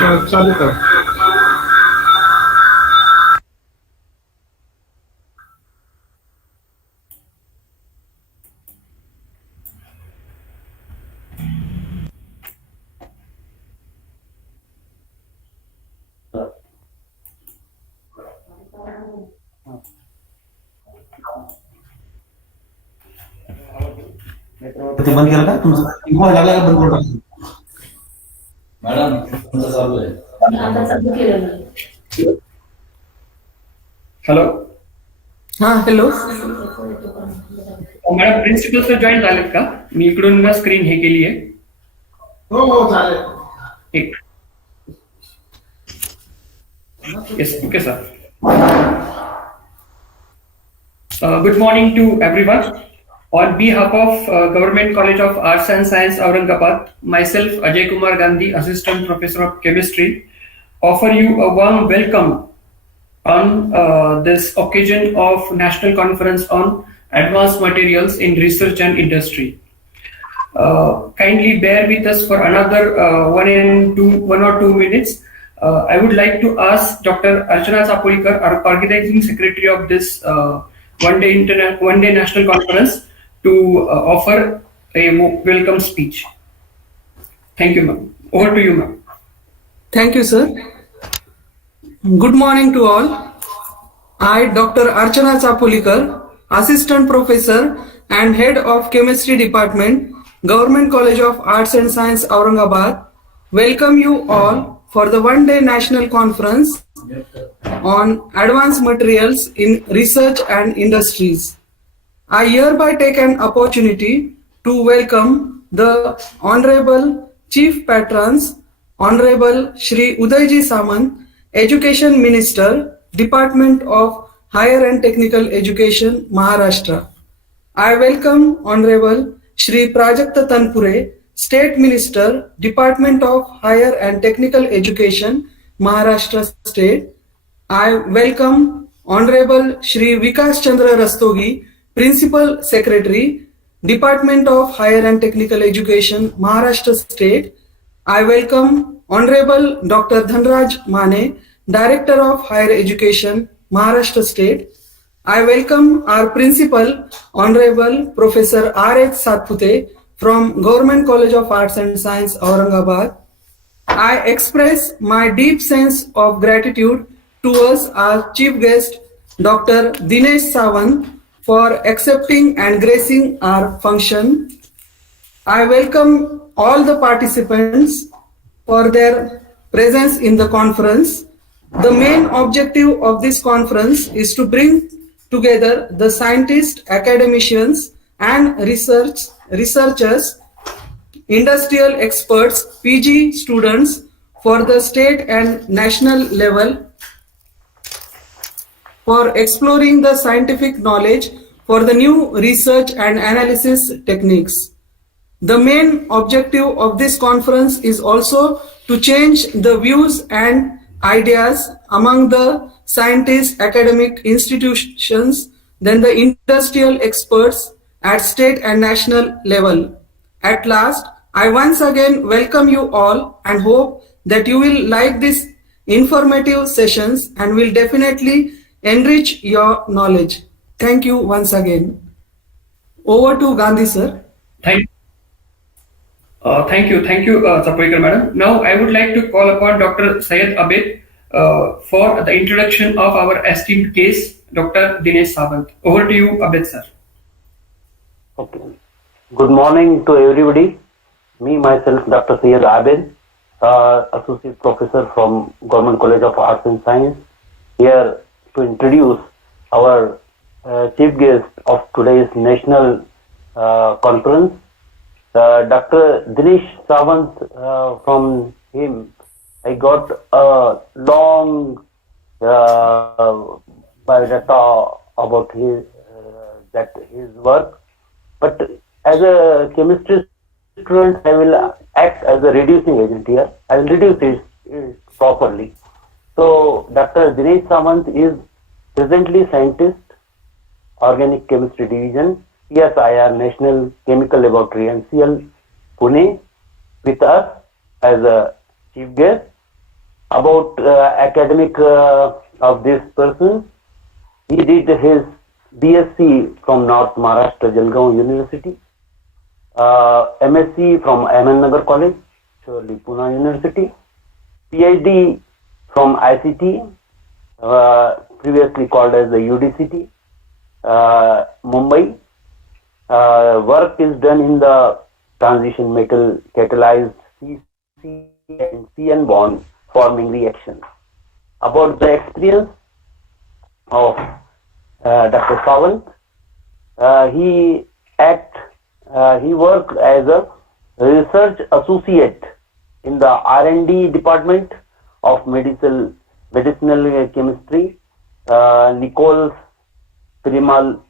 चालू कर. ते बंद केलं का तुमचं इको लागला का बंद करून मॅडम तुमचं चालू आहे आता चालू केलं. हॅलो हा hello. Madam principal sir join झालेत का? मी इकडून ना स्क्रीन हे केली आहे. हो हो चालेल. एक yes okay sir. Good morning to everyone. On behalf of Government College of Arts and Science Aurangabad, myself Ajay Kumar Gandhi, Assistant Professor of Chemistry, offer you a warm welcome on this occasion of National Conference on Advanced Materials in Research and Industry. Kindly bear with us for another 1 or 2 minutes. I would like to ask Dr. Archana Sapolikar, our organizing secretary of this one day national conference, to offer a welcome speech. Thank you, ma'am. Over to you, ma'am. Thank you, sir. Good morning to all. I, Dr. Archana Chapulikar, Assistant Professor and Head of Chemistry Department, Government College of Arts and Science Aurangabad, welcome you all for the one-day national conference on advanced materials in research and industries. I hereby take an opportunity to welcome the Honorable Chief Patrons, Honorable Shri Udayji Samant, Education Minister, Department of Higher and Technical Education, Maharashtra. I welcome Honorable Shri Prajakta Tanpure, State Minister, Department of Higher and Technical Education, Maharashtra State. I welcome Honorable Shri Vikas Chandra Rastogi, Principal Secretary, Department of Higher and Technical Education, Maharashtra State. I welcome Honorable Dr. Dhanraj Mane, Director of Higher Education, Maharashtra State. I welcome our Principal, Honorable Professor R.H. Satpute from Government College of Arts and Science, Aurangabad. I express my deep sense of gratitude towards our chief guest, Dr. Dinesh Sawant, for accepting and gracing our function. I welcome all the participants for their presence in the conference. The main objective of this conference is to bring together the scientists, academicians, and researchers, industrial experts, PG students for the state and national level for exploring the scientific knowledge for the new research and analysis techniques. The main objective of this conference is also to change the views and ideas among the scientists, academic institutions, then the industrial experts at state and national level. At last, I once again welcome you all and hope that you will like these informative sessions and will definitely enrich your knowledge. Thank you once again. Over to Gandhi sir. Thank you, Sapolikar madam. Now I would like to call upon Dr. Syed Abid for the introduction of our esteemed guest, Dr. Dinesh Sawant. Over to you, Abid sir. Okay. Good morning to everybody. Me, myself, Dr. Syed Abid, Associate Professor from Government College of Arts and Science, here to introduce our chief guest of today's national conference, Dr. Dinesh Sawant. From him, I got a long biodata about his work. But as a chemistry student, I will act as a reducing agent here. I will reduce it properly. So, Dr. Dinesh Sawant is presently scientist, Organic Chemistry Division, CSIR National Chemical Laboratory, NCL, Pune, with us as a chief guest. about academic of this person. He did his BSc from North Maharashtra Jalgaon University, MSc from Ahmednagar College, surely Pune University, PhD from ICT, previously called as the UDCT, Mumbai. Work is done in the transition metal catalyzed CC and CN bond forming reaction. About the experience of Dr. Sawant, he worked as a research associate in the R&D department of medicinal chemistry, Nichols Pirimal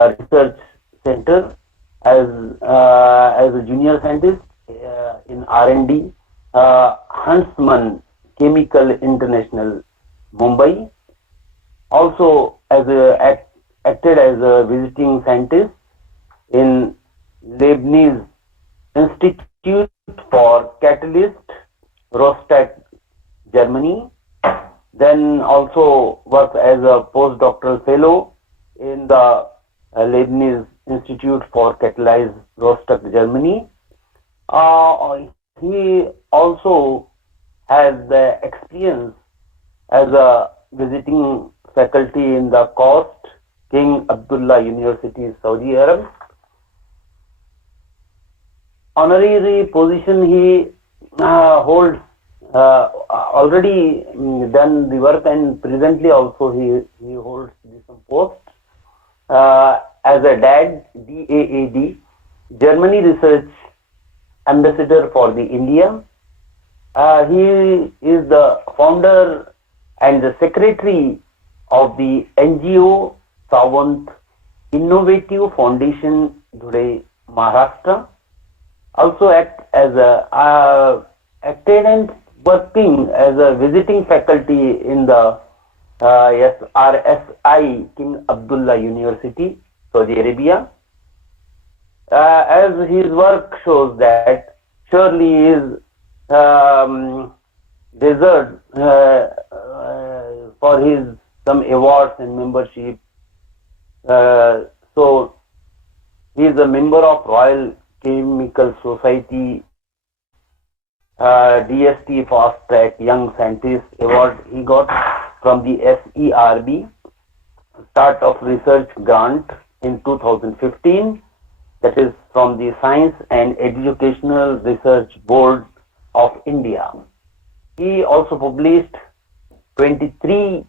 Research Center as a junior scientist in R&D, Huntsman Chemical International, Mumbai. Also acted as a visiting scientist in Leibniz Institute for Catalyst, Rostock, Germany. Then also worked as a postdoctoral fellow in the Leibniz Institute for Catalyst, Rostock, Germany. He also has the experience as a visiting faculty in the Coast King Abdullah University, Saudi Arab. Honorary position he holds, already done the work, and presently also he holds some post as a DAAD, Germany Research Ambassador for the India. He is the founder and the secretary of the NGO Sawant Innovative Foundation, Dhule, Maharashtra. Also acted and working as a visiting faculty in the RSI King Abdullah University, Saudi Arabia. As his work shows that surely is deserved for his some awards and membership. So he is a member of Royal Chemical Society, DST Fast Track Young Scientist Award he got from the SERB, Start of Research Grant in 2015, that is from the Science and Educational Research Board of India. He also published 23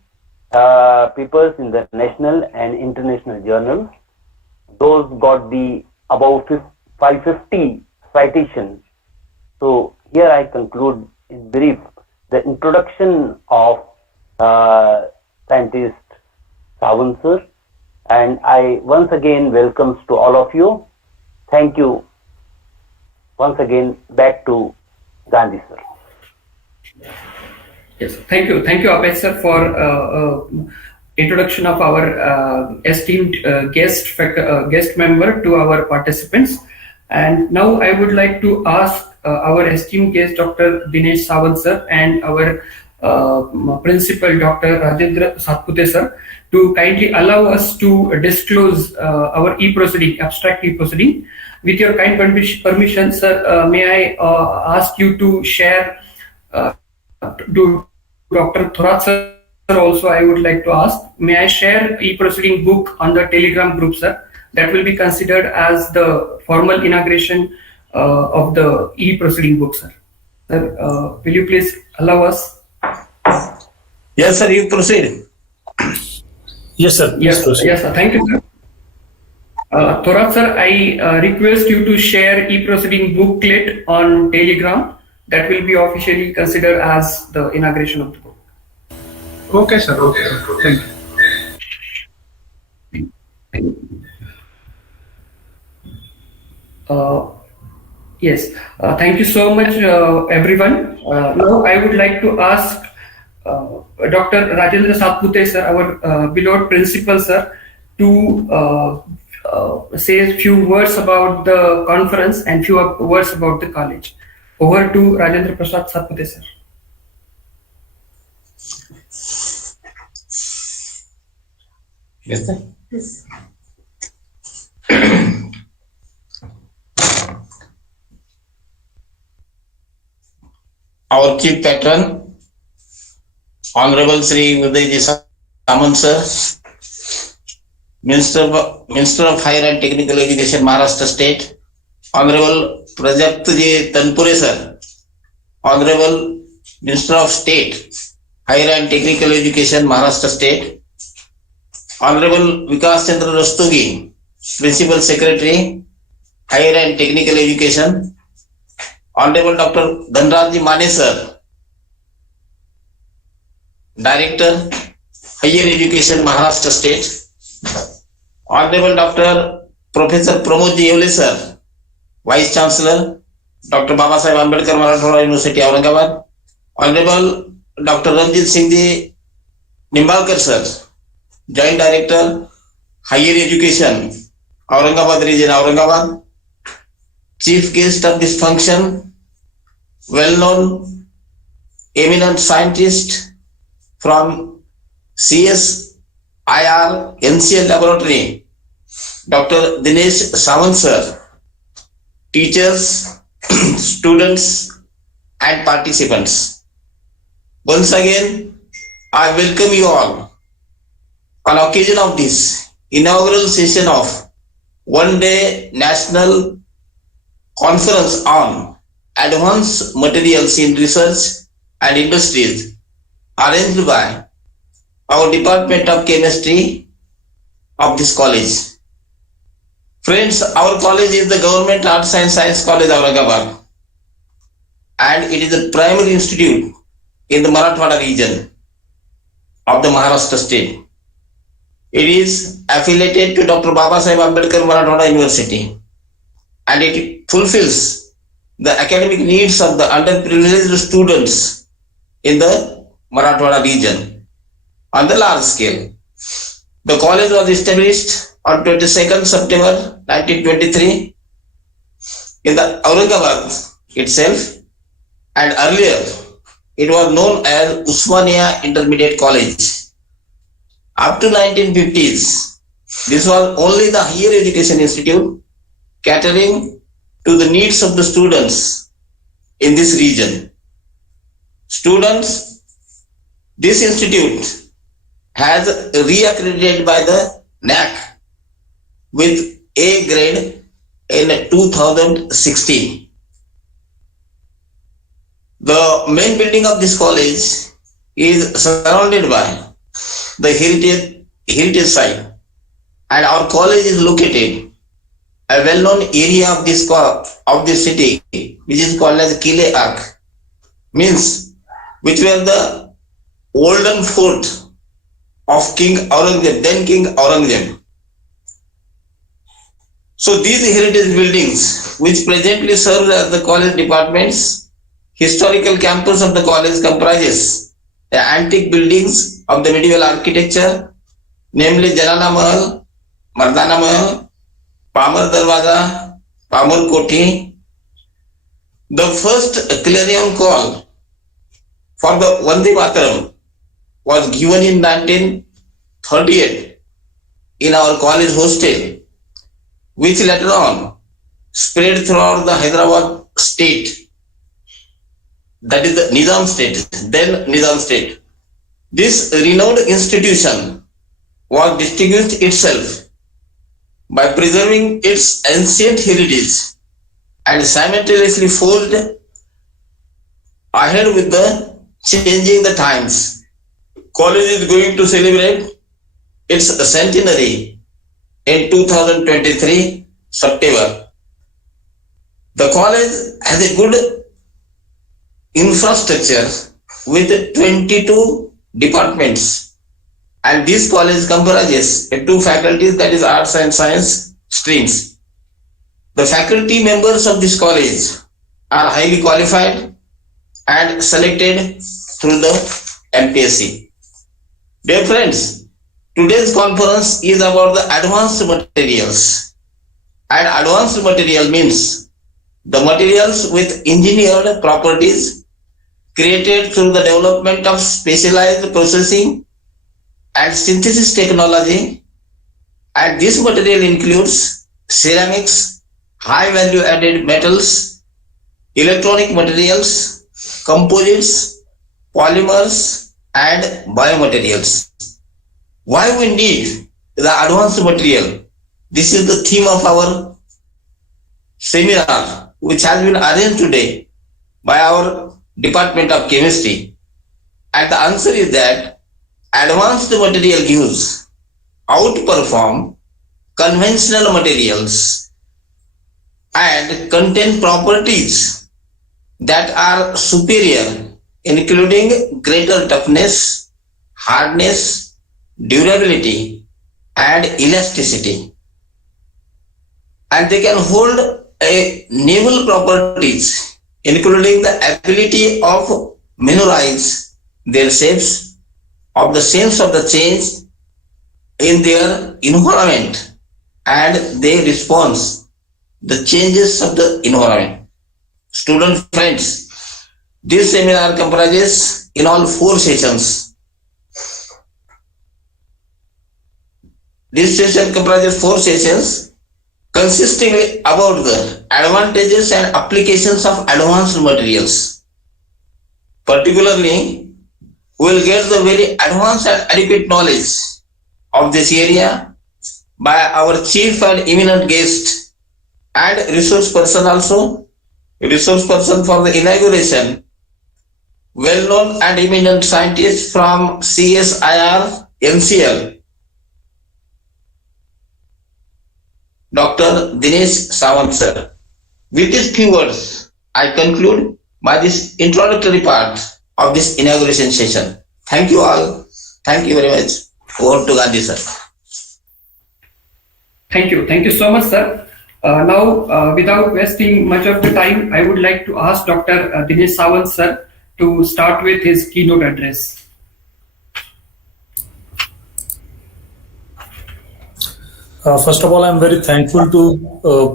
papers in the national and international journals. Those got the about 550 citations. So here I conclude in brief the introduction of scientist Sawant sir, and I once again welcomes to all of you. Thank you once again. Back to Gandhi sir. Yes, thank you, Abhay sir, for introduction of our esteemed guest member to our participants. And now I would like to ask our esteemed guest, Dr. Dinesh Sawant sir, and our principal, Dr. Rajendra Satpute sir, to kindly allow us to disclose our e-proceeding, abstract e-proceeding. With your kind permission, sir, may I ask you to share to Dr. Thorat sir also, I would like to ask, may I share e-proceeding book on the Telegram group, sir? That will be considered as the formal inauguration of the e-proceeding book, sir. Sir, will you please allow us? Yes, sir, you proceed. Yes, sir. Yes, yes, sir. Thank you, sir. Thorat sir, I request you to share e-proceeding booklet on Telegram. That will be officially considered as the inauguration of the book. Okay, sir. Okay. Thank you. Yes, thank you so much, everyone. Now I would like to ask Dr. Rajendra Satpute sir, our beloved principal sir, to say a few words about the conference and few words about the college. Over to Rajendra Prasad Satpute sir. Yes, sir. Yes. Our chief patron, Honorable Sri Udayji Samant sir, Minister of Higher and Technical Education, Maharashtra State, Honorable Prajaktaji Tanpure sir, Honorable Minister of State, Higher and Technical Education, Maharashtra State, Honorable Vikas Chandra Rastogi, Principal Secretary, Higher and Technical Education, Honorable Dr. Dhanrajji Mane sir, Director, Higher Education, Maharashtra State, Honorable Dr. Professor Pramod Yevle sir, Vice Chancellor, Dr. Babasaheb Ambedkar Marathwada University, Aurangabad, Honorable Dr. Ranjit Singh Ji Nimbalkar sir, Joint Director, Higher Education, Aurangabad Region, Aurangabad, Chief guest of this function, well-known eminent scientist from CSIR NCL Laboratory, Dr. Dinesh Samant sir, teachers, students and participants. Once again, I welcome you all on occasion of this inaugural session of one-day national conference on advanced materials in research and industries arranged by our Department of Chemistry of this college. Friends, our college is the Government Arts and Science College, Aurangabad, and it is a primary institute in the Marathwada region of the Maharashtra state. It is affiliated to Dr. Babasaheb Ambedkar Marathwada University, and it fulfills the academic needs of the underprivileged students in the Marathwada region on the large scale. The college was established on 22nd September 1923 in the Aurangabad itself, and earlier it was known as Usmania Intermediate College. Up to 1950s, this was only the higher education institute catering to the needs of the students in this region. Students, this institute has re-accredited by the NAC with A grade in 2016. The main building of this college is surrounded by the heritage site, and our college is located a well-known area of this city, which is called as Kile Arc, means which were the olden fort of King Aurangzeb, then King Aurangzeb. So these heritage buildings, which presently serve as the college departments, historical campus of the college comprises the antique buildings of the medieval architecture, namely Janana Mahal, Mardana Mahal, Pamar Darwaza, Pamar Koti. The first clarion call for the Vande Mataram was given in 1938 in our college hostel, which later on spread throughout the Hyderabad state, that is the Nizam state, then Nizam state. This renowned institution was distinguished itself by preserving its ancient heritage and simultaneously forged ahead with the changing the times. College is going to celebrate its centenary in 2023 September. The college has a good infrastructure with 22 departments, and this college comprises two faculties, that is arts and science streams. The faculty members of this college are highly qualified and selected through the MPSC. Dear friends, today's conference is about the advanced materials, and advanced material means the materials with engineered properties created through the development of specialized processing and synthesis technology, and this material includes ceramics, high value added metals, electronic materials, composites, polymers, and biomaterials. Why we need the advanced material? This is the theme of our seminar, which has been arranged today by our Department of Chemistry. And the answer is that advanced material gives outperform conventional materials and contain properties that are superior, including greater toughness, hardness, durability, and elasticity. And they can hold a novel properties, including the ability of minorize their shapes of the sense of the change in their environment, and they respond the changes of the environment. Student friends, this seminar comprises in all 4 sessions. This session comprises 4 sessions consisting about the advantages and applications of advanced materials. Particularly, we will get the very advanced and adequate knowledge of this area by our chief and eminent guest and resource person also, resource person for the inauguration, well-known and eminent scientist from CSIR NCL, Dr. Dinesh Sawant sir. With these few words, I conclude by this introductory part of this inauguration session. Thank you all. Thank you very much. Over to Gandhi sir. Thank you. Thank you so much, sir. Now, without wasting much of the time, I would like to ask Dr. Dinesh Sawant, sir, to start with his keynote address. First of all, I'm very thankful to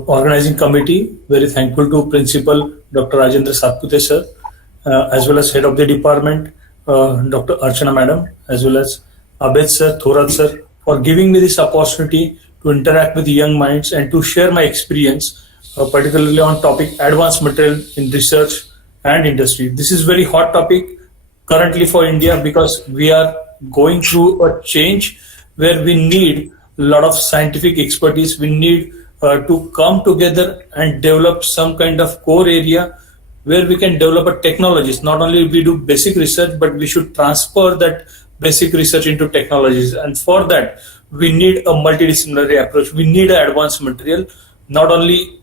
organizing committee, very thankful to Principal Dr. Rajendra Satpute, sir, as well as Head of the Department, Dr. Archana Madam, as well as Abed sir, Thorat sir, for giving me this opportunity to interact with young minds and to share my experience, particularly on topic advanced material in research and industry. This is very hot topic currently for India because we are going through a change where we need a lot of scientific expertise. We need to come together and develop some kind of core area where we can develop a technologies. Not only we do basic research, but we should transfer that basic research into technologies. And for that, we need a multidisciplinary approach. We need an advanced material, not only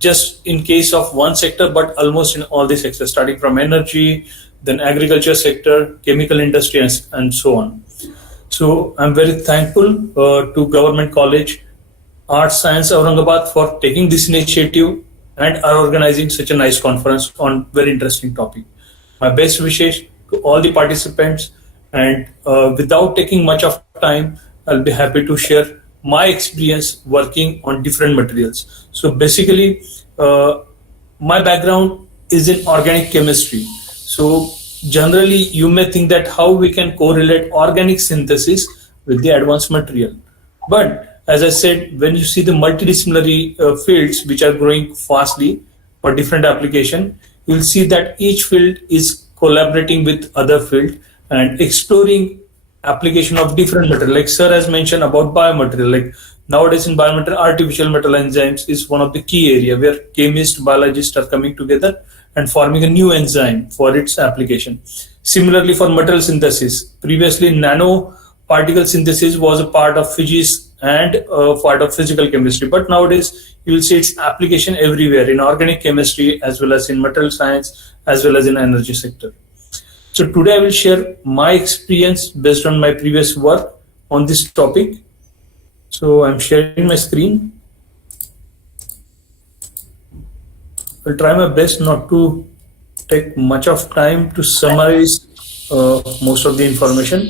just in case of one sector, but almost in all the sectors, starting from energy, then agriculture sector, chemical industry, and so on. So I'm very thankful to Government College Arts Science Aurangabad for taking this initiative and are organizing such a nice conference on very interesting topic. My best wishes to all the participants, and without taking much of time, I'll be happy to share my experience working on different materials. So basically, my background is in organic chemistry. So generally, you may think that how we can correlate organic synthesis with the advanced material. But as I said, when you see the multidisciplinary fields which are growing fastly for different application, you'll see that each field is collaborating with other field and exploring application of different material. Like sir has mentioned about biomaterial, like nowadays in biomaterial, artificial metal enzymes is one of the key area where chemists, biologists are coming together and forming a new enzyme for its application. Similarly, for material synthesis, previously nanoparticle synthesis was a part of physics and part of physical chemistry, but nowadays you will see its application everywhere in organic chemistry as well as in material science as well as in energy sector. So today I will share my experience based on my previous work on this topic. So I'm sharing my screen. I'll try my best not to take much of time to summarize most of the information.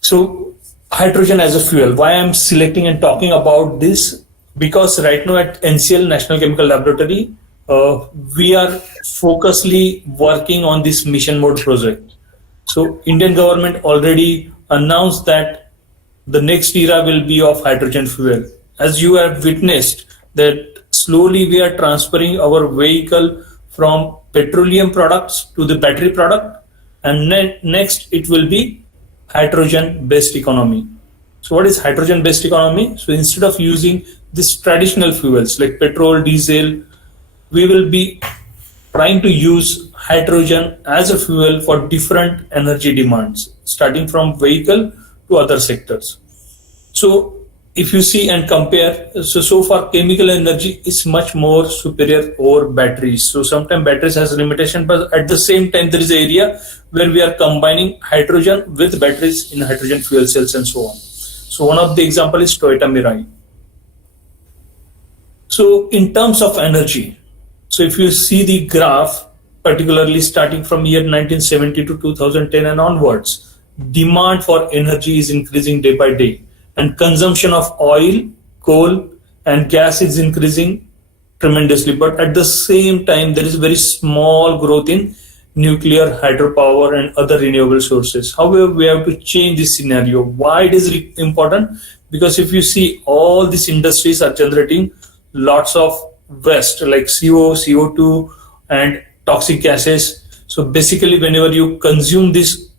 So hydrogen as a fuel, why I'm selecting and talking about this? Because right now at NCL, National Chemical Laboratory, we are focusedly working on this mission mode project. So Indian government already announced that the next era will be of hydrogen fuel. As you have witnessed that slowly we are transferring our vehicle from petroleum products to the battery product, and next it will be hydrogen based economy. So what is hydrogen based economy? So instead of using these traditional fuels like petrol, diesel, we will be trying to use hydrogen as a fuel for different energy demands, starting from vehicle to other sectors. So if you see and compare, so far chemical energy is much more superior over batteries. So sometimes batteries has limitation, but at the same time there is an area where we are combining hydrogen with batteries in hydrogen fuel cells and so on. So one of the example is Toyota Mirai. So in terms of energy, so if you see the graph, particularly starting from year 1970 to 2010 and onwards, demand for energy is increasing day by day, and consumption of oil, coal, and gas is increasing tremendously. But at the same time, there is very small growth in nuclear, hydropower, and other renewable sources. However, we have to change this scenario. Why it is important? Because if you see, all these industries are generating lots of waste like CO, CO2, and toxic gases. So basically, whenever you consume these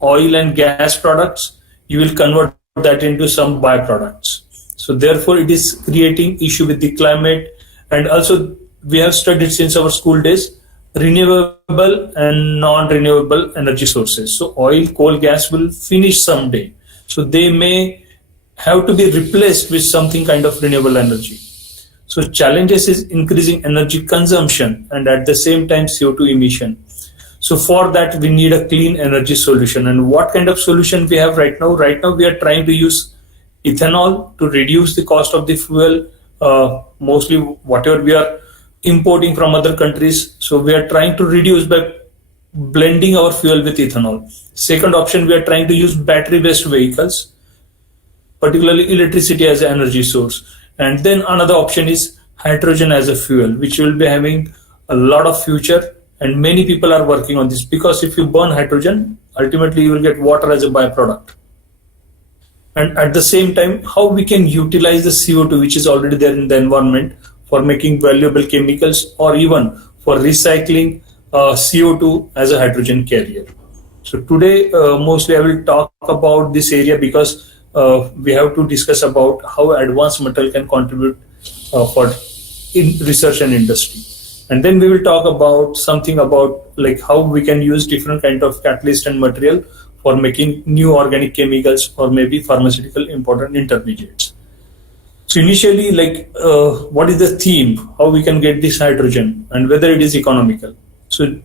oil and gas products, you will convert that into some byproducts. So therefore, it is creating issue with the climate. And also, we have studied since our school days renewable and non-renewable energy sources. So oil, coal, gas will finish someday. So they may have to be replaced with something kind of renewable energy. So challenges is increasing energy consumption and at the same time CO2 emission. So for that, we need a clean energy solution. And what kind of solution we have right now? Right now, we are trying to use ethanol to reduce the cost of the fuel, mostly whatever we are importing from other countries. So we are trying to reduce by blending our fuel with ethanol. Second option, we are trying to use battery-based vehicles, particularly electricity as an energy source. And then another option is hydrogen as a fuel, which will be having a lot of future. And many people are working on this, because if you burn hydrogen, ultimately you will get water as a byproduct. And at the same time, how we can utilize the CO2 which is already there in the environment for making valuable chemicals, or even for recycling CO2 as a hydrogen carrier. So today, mostly I will talk about this area because we have to discuss about how advanced metal can contribute for in research and industry. And then we will talk about something about like how we can use different kind of catalyst and material for making new organic chemicals or maybe pharmaceutical important intermediates. So initially, like what is the theme, how we can get this hydrogen and whether it is economical. So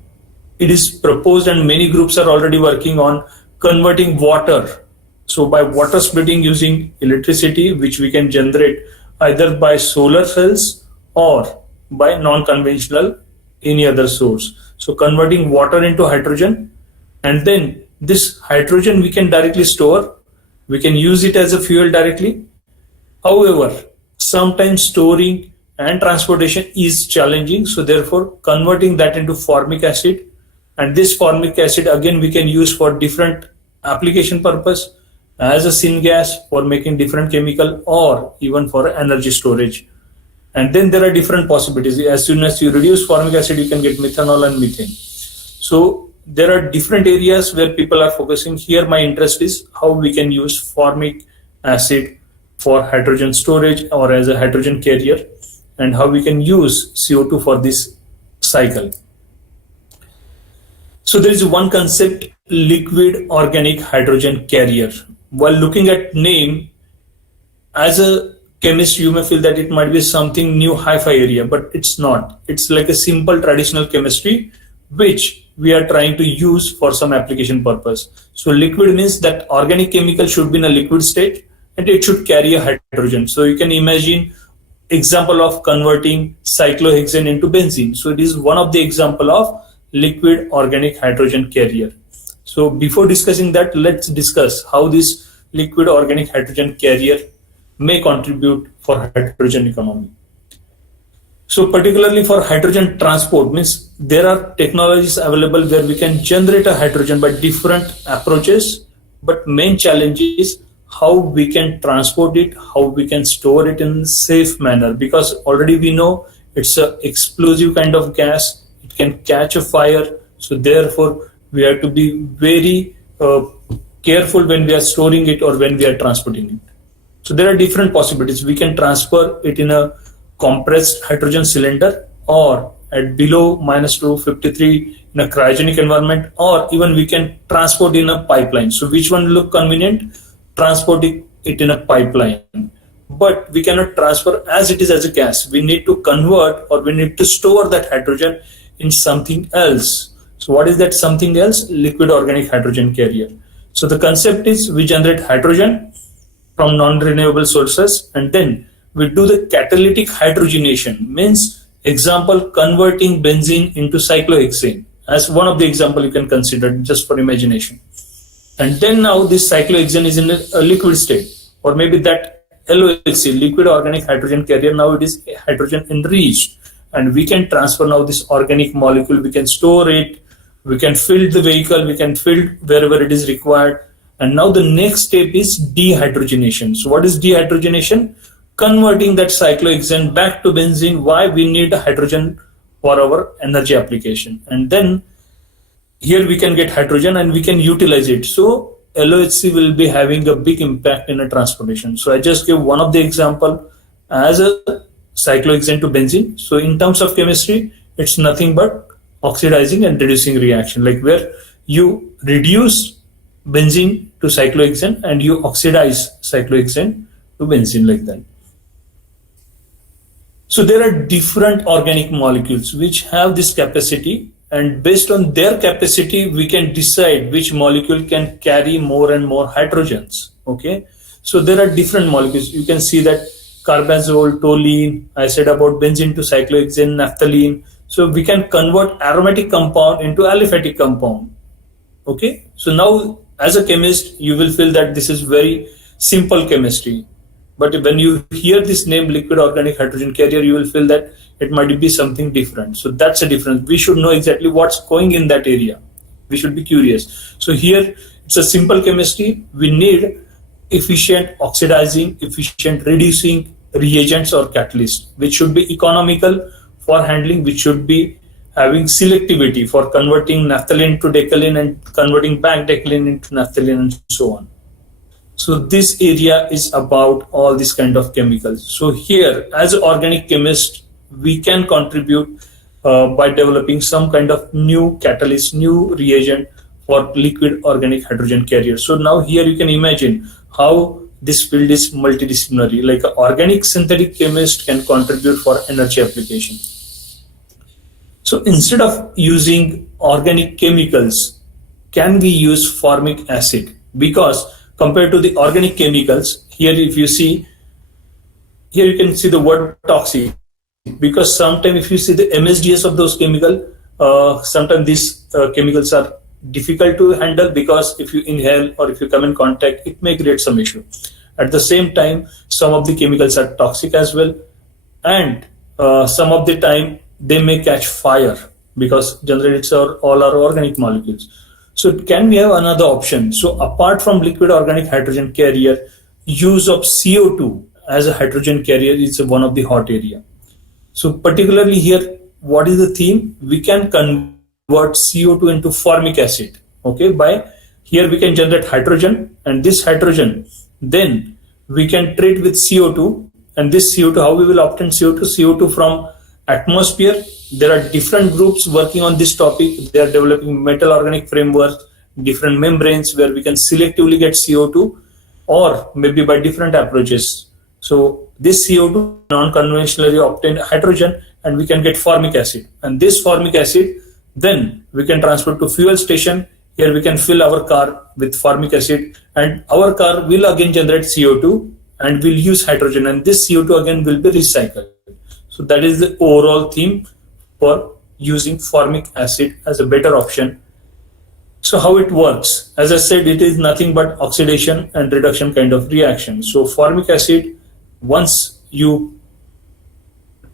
it is proposed and many groups are already working on converting water. So by water splitting using electricity, which we can generate either by solar cells or by non-conventional any other source. So converting water into hydrogen, and then this hydrogen we can directly store, we can use it as a fuel directly. However, sometimes storing and transportation is challenging. So therefore converting that into formic acid, and this formic acid again we can use for different application purpose as a syngas for making different chemical or even for energy storage. And then there are different possibilities. As soon as you reduce formic acid, you can get methanol and methane. So there are different areas where people are focusing. Here my interest is how we can use formic acid for hydrogen storage or as a hydrogen carrier, and how we can use CO2 for this cycle. So there is one concept, liquid organic hydrogen carrier. While looking at name, as a chemist, you may feel that it might be something new hi-fi area, but it's not. It's like a simple traditional chemistry which we are trying to use for some application purpose. So liquid means that organic chemical should be in a liquid state and it should carry a hydrogen. So you can imagine example of converting cyclohexane into benzene. So it is one of the example of liquid organic hydrogen carrier. So before discussing that, let's discuss how this liquid organic hydrogen carrier may contribute for hydrogen economy. So particularly for hydrogen transport, means there are technologies available where we can generate a hydrogen by different approaches, but main challenge is how we can transport it, how we can store it in a safe manner, because already we know it's a explosive kind of gas, it can catch a fire. So therefore we have to be very careful when we are storing it or when we are transporting it. So there are different possibilities. We can transfer it in a compressed hydrogen cylinder, or at below -253 in a cryogenic environment, or even we can transport in a pipeline. So which one look convenient? Transporting it in a pipeline. But we cannot transfer as it is as a gas. We need to convert, or we need to store that hydrogen in something else. So what is that something else? Liquid organic hydrogen carrier. So the concept is we generate hydrogen from non-renewable sources, and then we do the catalytic hydrogenation, means example converting benzene into cyclohexane as one of the example you can consider just for imagination. And then now this cyclohexane is in a liquid state, or maybe that LOHC, liquid organic hydrogen carrier, now it is hydrogen enriched, and we can transfer now this organic molecule, we can store it, we can fill the vehicle, we can fill wherever it is required. And now the next step is dehydrogenation. So what is dehydrogenation? Converting that cyclohexane back to benzene. Why? We need hydrogen for our energy application. And then here we can get hydrogen and we can utilize it. So LOHC will be having a big impact in a transportation. So I just gave one of the example as a cyclohexane to benzene. So in terms of chemistry, it's nothing but oxidizing and reducing reaction, like where you reduce benzene to cyclohexane and you oxidize cyclohexane to benzene, like that. So there are different organic molecules which have this capacity, and based on their capacity we can decide which molecule can carry more and more hydrogens. Okay, so there are different molecules. You can see that carbazole, toluene, I said about benzene to cyclohexane, naphthalene. So we can convert aromatic compound into aliphatic compound. Okay, so now as a chemist you will feel that this is very simple chemistry, but when you hear this name liquid organic hydrogen carrier, you will feel that it might be something different. So that's a difference. We should know exactly what's going in that area. We should be curious. So here it's a simple chemistry. We need efficient oxidizing, efficient reducing reagents or catalysts, which should be economical for handling, which should be having selectivity for converting naphthalene to decalin and converting back decalin into naphthalene and so on. So this area is about all these kind of chemicals. So here as an organic chemist, we can contribute by developing some kind of new catalyst, new reagent for liquid organic hydrogen carrier. So now here you can imagine how this field is multidisciplinary, like an organic synthetic chemist can contribute for energy application. So instead of using organic chemicals, can we use formic acid? Because compared to the organic chemicals, here if you see, here you can see the word toxic, because sometimes if you see the MSDS of those chemicals, sometimes these chemicals are difficult to handle, because if you inhale or if you come in contact, it may create some issue. At the same time, some of the chemicals are toxic as well, and some of the time they may catch fire, because generally it's all our organic molecules. So can we have another option? So apart from liquid organic hydrogen carrier, use of CO2 as a hydrogen carrier is one of the hot area. So particularly here, what is the theme? We can convert CO2 into formic acid. Okay, by here we can generate hydrogen, and this hydrogen then we can treat with CO2, and this CO2, how we will obtain CO2? CO2 from atmosphere. There are different groups working on this topic. They are developing metal organic framework, different membranes where we can selectively get CO2, or maybe by different approaches. So this CO2 non-conventionally obtained hydrogen, and we can get formic acid, and this formic acid then we can transport to fuel station. Here we can fill our car with formic acid, and our car will again generate CO2 and will use hydrogen, and this CO2 again will be recycled. So that is the overall theme for using formic acid as a better option. So how it works? As I said, it is nothing but oxidation and reduction kind of reaction. So formic acid, once you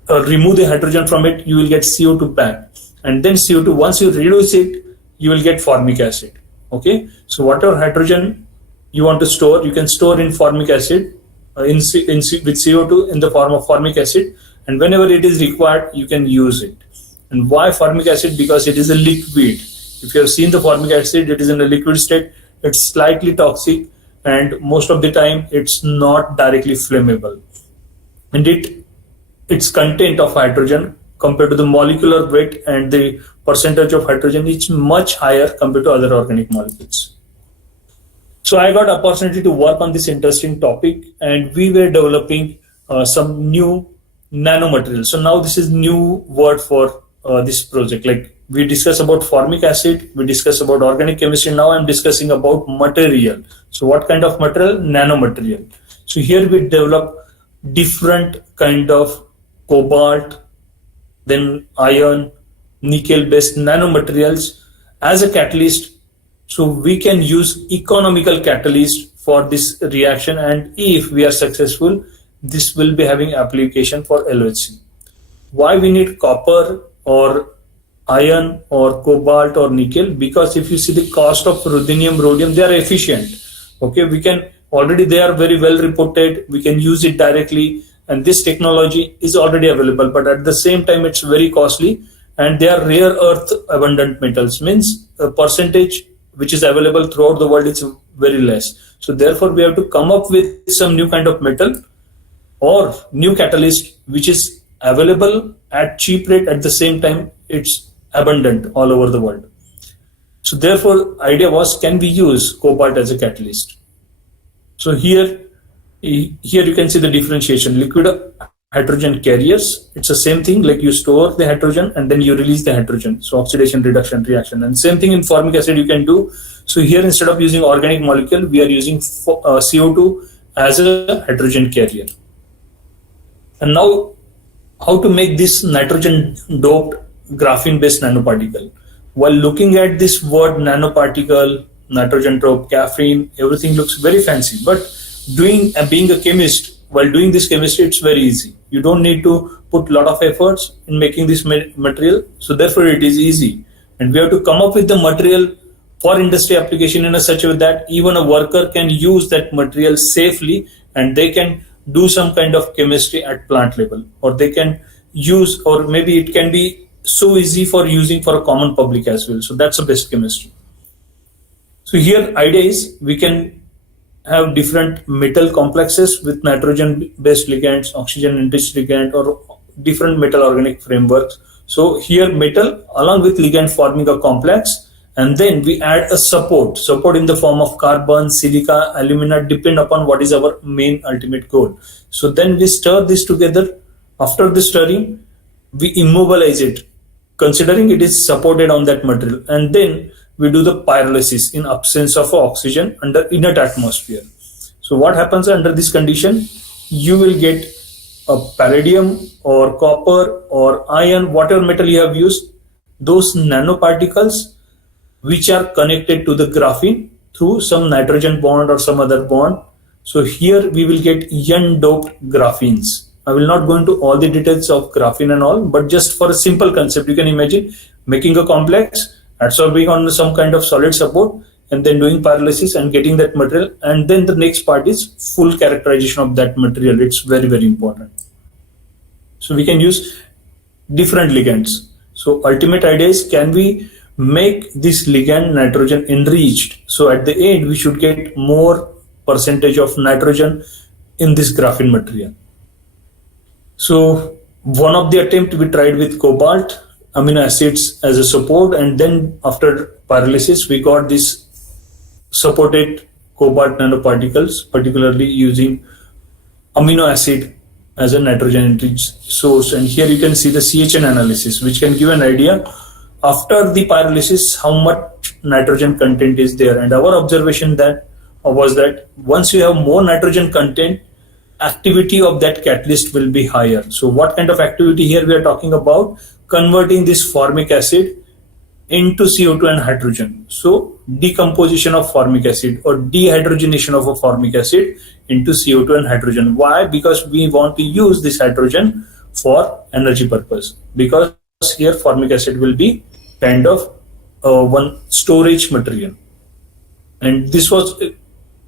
remove the hydrogen from it, you will get CO2 back. And then CO2, once you reduce it, you will get formic acid. Okay, so whatever hydrogen you want to store, you can store in formic acid with CO2 in the form of formic acid, and whenever it is required, you can use it. And why formic acid? Because it is a liquid. If you have seen the formic acid, it is in a liquid state. It's slightly toxic, and most of the time it's not directly flammable. And its content of hydrogen compared to the molecular weight and the percentage of hydrogen is much higher compared to other organic molecules. So I got opportunity to work on this interesting topic, and we were developing some new nanomaterials. So now this is new word for this project. Like we discuss about formic acid, we discuss about organic chemistry. Now I'm discussing about material. So what kind of material? Nanomaterial. So here we develop different kind of cobalt, then iron, nickel-based nanomaterials as a catalyst. So we can use economical catalyst for this reaction, and if we are successful, this will be having application for LHC. Why we need copper or iron or cobalt or nickel? Because if you see the cost of ruthenium, rhodium, they are efficient. Okay, we can already, they are very well reported. We can use it directly, and this technology is already available, but at the same time it's very costly, and they are rare earth abundant metals, means a percentage which is available throughout the world is very less. So therefore we have to come up with some new kind of metal or new catalyst which is available at cheap rate, at the same time it's abundant all over the world. So therefore idea was, can we use cobalt as a catalyst? So here you can see the differentiation. Liquid hydrogen carriers, it's the same thing, like you store the hydrogen and then you release the hydrogen. So oxidation, reduction, reaction, and same thing in formic acid you can do. So here instead of using organic molecule, we are using CO2 as a hydrogen carrier. And now how to make this nitrogen doped graphene based nanoparticle? While looking at this word nanoparticle, nitrogen doped graphene, everything looks very fancy, but being a chemist, while doing this chemistry, it's very easy. You don't need to put a lot of efforts in making this material. So therefore it is easy. And we have to come up with the material for industry application in a such a way that even a worker can use that material safely, and they can do some kind of chemistry at plant level, or they can use, or maybe it can be so easy for using for a common public as well. So that's the best chemistry. So here idea is we can have different metal complexes with nitrogen based ligands, oxygen enriched ligand, or different metal organic frameworks. So here metal along with ligand forming a complex, and then we add a support in the form of carbon, silica, alumina, depend upon what is our main ultimate goal. So then we stir this together. After the stirring, we immobilize it, considering it is supported on that material, and then we do the pyrolysis in absence of oxygen under inert atmosphere. So what happens under this condition? You will get a palladium or copper or iron, whatever metal you have used, those nanoparticles which are connected to the graphene through some nitrogen bond or some other bond. So here we will get N-doped graphenes. I will not go into all the details of graphene and all, but just for a simple concept, you can imagine making a complex, adsorbing on some kind of solid support, and then doing pyrolysis and getting that material. And then the next part is full characterization of that material. It's very, very important. So we can use different ligands. So ultimate idea is, can we make this ligand nitrogen enriched? So at the end, we should get more percentage of nitrogen in this graphene material. So one of the attempt we tried with cobalt, amino acids as a support, and then after pyrolysis we got this supported cobalt nanoparticles, particularly using amino acid as a nitrogen enriched source. And here you can see the CHN analysis, which can give an idea after the pyrolysis how much nitrogen content is there. And our observation was that once you have more nitrogen content, activity of that catalyst will be higher. So what kind of activity here we are talking about? Converting this formic acid into CO2 and hydrogen. So decomposition of formic acid or dehydrogenation of a formic acid into CO2 and hydrogen. Why? Because we want to use this hydrogen for energy purpose, because here formic acid will be kind of one storage material. And this was,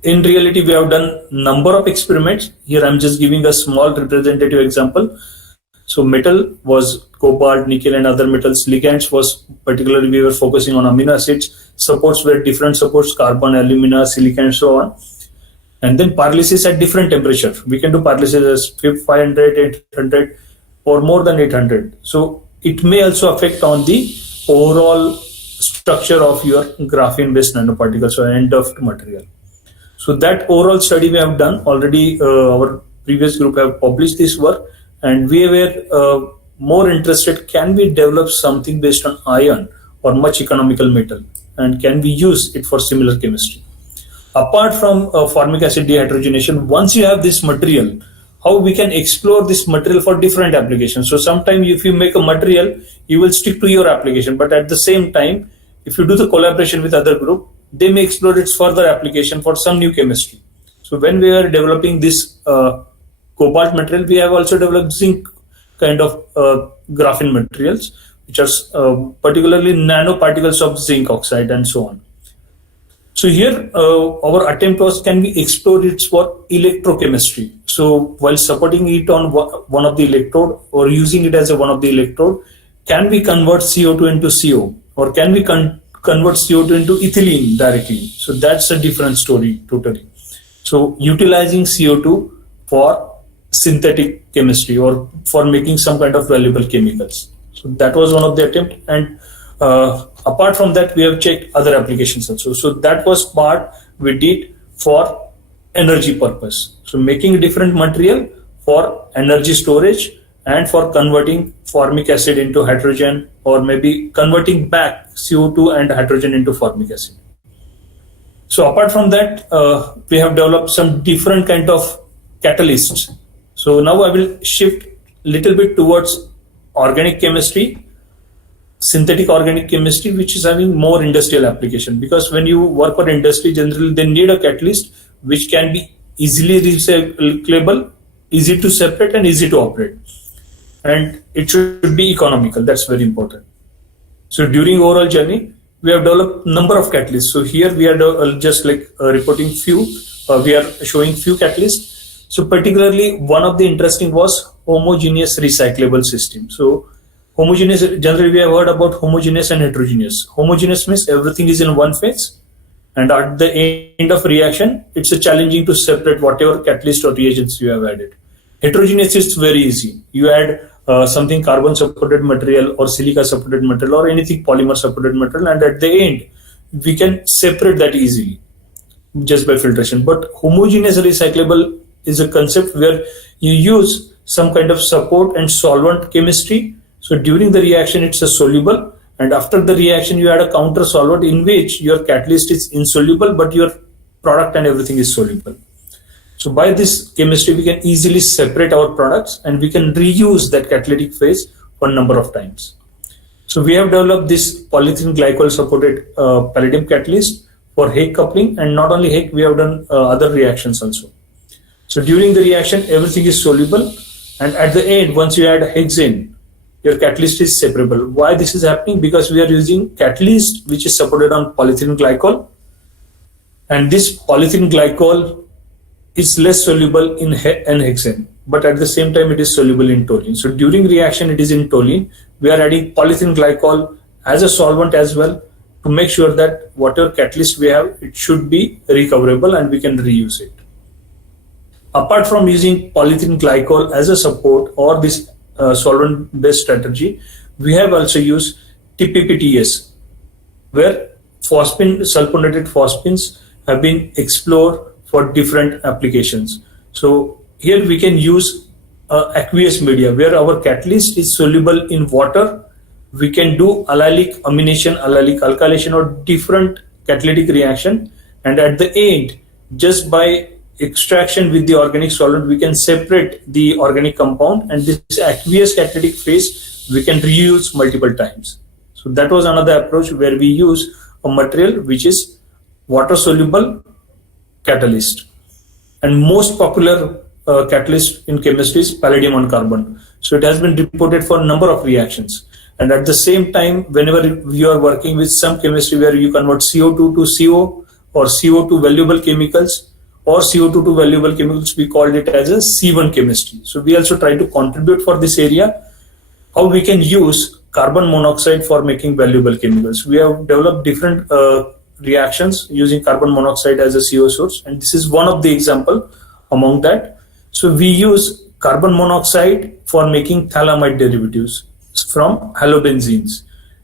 in reality, we have done number of experiments. Here I'm just giving a small representative example. So metal was cobalt, nickel, and other metals. Ligands was particularly we were focusing on amino acids. Supports were different supports: carbon, alumina, silica, and so on. And then pyrolysis at different temperature. We can do pyrolysis as 500, 800, or more than 800. So it may also affect on the overall structure of your graphene-based nanoparticles or end of material. So that overall study we have done already. Our previous group have published this work, and we were more interested, can we develop something based on iron or much economical metal, and can we use it for similar chemistry? Apart from formic acid dehydrogenation, once you have this material, how we can explore this material for different applications. So sometimes if you make a material, you will stick to your application, but at the same time, if you do the collaboration with other group, they may explore its further application for some new chemistry. So when we are developing this cobalt material, we have also developed zinc kind of graphene materials, which are particularly nanoparticles of zinc oxide and so on. So here our attempt was, can we explore it for electrochemistry? So while supporting it on one of the electrode or using it as one of the electrode, can we convert CO2 into CO, or can we convert CO2 into ethylene directly? So that's a different story totally. So utilizing CO2 for synthetic chemistry or for making some kind of valuable chemicals. So that was one of the attempt. And apart from that, we have checked other applications also. So that was part we did for energy purpose. So making a different material for energy storage and for converting formic acid into hydrogen, or maybe converting back CO2 and hydrogen into formic acid. So apart from that, we have developed some different kind of catalysts. So now I will shift little bit towards organic chemistry, synthetic organic chemistry, which is having more industrial application, because when you work for industry, generally they need a catalyst which can be easily recyclable, easy to separate, and easy to operate, and it should be economical. That's very important. So during overall journey, we have developed number of catalysts. So here we are just like reporting few, we are showing few catalysts. So particularly one of the interesting was homogeneous recyclable system. So homogeneous, generally we have heard about homogeneous and heterogeneous. Homogeneous means everything is in one phase, and at the end of reaction, it's a challenging to separate whatever catalyst or reagents you have added. Heterogeneous is very easy. You add something carbon supported material or silica supported material or anything polymer supported material, and at the end, we can separate that easily just by filtration. But homogeneous recyclable is a concept where you use some kind of support and solvent chemistry. So during the reaction, it's a soluble, and after the reaction, you add a counter solvent in which your catalyst is insoluble, but your product and everything is soluble. So by this chemistry, we can easily separate our products, and we can reuse that catalytic phase for a number of times. So we have developed this polyethylene glycol supported palladium catalyst for Hake coupling, and not only Hake, we have done other reactions also. So during the reaction, everything is soluble, and at the end, once you add hexane, your catalyst is separable. Why this is happening? Because we are using catalyst which is supported on polyethylene glycol, and this polyethylene glycol is less soluble in N-hexane, but at the same time it is soluble in toluene. So during reaction it is in toluene. We are adding polyethylene glycol as a solvent as well to make sure that whatever catalyst we have, it should be recoverable and we can reuse it. Apart from using polyethylene glycol as a support or this solvent-based strategy, we have also used TPPTS, where sulfonated phosphines have been explored for different applications. So here we can use aqueous media where our catalyst is soluble in water. We can do allylic amination, allylic alkylation, or different catalytic reaction, and at the end, just by extraction with the organic solvent, we can separate the organic compound, and this aqueous catalytic phase we can reuse multiple times. So that was another approach where we use a material which is water soluble catalyst. And most popular catalyst in chemistry is palladium on carbon. So it has been reported for a number of reactions. And at the same time, whenever you are working with some chemistry where you convert CO2 to CO or CO to valuable chemicals or CO2 to valuable chemicals, we called it as a C1 chemistry. So we also try to contribute for this area, how we can use carbon monoxide for making valuable chemicals. We have developed different reactions using carbon monoxide as a CO source, and this is one of the example among that. So we use carbon monoxide for making phthalimide derivatives from halobenzenes.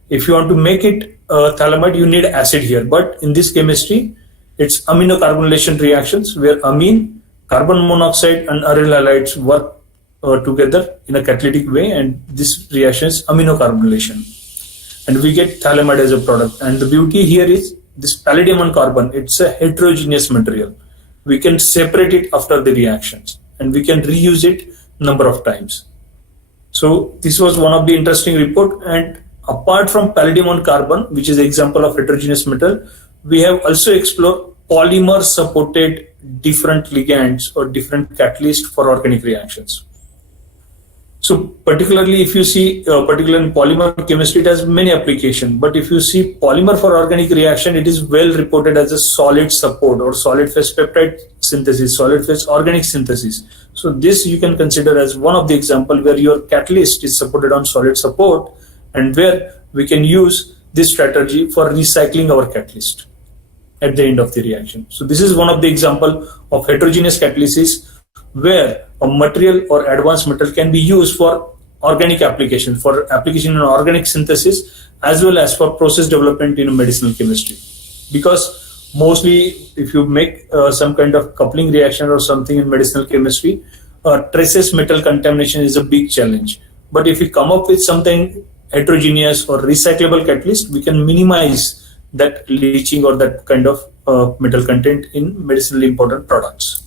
If you want to make it phthalimide, you need acid here, but in this chemistry, it's amino carbonylation reactions where amine, carbon monoxide and aryl halides work together in a catalytic way, and this reaction is amino carbonylation, and we get phthalimide as a product. And the beauty here is this palladium on carbon, it's a heterogeneous material. We can separate it after the reactions and we can reuse it number of times. So this was one of the interesting report. And apart from palladium on carbon, which is an example of heterogeneous metal, we have also explored polymer supported different ligands or different catalysts for organic reactions. So particularly if you see, particularly in polymer chemistry, it has many applications. But if you see polymer for organic reaction, it is well reported as a solid support or solid phase peptide synthesis, solid phase organic synthesis. So this you can consider as one of the example where your catalyst is supported on solid support, and where we can use this strategy for recycling our catalyst at the end of the reaction. So this is one of the example of heterogeneous catalysis where a material or advanced material can be used for organic application, for application in organic synthesis, as well as for process development in medicinal chemistry. Because mostly if you make some kind of coupling reaction or something in medicinal chemistry, traces metal contamination is a big challenge. But if we come up with something heterogeneous or recyclable catalyst, we can minimize that leaching or that kind of metal content in medicinally important products.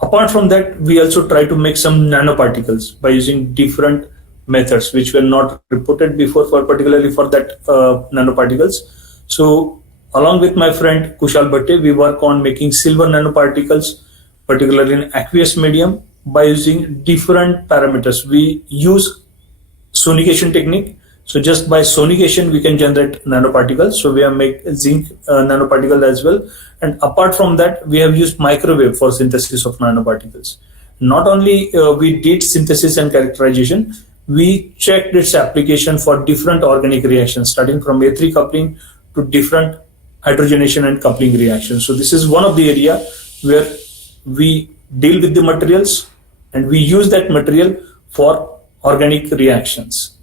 Apart from that, we also try to make some nanoparticles by using different methods which were not reported before, for particularly for that nanoparticles. So along with my friend Kushal Bhatte, we work on making silver nanoparticles, particularly in aqueous medium, by using different parameters. We use sonication technique. So just by sonication, we can generate nanoparticles. So we have made zinc nanoparticle as well. And apart from that, we have used microwave for synthesis of nanoparticles. Not only we did synthesis and characterization, we checked its application for different organic reactions, starting from A3 coupling to different hydrogenation and coupling reactions. So this is one of the area where we deal with the materials and we use that material for organic reactions.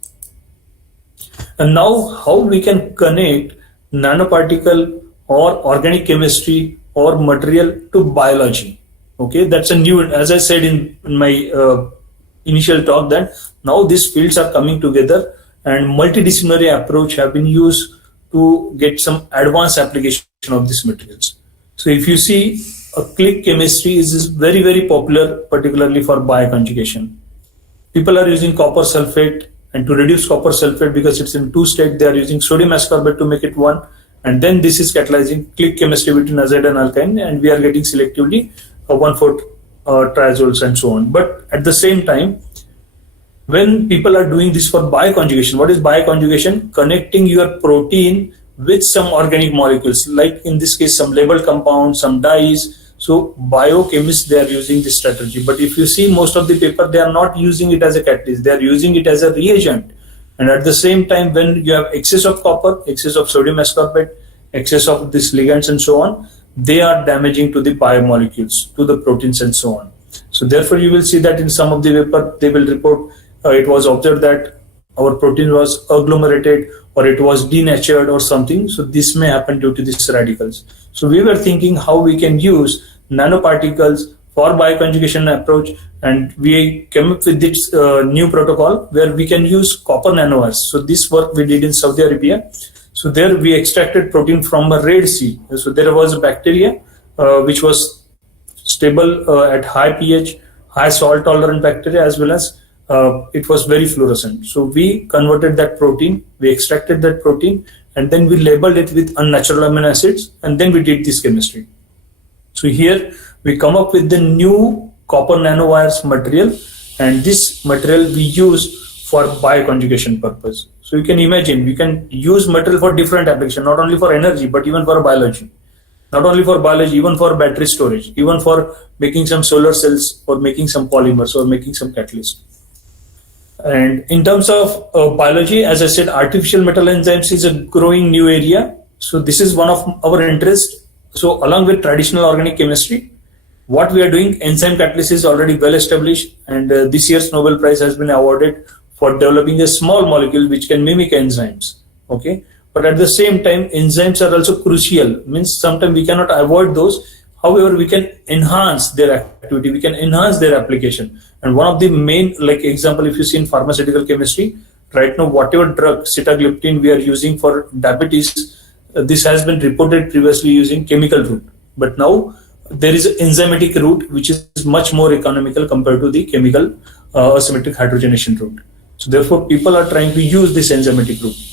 And now how we can connect nanoparticle or organic chemistry or material to biology. Okay, that's a new, as I said in my initial talk, that now these fields are coming together and multidisciplinary approach have been used to get some advanced application of these materials. So if you see, a click chemistry is very, very popular, particularly for bioconjugation. People are using copper sulfate, and to reduce copper sulfate, because it's in two states, they are using sodium ascorbate to make it one, and then this is catalyzing click chemistry between azide and alkyne, and we are getting selectively 1,4 triazoles and so on. But at the same time, when people are doing this for bioconjugation, what is bioconjugation? Connecting your protein with some organic molecules, like in this case some labeled compounds, some dyes. So biochemists, they are using this strategy. But if you see most of the paper, they are not using it as a catalyst, they are using it as a reagent. And at the same time, when you have excess of copper, excess of sodium ascorbate, excess of these ligands and so on, they are damaging to the biomolecules, to the proteins and so on. So therefore you will see that in some of the paper, they will report it was observed that our protein was agglomerated or it was denatured or something. So this may happen due to these radicals. So we were thinking how we can use nanoparticles for bioconjugation approach, and we came up with this new protocol where we can use copper nanowires. So this work we did in Saudi Arabia. So there we extracted protein from a Red Sea. So there was a bacteria which was stable at high pH, high salt tolerant bacteria, as well as it was very fluorescent. So we converted that protein, we extracted that protein, and then we labeled it with unnatural amino acids, and then we did this chemistry. So here we come up with the new copper nanowires material, and this material we use for bioconjugation purpose. So you can imagine we can use material for different applications, not only for energy but even for biology. Not only for biology, even for battery storage, even for making some solar cells, or making some polymers, or making some catalyst. And in terms of biology, as I said, artificial metal enzymes is a growing new area. So this is one of our interests. So along with traditional organic chemistry, what we are doing, enzyme catalysis is already well established, and this year's Nobel Prize has been awarded for developing a small molecule which can mimic enzymes. Okay. But at the same time, enzymes are also crucial. Means sometimes we cannot avoid those. However, we can enhance their activity. We can enhance their application. And one of the main, like example, if you see in pharmaceutical chemistry, right now, whatever drug, sitagliptin, we are using for diabetes, this has been reported previously using chemical route. But now there is an enzymatic route which is much more economical compared to the chemical asymmetric hydrogenation route. So therefore, people are trying to use this enzymatic route.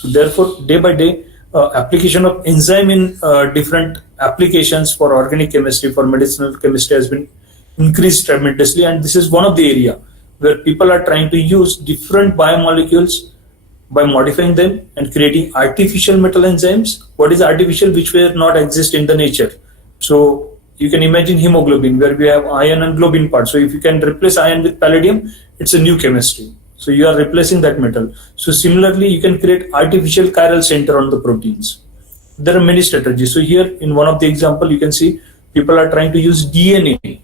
So therefore, day by day, application of enzyme in different applications for organic chemistry, for medicinal chemistry has been increased tremendously. And this is one of the area where people are trying to use different biomolecules by modifying them and creating artificial metal enzymes. What is artificial? Which will not exist in the nature. So you can imagine hemoglobin, where we have iron and globin part. So if you can replace iron with palladium, it's a new chemistry. So you are replacing that metal. So similarly, you can create artificial chiral center on the proteins. There are many strategies. So here in one of the example, you can see people are trying to use DNA.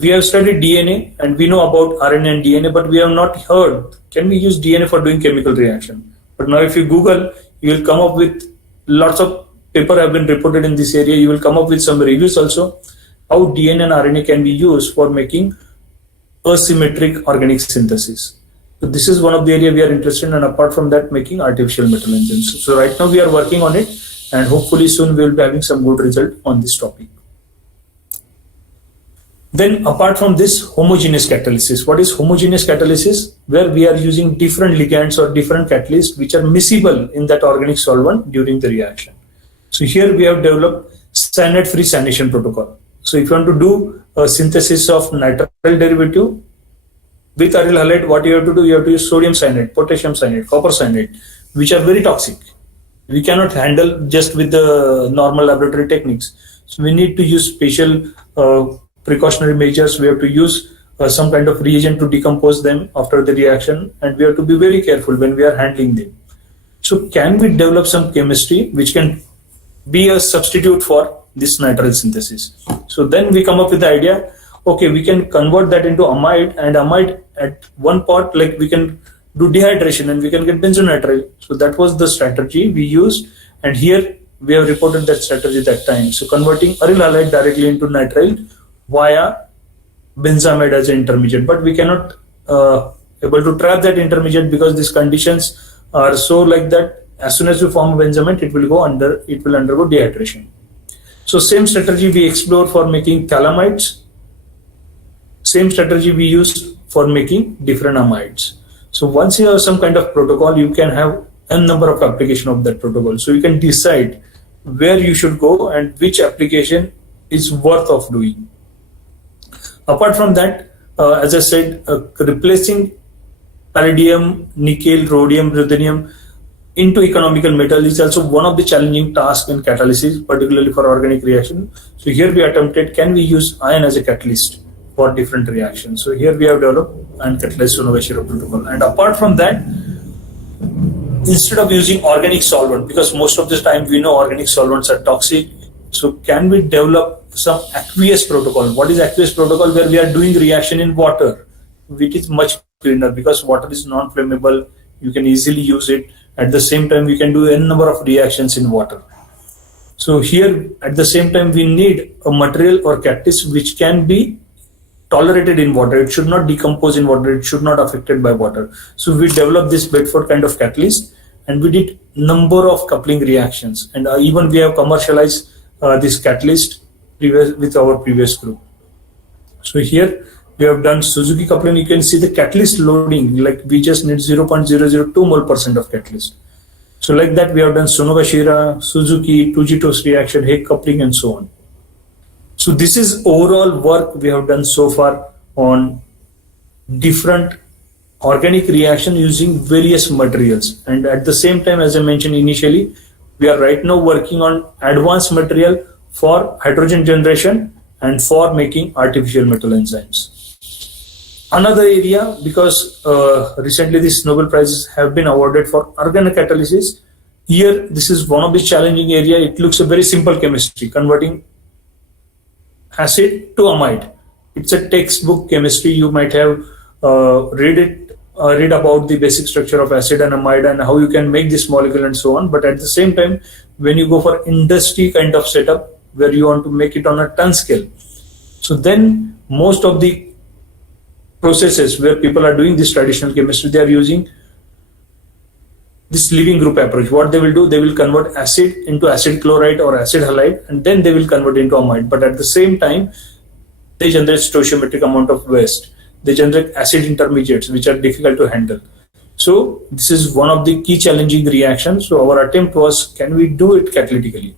We have studied DNA and we know about RNA and DNA, but we have not heard, can we use DNA for doing chemical reaction? But now if you Google, you will come up with lots of paper have been reported in this area. You will come up with some reviews also, how DNA and RNA can be used for making asymmetric organic synthesis. So this is one of the area we are interested in, and apart from that, making artificial metal enzymes. So right now we are working on it, and hopefully soon we will be having some good result on this topic. Then apart from this, homogeneous catalysis. What is homogeneous catalysis? Where we are using different ligands or different catalysts which are miscible in that organic solvent during the reaction. So here we have developed cyanide-free cyanation protocol. So if you want to do a synthesis of nitrile derivative with aryl halide, what you have to do, you have to use sodium cyanide, potassium cyanide, copper cyanide, which are very toxic. We cannot handle just with the normal laboratory techniques. So we need to use special precautionary measures. We have to use some kind of reagent to decompose them after the reaction, and we have to be very careful when we are handling them. So can we develop some chemistry which can be a substitute for this nitrile synthesis? So then we come up with the idea, okay, we can convert that into amide, and amide at one part, like we can do dehydration and we can get benzonitrile. So that was the strategy we used, and here we have reported that strategy that time. So converting aryl halide directly into nitrile via benzamide as an intermediate, but we cannot able to trap that intermediate because these conditions are so like that as soon as you form a benzamide, it will undergo dehydration. So same strategy we explore for making phthalamides. Same strategy we use for making different amides. So once you have some kind of protocol, you can have a number of application of that protocol. So you can decide where you should go and which application is worth of doing. Apart from that, as I said, replacing palladium, nickel, rhodium, ruthenium into economical metal is also one of the challenging tasks in catalysis, particularly for organic reaction. So here we attempted, can we use iron as a catalyst for different reactions? So here we have developed iron catalyzed Sonoba-Shiro protocol. And apart from that, instead of using organic solvent, because most of the time we know organic solvents are toxic, so can we develop some aqueous protocol? What is aqueous protocol? Where we are doing reaction in water, which is much cleaner because water is non-flammable. You can easily use it. At the same time, we can do a number of reactions in water. So here, at the same time, we need a material or catalyst which can be tolerated in water. It should not decompose in water. It should not affected by water. So we developed this Bedford kind of catalyst, and we did number of coupling reactions. And even we have commercialized this catalyst with our previous group. So here we have done Suzuki coupling. You can see the catalyst loading, like we just need 0.002 mole% of catalyst. So like that we have done Sonoba-Shiro, Suzuki, 2G-TOS reaction, Hague coupling, and so on. So this is overall work we have done so far on different organic reaction using various materials. And at the same time, as I mentioned initially, we are right now working on advanced material for hydrogen generation and for making artificial metal enzymes. Another area, because recently these Nobel Prizes have been awarded for organocatalysis. Here, this is one of the challenging area. It looks a very simple chemistry, converting acid to amide. It's a textbook chemistry. You might have read about the basic structure of acid and amide and how you can make this molecule and so on. But at the same time, when you go for industry kind of setup where you want to make it on a ton scale, so then most of the processes where people are doing this traditional chemistry, they are using this leaving group approach. What they will do, they will convert acid into acid chloride or acid halide, and then they will convert into amide. But at the same time, they generate stoichiometric amount of waste. They generate acid intermediates, which are difficult to handle. So this is one of the key challenging reactions. So our attempt was, can we do it catalytically?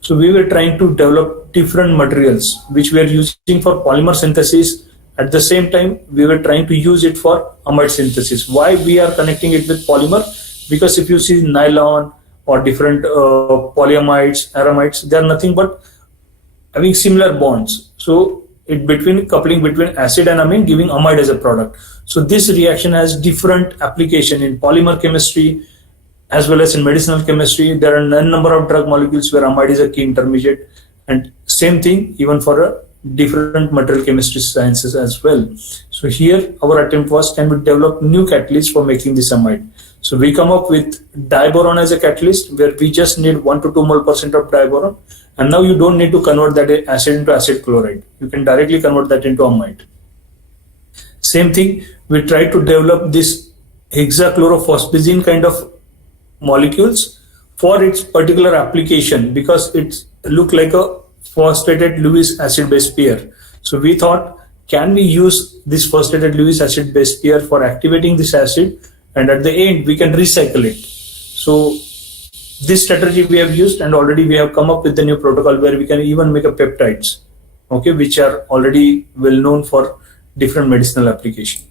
So we were trying to develop different materials, which we are using for polymer synthesis. At the same time, we were trying to use it for amide synthesis. Why we are connecting it with polymer? Because if you see nylon or different polyamides, aramides, they are nothing but having similar bonds. So coupling between acid and amine, giving amide as a product. So this reaction has different application in polymer chemistry as well as in medicinal chemistry. There are a number of drug molecules where amide is a key intermediate, and same thing even for a different material chemistry sciences as well. So here our attempt was, can we develop new catalysts for making this amide? So we come up with diboron as a catalyst, where we just need 1 to 2 mol% of diboron, and now you don't need to convert that acid into acid chloride. You can directly convert that into amide. Same thing, we try to develop this hexachlorophosphizene kind of molecules for its particular application, because it look like a phosphated Lewis acid base pair. So we thought, can we use this phosphated Lewis acid base pair for activating this acid, and at the end we can recycle it. So this strategy we have used, and already we have come up with the new protocol where we can even make a peptides, okay, which are already well known for different medicinal application.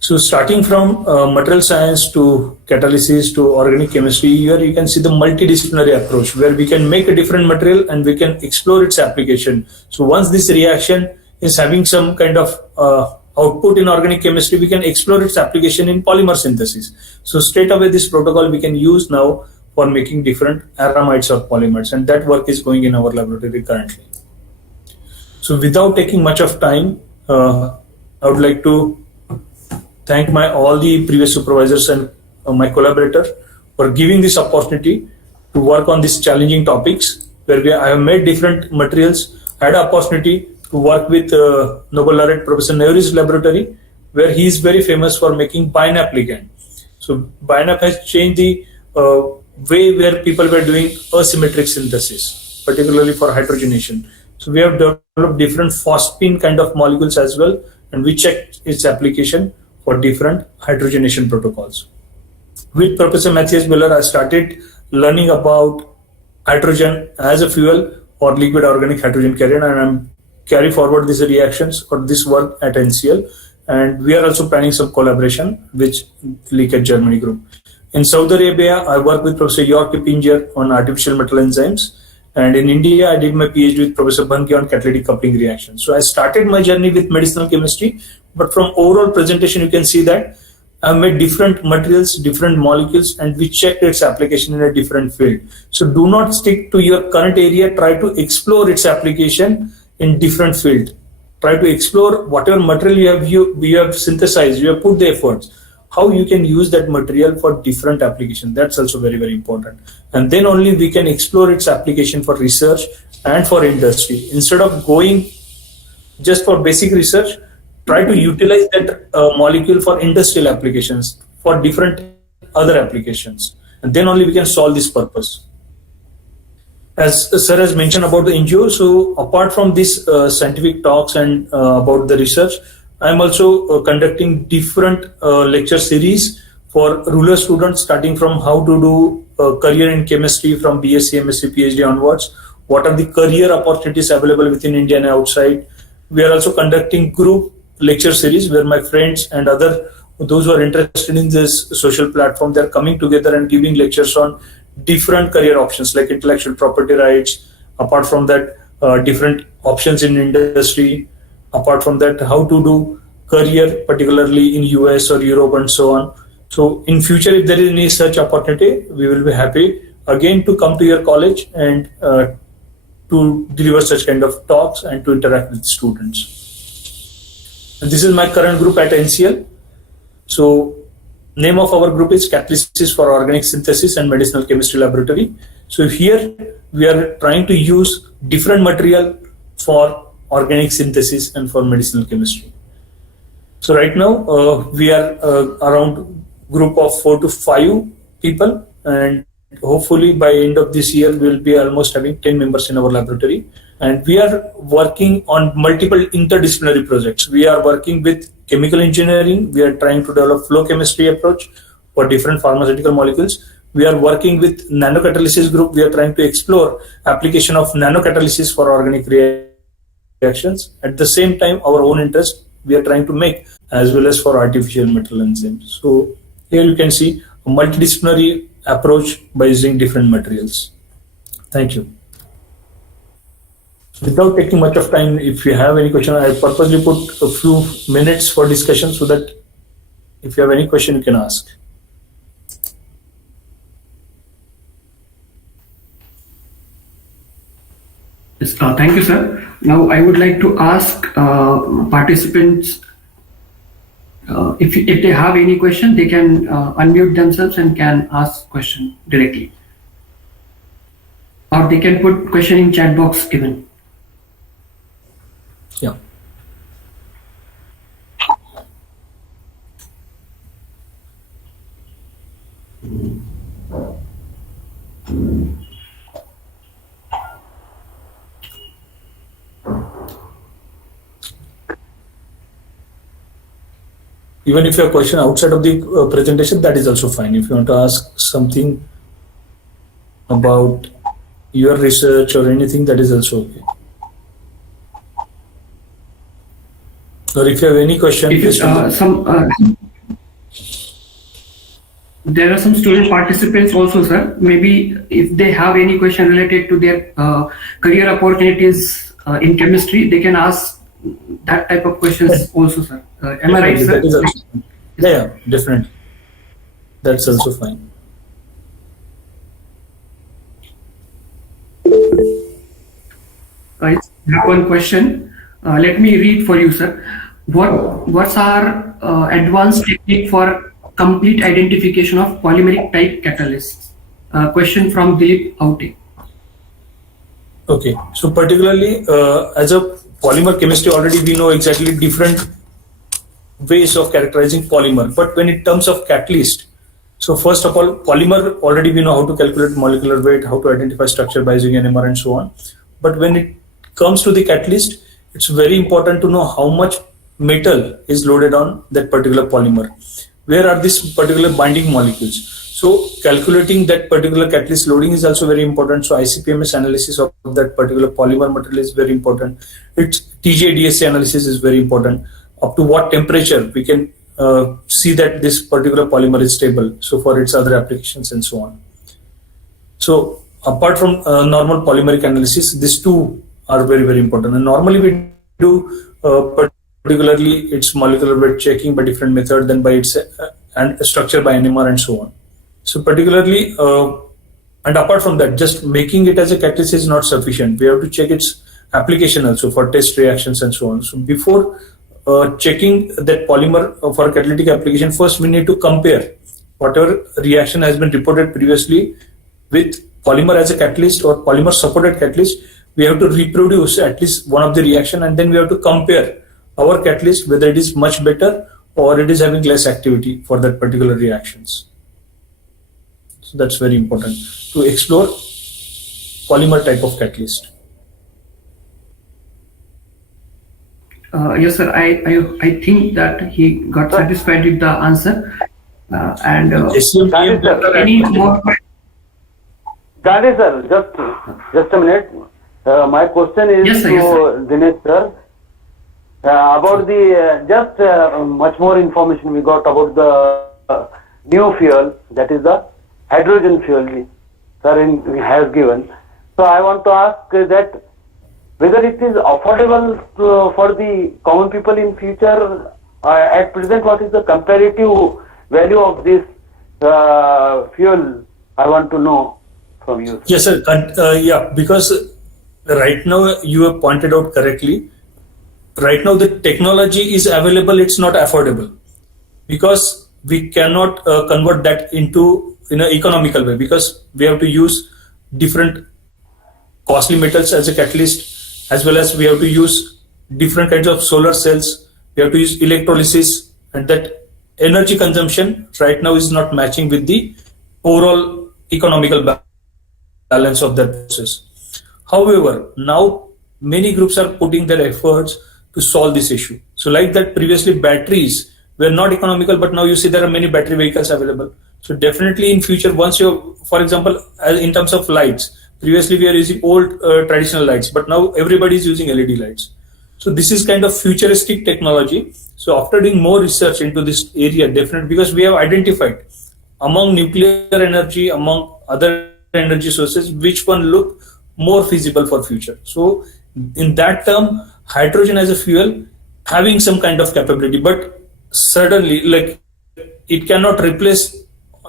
So starting from material science to catalysis to organic chemistry, here you can see the multidisciplinary approach where we can make a different material and we can explore its application. So once this reaction is having some kind of output in organic chemistry, we can explore its application in polymer synthesis. So straight away this protocol we can use now for making different aramides or polymers, and that work is going in our laboratory currently. So without taking much of time, I would like to thank all the previous supervisors and my collaborator for giving this opportunity to work on these challenging topics where I have made different materials. I had an opportunity to work with Nobel laureate Professor Neuri's laboratory, where he is very famous for making BiNAP ligand. So BiNAP has changed the way where people were doing asymmetric synthesis, particularly for hydrogenation. So we have developed different phosphine kind of molecules as well, and we checked its application for different hydrogenation protocols. With Professor Matthias Müller, I started learning about hydrogen as a fuel or liquid organic hydrogen carrier, and I'm carry forward these reactions or this work at NCL, and we are also planning some collaboration with Likat Germany group. In Saudi Arabia, I work with Professor Jörg Kippinger on artificial metal enzymes, and in India, I did my PhD with Professor Bhanke on catalytic coupling reactions. So I started my journey with medicinal chemistry, but from overall presentation, you can see that I've made different materials, different molecules, and we checked its application in a different field. So do not stick to your current area, try to explore its application in different field. Try to explore whatever material you have synthesized, you have put the efforts, how you can use that material for different application. That's also very, very important. And then only we can explore its application for research and for industry. Instead of going just for basic research, try to utilize that molecule for industrial applications, for different other applications. And then only we can solve this purpose. As Sir has mentioned about the NGO, so apart from these scientific talks and about the research, I'm also conducting different lecture series for rural students, starting from how to do a career in chemistry from BSc, MSc, PhD onwards, what are the career opportunities available within India and outside. We are also conducting group lecture series where my friends and those who are interested in this social platform, they're coming together and giving lectures on different career options like intellectual property rights. Apart from that, different options in industry. Apart from that, how to do career, particularly in US or Europe and so on. So in future, if there is any such opportunity, we will be happy again to come to your college and to deliver such kind of talks and to interact with the students. And this is my current group at NCL. So name of our group is Catalysis for Organic Synthesis and Medicinal Chemistry Laboratory. So here we are trying to use different material for organic synthesis and for medicinal chemistry. So right now we are around group of 4 to 5 people, and hopefully by end of this year we will be almost having 10 members in our laboratory. And we are working on multiple interdisciplinary projects. We are working with chemical engineering. We are trying to develop flow chemistry approach for different pharmaceutical molecules. We are working with nanocatalysis group. We are trying to explore application of nanocatalysis for organic reactions. At the same time, our own interest we are trying to make as well as for artificial metal enzymes. So here you can see a multidisciplinary approach by using different materials. Thank you. Without taking much of time, if you have any question, I purposely put a few minutes for discussion so that if you have any question, you can ask. Yes, thank you, sir. Now I would like to ask participants if they have any question, they can unmute themselves and can ask question directly, or they can put question in chat box given. Yeah. Even if you have a question outside of the presentation, that is also fine. If you want to ask something about your research or anything, that is also okay. Or if you have any question, If there are some student participants also, sir. Maybe if they have any question related to their career opportunities in chemistry, they can ask that type of questions also, sir. Am I right, sir? That is also fine. Yeah, definitely. That's also fine. I have one question. Let me read for you, sir. What's our advanced technique for complete identification of polymeric type catalysts? Question from Dilip Aute. Okay, so particularly as a polymer chemistry, already we know exactly different ways of characterizing polymer. But when in terms of catalyst, so first of all, polymer already we know how to calculate molecular weight, how to identify structure by using NMR and so on. But when it comes to the catalyst, it's very important to know how much metal is loaded on that particular polymer. Where are these particular binding molecules? So calculating that particular catalyst loading is also very important. So ICP-MS analysis of that particular polymer material is very important. Its TJ-DSA analysis is very important. Up to what temperature we can see that this particular polymer is stable. So for its other applications and so on. So apart from normal polymeric analysis, these two are very, very important. And normally we do particularly its molecular weight checking by different method, then by its and structure by NMR and so on. So particularly, and apart from that, just making it as a catalyst is not sufficient. We have to check its application also for test reactions and so on. So before checking that polymer for catalytic application, first we need to compare whatever reaction has been reported previously with polymer as a catalyst or polymer supported catalyst. We have to reproduce at least one of the reaction, and then we have to compare our catalyst whether it is much better or it is having less activity for that particular reactions. So that's very important to explore polymer type of catalyst. Yes, sir. I think that he got satisfied with the answer. Gandhi, Any more? sir, just a minute. My question is Yes, sir, to yes, sir. Dinesh sir. About the just much more information we got about the new fuel, that is the hydrogen fuel, sir has given. So I want to ask that whether it is affordable for the common people in future. At present, what is the comparative value of this fuel? I want to know from you. Yes, sir. Yeah, because right now you have pointed out correctly. Right now the technology is available, it's not affordable because we cannot convert that into in an economical way, because we have to use different costly metals as a catalyst, as well as we have to use different kinds of solar cells, we have to use electrolysis, and that energy consumption right now is not matching with the overall economical balance of that process. However, now many groups are putting their efforts to solve this issue. So like that, previously batteries were not economical, but now you see there are many battery vehicles available. So definitely in future, once you, for example, in terms of lights, previously we are using old traditional lights, but now everybody is using LED lights. So this is kind of futuristic technology. So after doing more research into this area, definitely, because we have identified among nuclear energy, among other energy sources, which one look more feasible for future. So in that term, hydrogen as a fuel having some kind of capability, but certainly like it cannot replace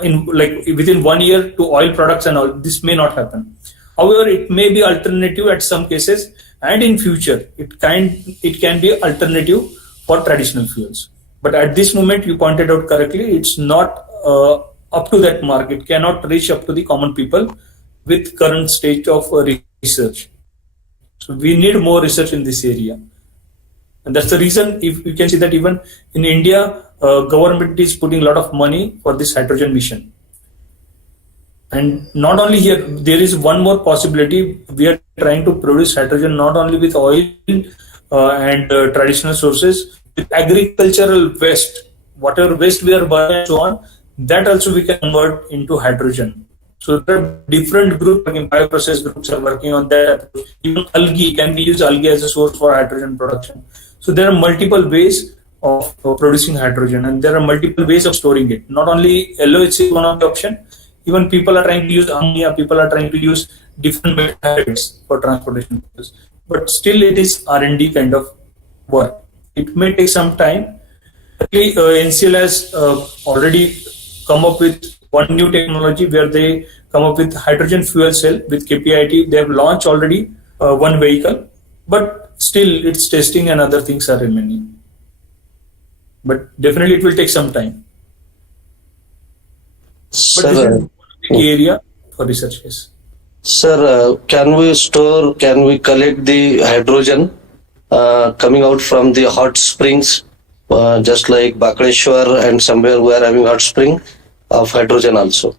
in like within 1 year to oil products and all. This may not happen. However, it may be alternative at some cases, and in future it can be alternative for traditional fuels. But at this moment, you pointed out correctly, it's not up to that mark. It cannot reach up to the common people with current state of research. So we need more research in this area. And that's the reason, if you can see that even in India, government is putting a lot of money for this hydrogen mission. And not only here, there is one more possibility. We are trying to produce hydrogen not only with oil and traditional sources, with agricultural waste, whatever waste we are burning and so on, that also we can convert into hydrogen. So there are different groups, bioprocess groups are working on that. Even algae, can we use algae as a source for hydrogen production? So there are multiple ways of producing hydrogen, and there are multiple ways of storing it. Not only LOHC is one of the option. Even people are trying to use ammonia, people are trying to use different methods for transportation purposes. But still it is R&D kind of work. It may take some time. Actually, NCL has already come up with one new technology where they come up with hydrogen fuel cell with KPIT. They have launched already one vehicle, but still its testing and other things are remaining. But definitely it will take some time. But this is one key area for research. Yes. Sir, can we collect the hydrogen coming out from the hot springs, just like Bakreshwar and somewhere we are having hot spring of hydrogen also?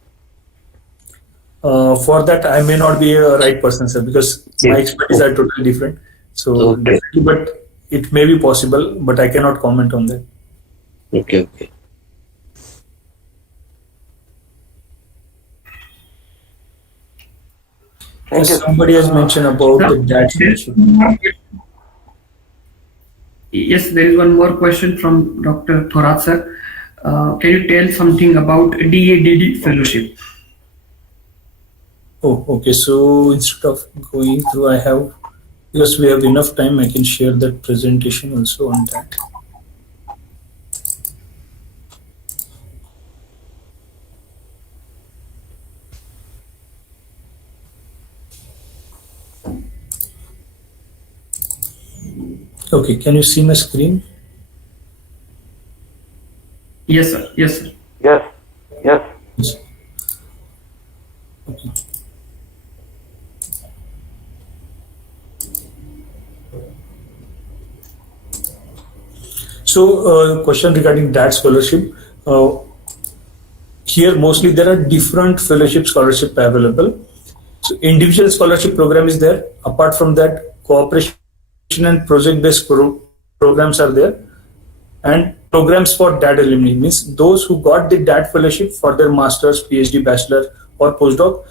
For that, I may not be a right person, sir, because my expertise are totally different. So, definitely, but it may be possible, but I cannot comment on that. Okay. Somebody has mentioned about the DAT solution. Yes, there is one more question from Dr. Thorat sir. Can you tell something about DADD fellowship? Oh, okay. So instead of going through, because we have enough time, I can share that presentation also on that. Okay, can you see my screen? Yes, sir. Yes, sir. Yes. Yes. Okay. So, question regarding that scholarship. Here, mostly there are different fellowship scholarship available. So, individual scholarship program is there. Apart from that, cooperation and project-based programs are there, and programs for DAT alumni, means those who got the DAT fellowship for their master's, PhD, bachelor, or postdoc,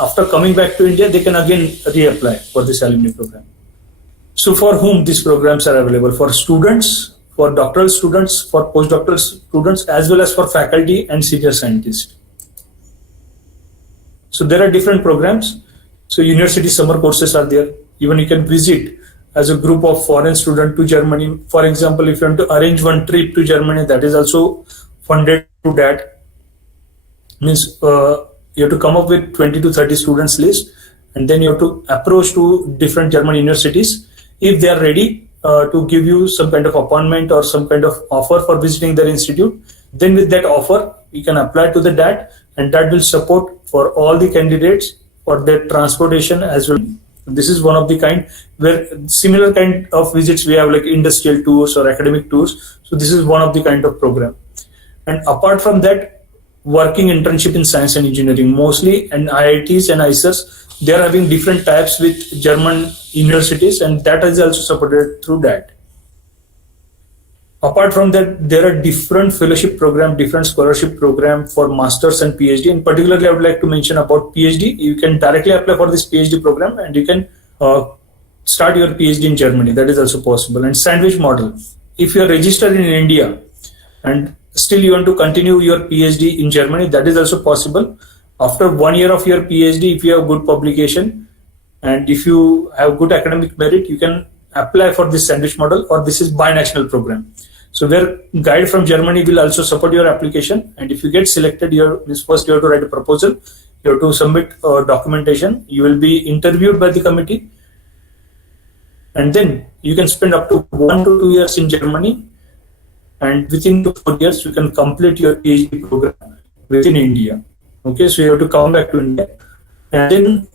after coming back to India, they can again reapply for this alumni program. So for whom these programs are available? For students, for doctoral students, for postdoctoral students, as well as for faculty and senior scientists. So there are different programs. So university summer courses are there. Even you can visit as a group of foreign students to Germany. For example, if you want to arrange one trip to Germany, that is also funded through that. Means you have to come up with 20 to 30 students list, and then you have to approach to different German universities. If they are ready to give you some kind of appointment or some kind of offer for visiting their institute, then with that offer, you can apply to the DAT, and that will support for all the candidates for their transportation as well. This is one of the kind where similar kind of visits we have, like industrial tours or academic tours. So this is one of the kind of program. And apart from that, working internship in science and engineering, mostly, and IITs and ICERs, they are having different types with German universities, and that is also supported through that. Apart from that, there are different fellowship program, different scholarship program for masters and PhD. And particularly, I would like to mention about PhD. You can directly apply for this PhD program, and you can start your PhD in Germany. That is also possible. And sandwich model. If you are registered in India and still you want to continue your PhD in Germany, that is also possible. After 1 year of your PhD, if you have good publication and if you have good academic merit, you can apply for this sandwich model, or this is binational program. So where guide from Germany will also support your application, and if you get selected, first you have to write a proposal, you have to submit documentation, you will be interviewed by the committee, and then you can spend up to 1 to 2 years in Germany, and within 4 years you can complete your PhD program within India. Okay, so you have to come back to India, and then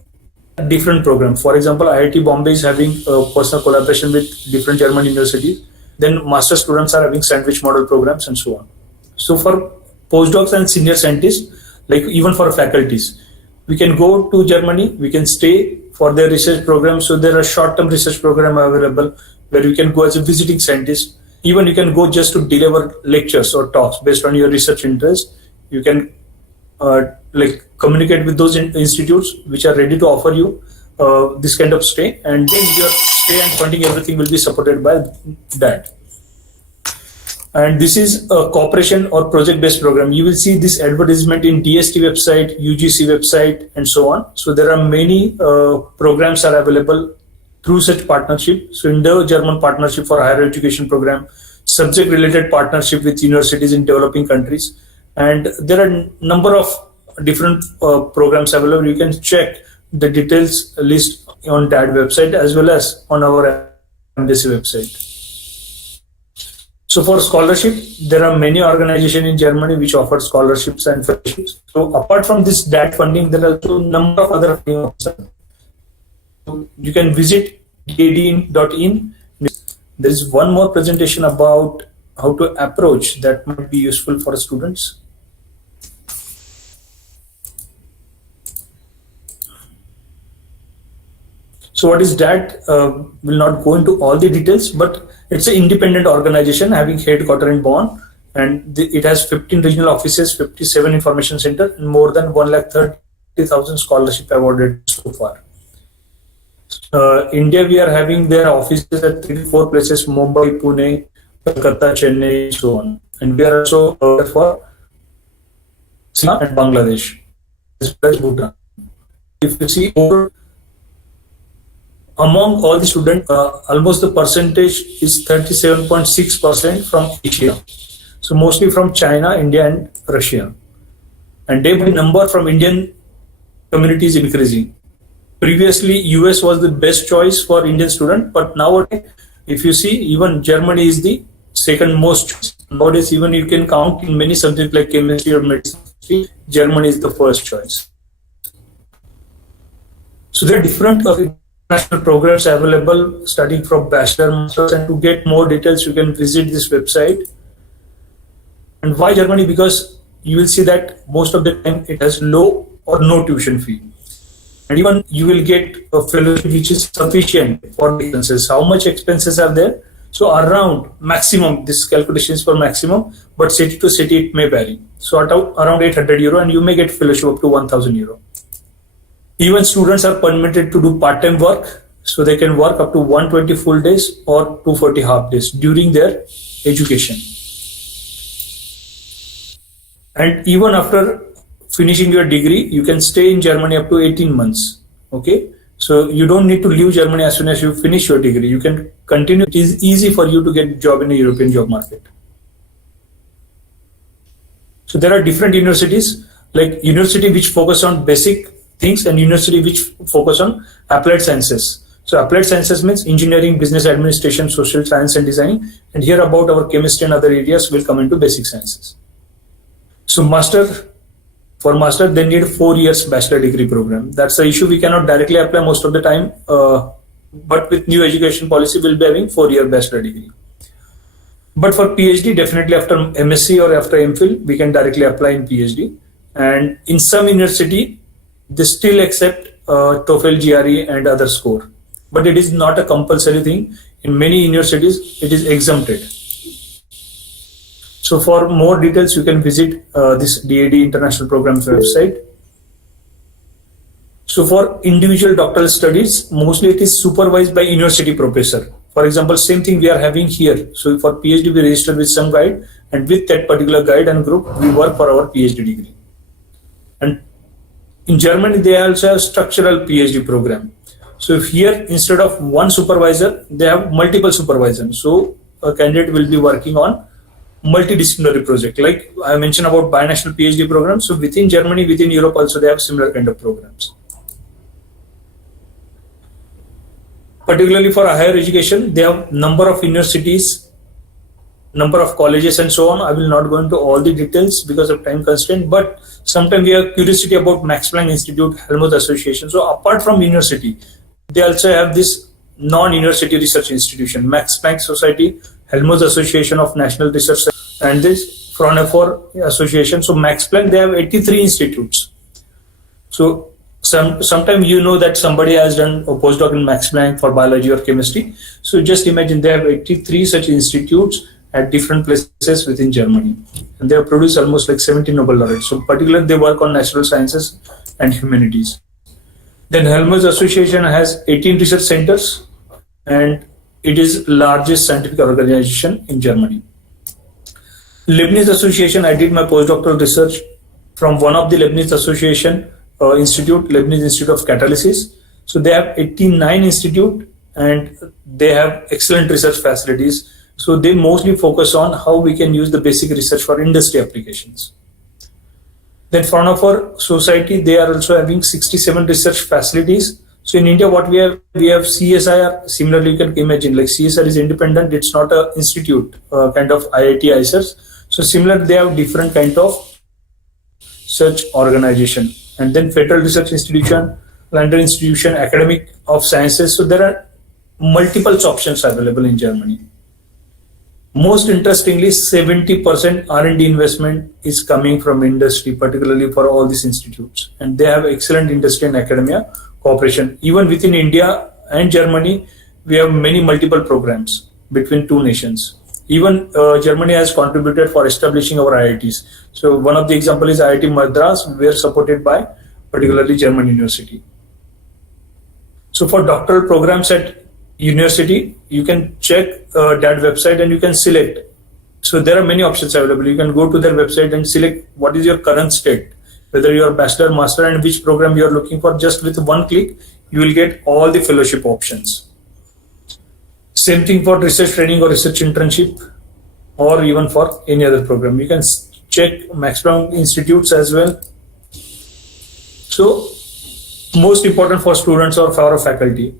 different program. For example, IIT Bombay is having personal collaboration with different German universities. Then master students are having sandwich model programs and so on. So for postdocs and senior scientists, like even for faculties, we can go to Germany, we can stay for their research program. So there are short-term research program available where you can go as a visiting scientist. Even you can go just to deliver lectures or talks based on your research interest. You can communicate with those institutes which are ready to offer you this kind of stay, and then your stay and funding, everything will be supported by that. And this is a cooperation or project-based program. You will see this advertisement in DST website, UGC website, and so on. So there are many programs are available through such partnership. So Indo-German Partnership for Higher Education Program, subject-related partnership with universities in developing countries. And there are a number of different programs available. You can check the details list on that website as well as on our embassy website. So for scholarship, there are many organizations in Germany which offer scholarships and fellowships. So apart from this DAT funding, there are also a number of other funding options. So you can visit dadin.in. There is one more presentation about how to approach that might be useful for students. So what is that? Will not go into all the details, but it's an independent organization having headquarters in Bonn, and it has 15 regional offices, 57 information centers, and more than 130,000 scholarship awarded so far. India, we are having their offices at 3-4 places: Mumbai, Pune, Kolkata, Chennai, so on. And we are also for Sri and Bangladesh, as well as Bhutan. If you see among all the students, almost the percentage is 37.6% from Asia. So mostly from China, India, and Russia. And day by number from Indian community is increasing. Previously, US was the best choice for Indian student, but nowadays, if you see, even Germany is the second most choice. Nowadays, even you can count in many subjects like chemistry or medicine, Germany is the first choice. So there are different international programs available starting from bachelor, masters, and to get more details, you can visit this website. And why Germany? Because you will see that most of the time it has low or no tuition fee. And even you will get a fellowship which is sufficient for the expenses. How much expenses are there? So around maximum, this calculation is for maximum, but city to city it may vary. So at around 800 euro, and you may get fellowship up to 1,000 euro. Even students are permitted to do part-time work, so they can work up to 120 full days or 240 half days during their education. And even after finishing your degree, you can stay in Germany up to 18 months. Okay, so you don't need to leave Germany as soon as you finish your degree. You can continue. It is easy for you to get a job in the European job market. So there are different universities, like university which focus on basic things and university which focus on applied sciences. So applied sciences means engineering, business administration, social science and design. And here about our chemistry and other areas will come into basic sciences. So for master, they need 4 years bachelor degree program. That's the issue. We cannot directly apply most of the time. But with new education policy, we'll be having 4-year bachelor degree. But for PhD, definitely after MSc or after MPhil, we can directly apply in PhD. And in some university, they still accept TOEFL, GRE and other score. But it is not a compulsory thing. In many universities, it is exempted. So for more details, you can visit this DAD International Programs website. So for individual doctoral studies, mostly it is supervised by university professor. For example, same thing we are having here. So for PhD, we register with some guide, and with that particular guide and group, we work for our PhD degree. And in Germany, they also have structural PhD program. So if here, instead of one supervisor, they have multiple supervisors. So a candidate will be working on multidisciplinary project. Like I mentioned about binational PhD programs. So within Germany, within Europe also, they have similar kind of programs. Particularly for higher education, they have number of universities, number of colleges and so on. I will not go into all the details because of time constraint, but sometimes we have curiosity about Max Planck Institute, Helmholtz Association. So apart from university, they also have this non-university research institution, Max Planck Society, Helmholtz Association of National Research, and this Fraunhofer Association. So Max Planck, they have 83 institutes. So sometimes you know that somebody has done a postdoc in Max Planck for biology or chemistry. So just imagine they have 83 such institutes at different places within Germany. And they have produced almost like 70 Nobel laureates. So particularly they work on natural sciences and humanities. Then Helmholtz Association has 18 research centers, and it is largest scientific organization in Germany. Leibniz Association, I did my postdoctoral research from one of the Leibniz Association institute, Leibniz Institute of Catalysis. So they have 89 institute and they have excellent research facilities. So they mostly focus on how we can use the basic research for industry applications. Then Fraunhofer Society, they are also having 67 research facilities. So in India, what we have CSIR. Similarly, you can imagine like CSIR is independent. It's not an institute, kind of IIT, ICERS. So similar, they have different kind of such organization. And then Federal Research Institution, London Institution, Academic of Sciences. So there are multiple options available in Germany. Most interestingly, 70% R&D investment is coming from industry, particularly for all these institutes. And they have excellent industry and academia cooperation. Even within India and Germany, we have many multiple programs between two nations. Even Germany has contributed for establishing our IITs. So one of the example is IIT Madras, we are supported by particularly German university. So for doctoral programs at university, you can check that website and you can select. So there are many options available. You can go to their website and select what is your current state, whether you are bachelor, master, and which program you are looking for. Just with one click, you will get all the fellowship options. Same thing for research training or research internship, or even for any other program. You can check Max Planck institutes as well. So most important for students or for a faculty.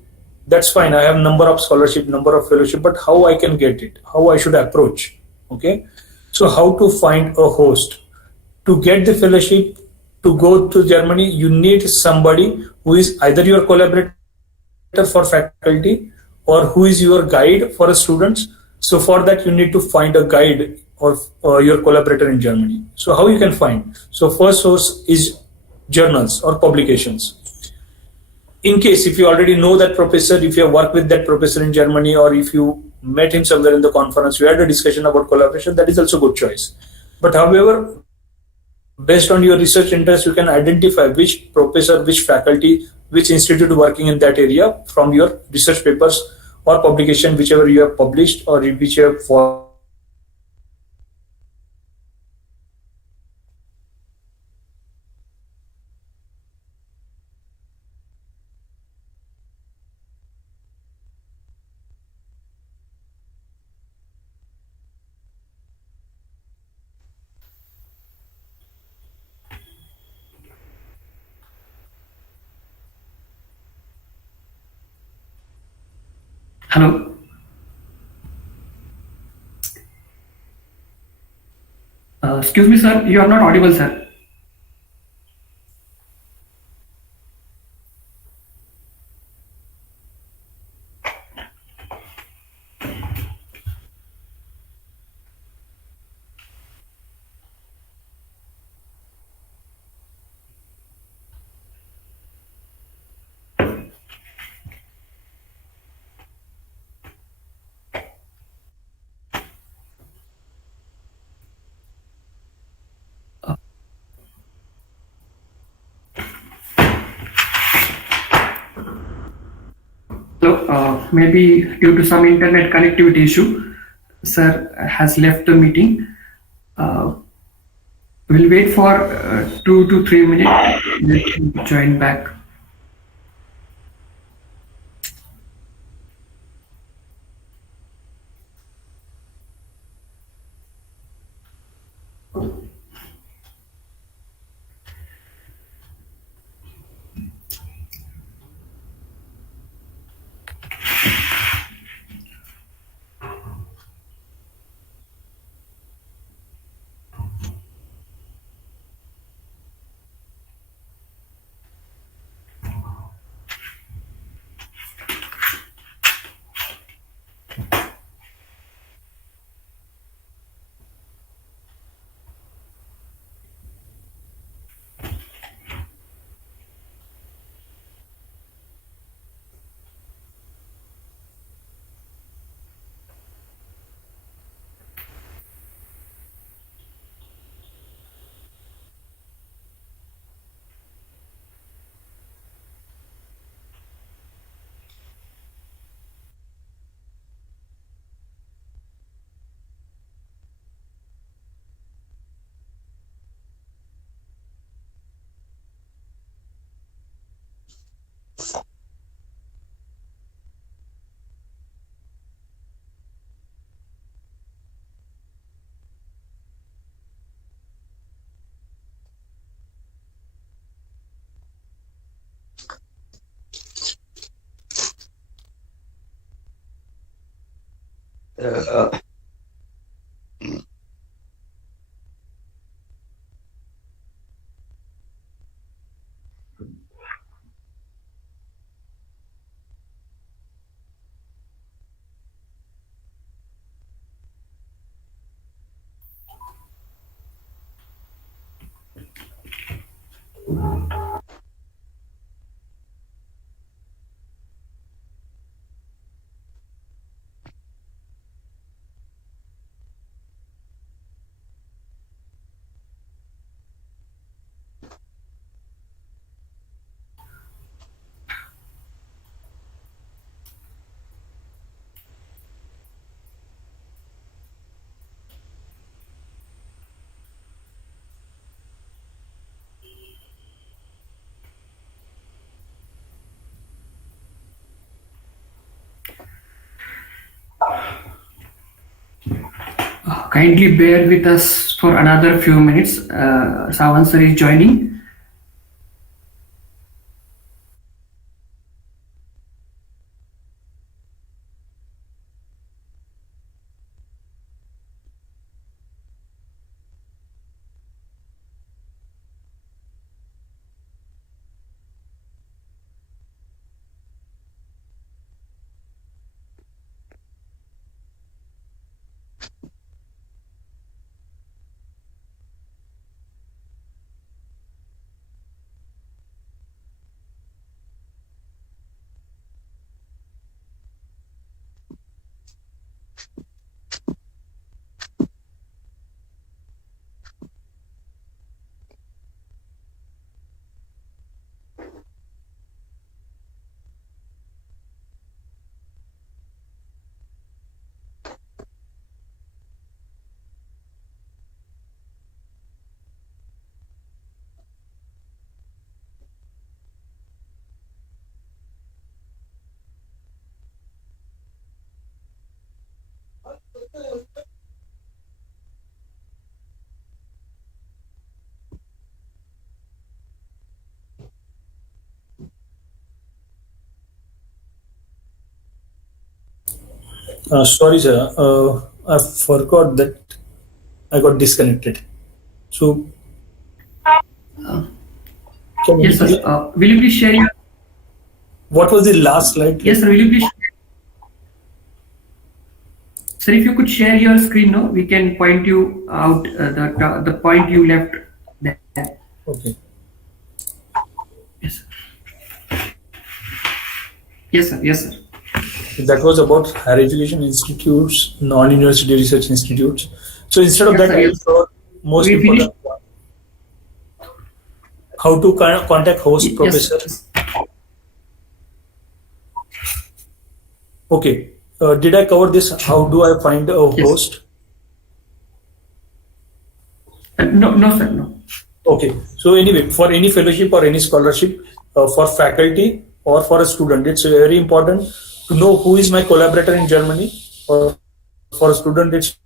That's fine. I have number of scholarship, number of fellowship, but how I can get it, how I should approach. Okay. So how to find a host to get the fellowship, to go to Germany, you need somebody who is either your collaborator for faculty or who is your guide for students. So for that, you need to find a guide or your collaborator in Germany. So how you can find? So first source is journals or publications. In case if you already know that professor, if you have worked with that professor in Germany, or if you met him somewhere in the conference, you had a discussion about collaboration, that is also a good choice. But however, Based on your research interest, you can identify which professor, which faculty, which institute working in that area from your research papers or publication, whichever you have published or which you have for. Hello. Excuse me, sir. You are not audible, sir. Hello. Maybe due to some internet connectivity issue, sir has left the meeting. We'll wait for 2 to 3 minutes. Let him join back. Kindly bear with us for another few minutes. Sawan sir is joining. Sorry, sir. I forgot that I got disconnected. So, can you Yes, sir. please- Will you please share your? what was the last slide? Yes, sir. Will you please? Sir, if you could share your screen, no, we can point you out the point you left there. Okay. Yes, sir. Yes, sir. Yes, sir. That was about higher education institutes, non-university research institutes. So instead of Yes, that, sir, I yes. thought most We important one, how to contact host Yes. professor. Okay. Did I cover this? How do I find a Yes. host? No, no, sir. No. Okay. So anyway, for any fellowship or any scholarship, for faculty or for a student, it's very important to know who is my collaborator in Germany. Or for a student, it's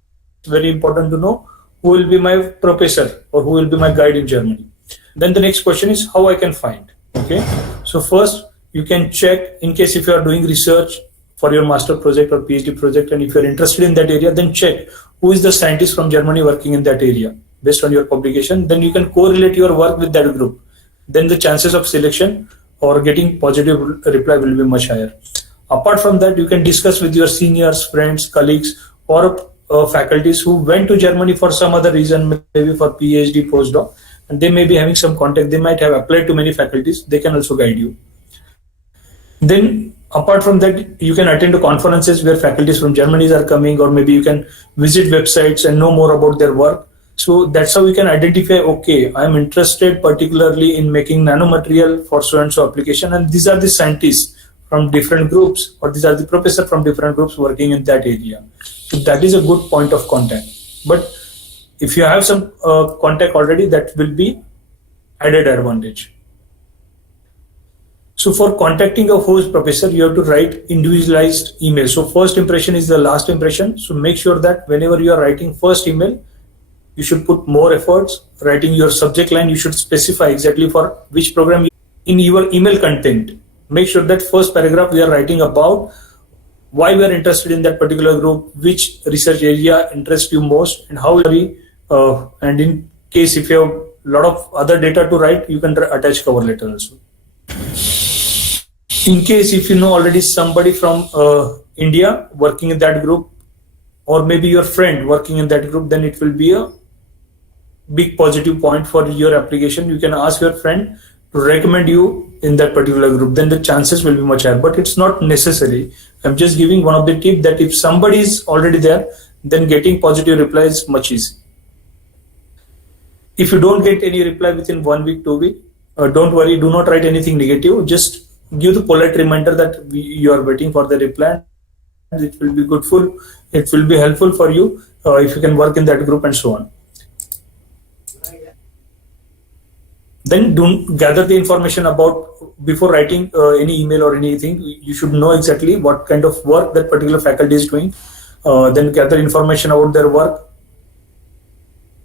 very important to know who will be my professor or who will be my guide in Germany. Then the next question is how I can find. Okay. So first, you can check in case if you are doing research for your master project or PhD project, and if you're interested in that area, then check who is the scientist from Germany working in that area based on your publication. Then you can correlate your work with that group. Then the chances of selection or getting positive reply will be much higher. Apart from that, you can discuss with your seniors, friends, colleagues, or faculties who went to Germany for some other reason, maybe for PhD, postdoc, and they may be having some contact. They might have applied to many faculties. They can also guide you. Then apart from that, you can attend to conferences where faculties from Germany are coming, or maybe you can visit websites and know more about their work. So that's how we can identify, okay, I'm interested particularly in making nanomaterial for so-and-so application, and these are the scientists from different groups, or these are the professors from different groups working in that area. So that is a good point of contact. But if you have some contact already, that will be added advantage. So for contacting a host professor, you have to write individualized email. So first impression is the last impression. So make sure that whenever you are writing first email, you should put more efforts. Writing your subject line, you should specify exactly for which program in your email content. Make sure that first paragraph we are writing about why we are interested in that particular group, which research area interests you most, and how we. And in case if you have a lot of other data to write, you can attach cover letter also. In case if you know already somebody from India working in that group, or maybe your friend working in that group, then it will be a big positive point for your application. You can ask your friend to recommend you in that particular group, then the chances will be much higher, but it's not necessary. I'm just giving one of the tips that if somebody is already there, then getting positive reply is much easy. If you don't get any reply within 1 week, 2 weeks, don't worry, do not write anything negative. Just give the polite reminder that you are waiting for the reply. It will be goodful. It will be helpful for you if you can work in that group and so on. Then gather the information about before writing any email or anything. You should know exactly what kind of work that particular faculty is doing. Then gather information about their work,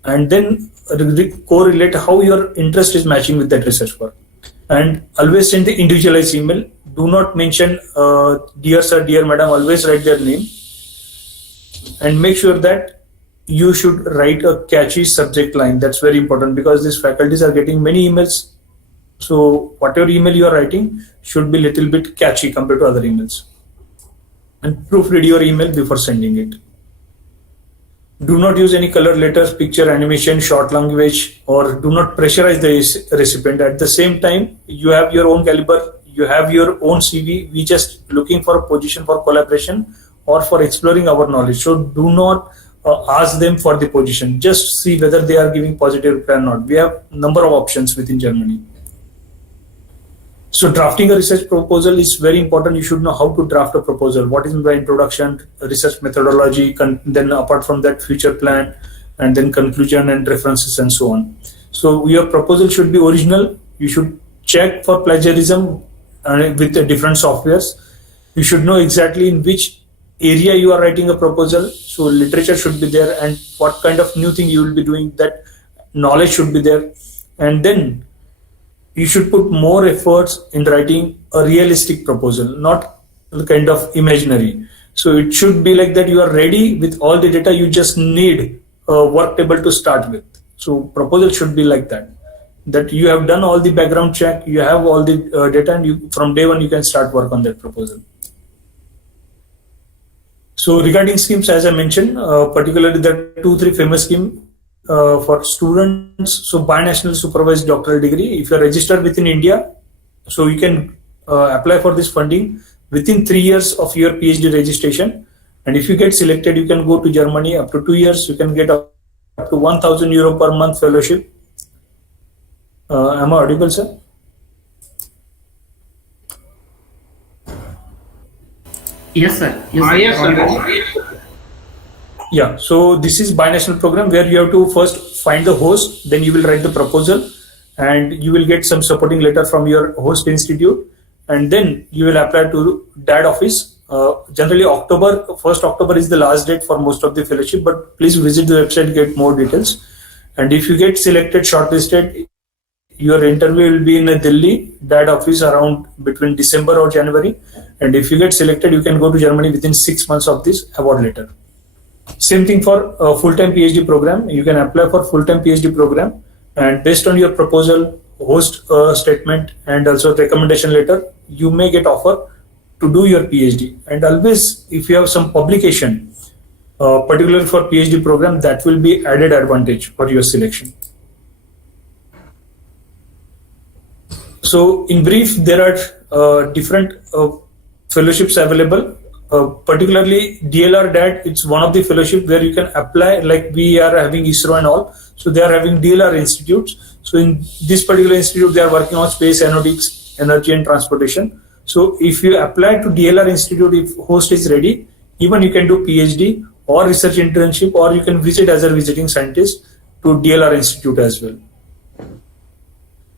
and then correlate how your interest is matching with that research work. And always send the individualized email. Do not mention dear sir, dear madam. Always write their name, and make sure that you should write a catchy subject line. That's very important because these faculties are getting many emails. So whatever email you are writing should be a little bit catchy compared to other emails. And proofread your email before sending it. Do not use any color letters, picture, animation, short language, or do not pressurize the recipient. At the same time, you have your own caliber, you have your own CV. We just looking for a position for collaboration or for exploring our knowledge. So do not ask them for the position. Just see whether they are giving positive reply or not. We have number of options within Germany. So drafting a research proposal is very important. You should know how to draft a proposal. What is the introduction, research methodology, then apart from that, future plan, and then conclusion and references and so on. So your proposal should be original. You should check for plagiarism with the different softwares. You should know exactly in which area you are writing a proposal. So literature should be there, and what kind of new thing you will be doing, that knowledge should be there. And then you should put more efforts in writing a realistic proposal, not kind of imaginary. So it should be like that you are ready with all the data, you just need a work table to start with. So proposal should be like that you have done all the background check, you have all the data, and from day one you can start work on that proposal. So regarding schemes, as I mentioned, particularly the 2-3 famous scheme for students. So binational supervised doctoral degree, if you are registered within India, so you can apply for this funding within 3 years of your PhD registration. And if you get selected, you can go to Germany. Up to 2 years, you can get up to 1,000 euro per month fellowship. Am I audible, sir? Yes, sir. Yes, sir. Yeah, so this is binational program where you have to first find the host, then you will write the proposal, and you will get some supporting letter from your host institute, and then you will apply to DAD office. Generally, first October is the last date for most of the fellowship, but please visit the website, get more details. And if you get selected, shortlisted, your interview will be in Delhi DAD office around between December or January. And if you get selected, you can go to Germany within 6 months of this award letter. Same thing for a full-time PhD program. You can apply for full-time PhD program, and based on your proposal, host statement, and also recommendation letter, you may get offer to do your PhD. And always, if you have some publication, particularly for PhD program, that will be added advantage for your selection. So in brief, there are different fellowships available. Particularly DLR DAD, it's one of the fellowship where you can apply, like we are having ISRO and all. So they are having DLR institutes. So in this particular institute, they are working on space, aeronautics, energy and transportation. So if you apply to DLR institute, if host is ready, even you can do PhD or research internship, or you can visit as a visiting scientist to DLR institute as well.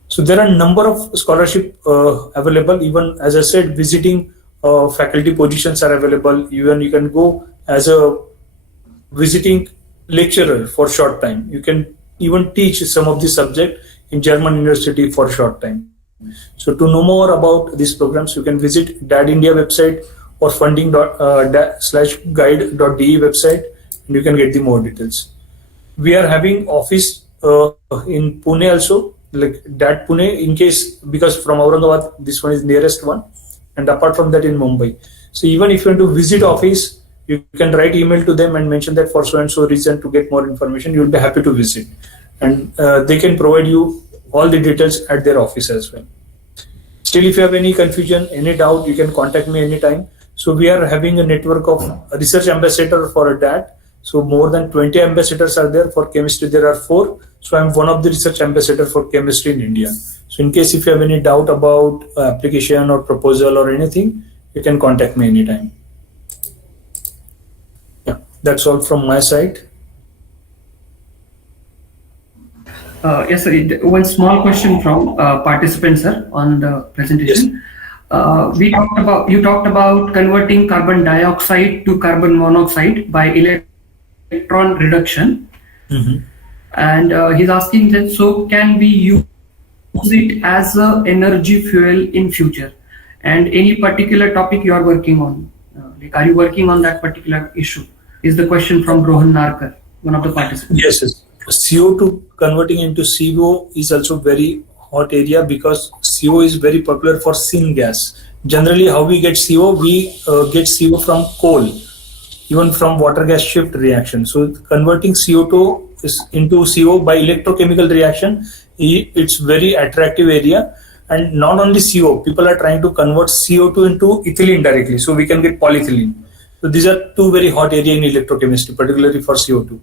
So there are a number of scholarship available. Even as I said, visiting faculty positions are available. Even you can go as a visiting lecturer for short time. You can even teach some of the subject in German university for short time. So to know more about these programs, you can visit DAD India website or funding.guide.de website, and you can get the more details. We are having office in Pune also, like DAD Pune, in case, because from Aurangabad, this one is nearest one. And apart from that, in Mumbai. So even if you want to visit office, you can write email to them and mention that for so and so reason to get more information, you will be happy to visit. And they can provide you all the details at their office as well. Still, if you have any confusion, any doubt, you can contact me anytime. So we are having a network of research ambassador for a DAD. So more than 20 ambassadors are there. For chemistry, there are 4. So I'm one of the research ambassador for chemistry in India. So in case if you have any doubt about application or proposal or anything, you can contact me anytime. Yeah, that's all from my side. Yes, sir. One small question from participants, sir, on the presentation. Yes. You talked about converting carbon dioxide to carbon monoxide by electron reduction. Mm-hmm. And he's asking that, so can we use it as a energy fuel in future? And any particular topic you are working on? Like, are you working on that particular issue? Is the question from Rohan Narkar, one of the participants. Yes. CO2 converting into CO is also very hot area, because CO is very popular for syngas. Generally, how we get CO? We get CO from coal, even from water gas shift reaction. So converting CO2 into CO by electrochemical reaction, it's very attractive area. And not only CO, people are trying to convert CO2 into ethylene directly, so we can get polyethylene. So these are 2 very hot areas in electrochemistry, particularly for CO2.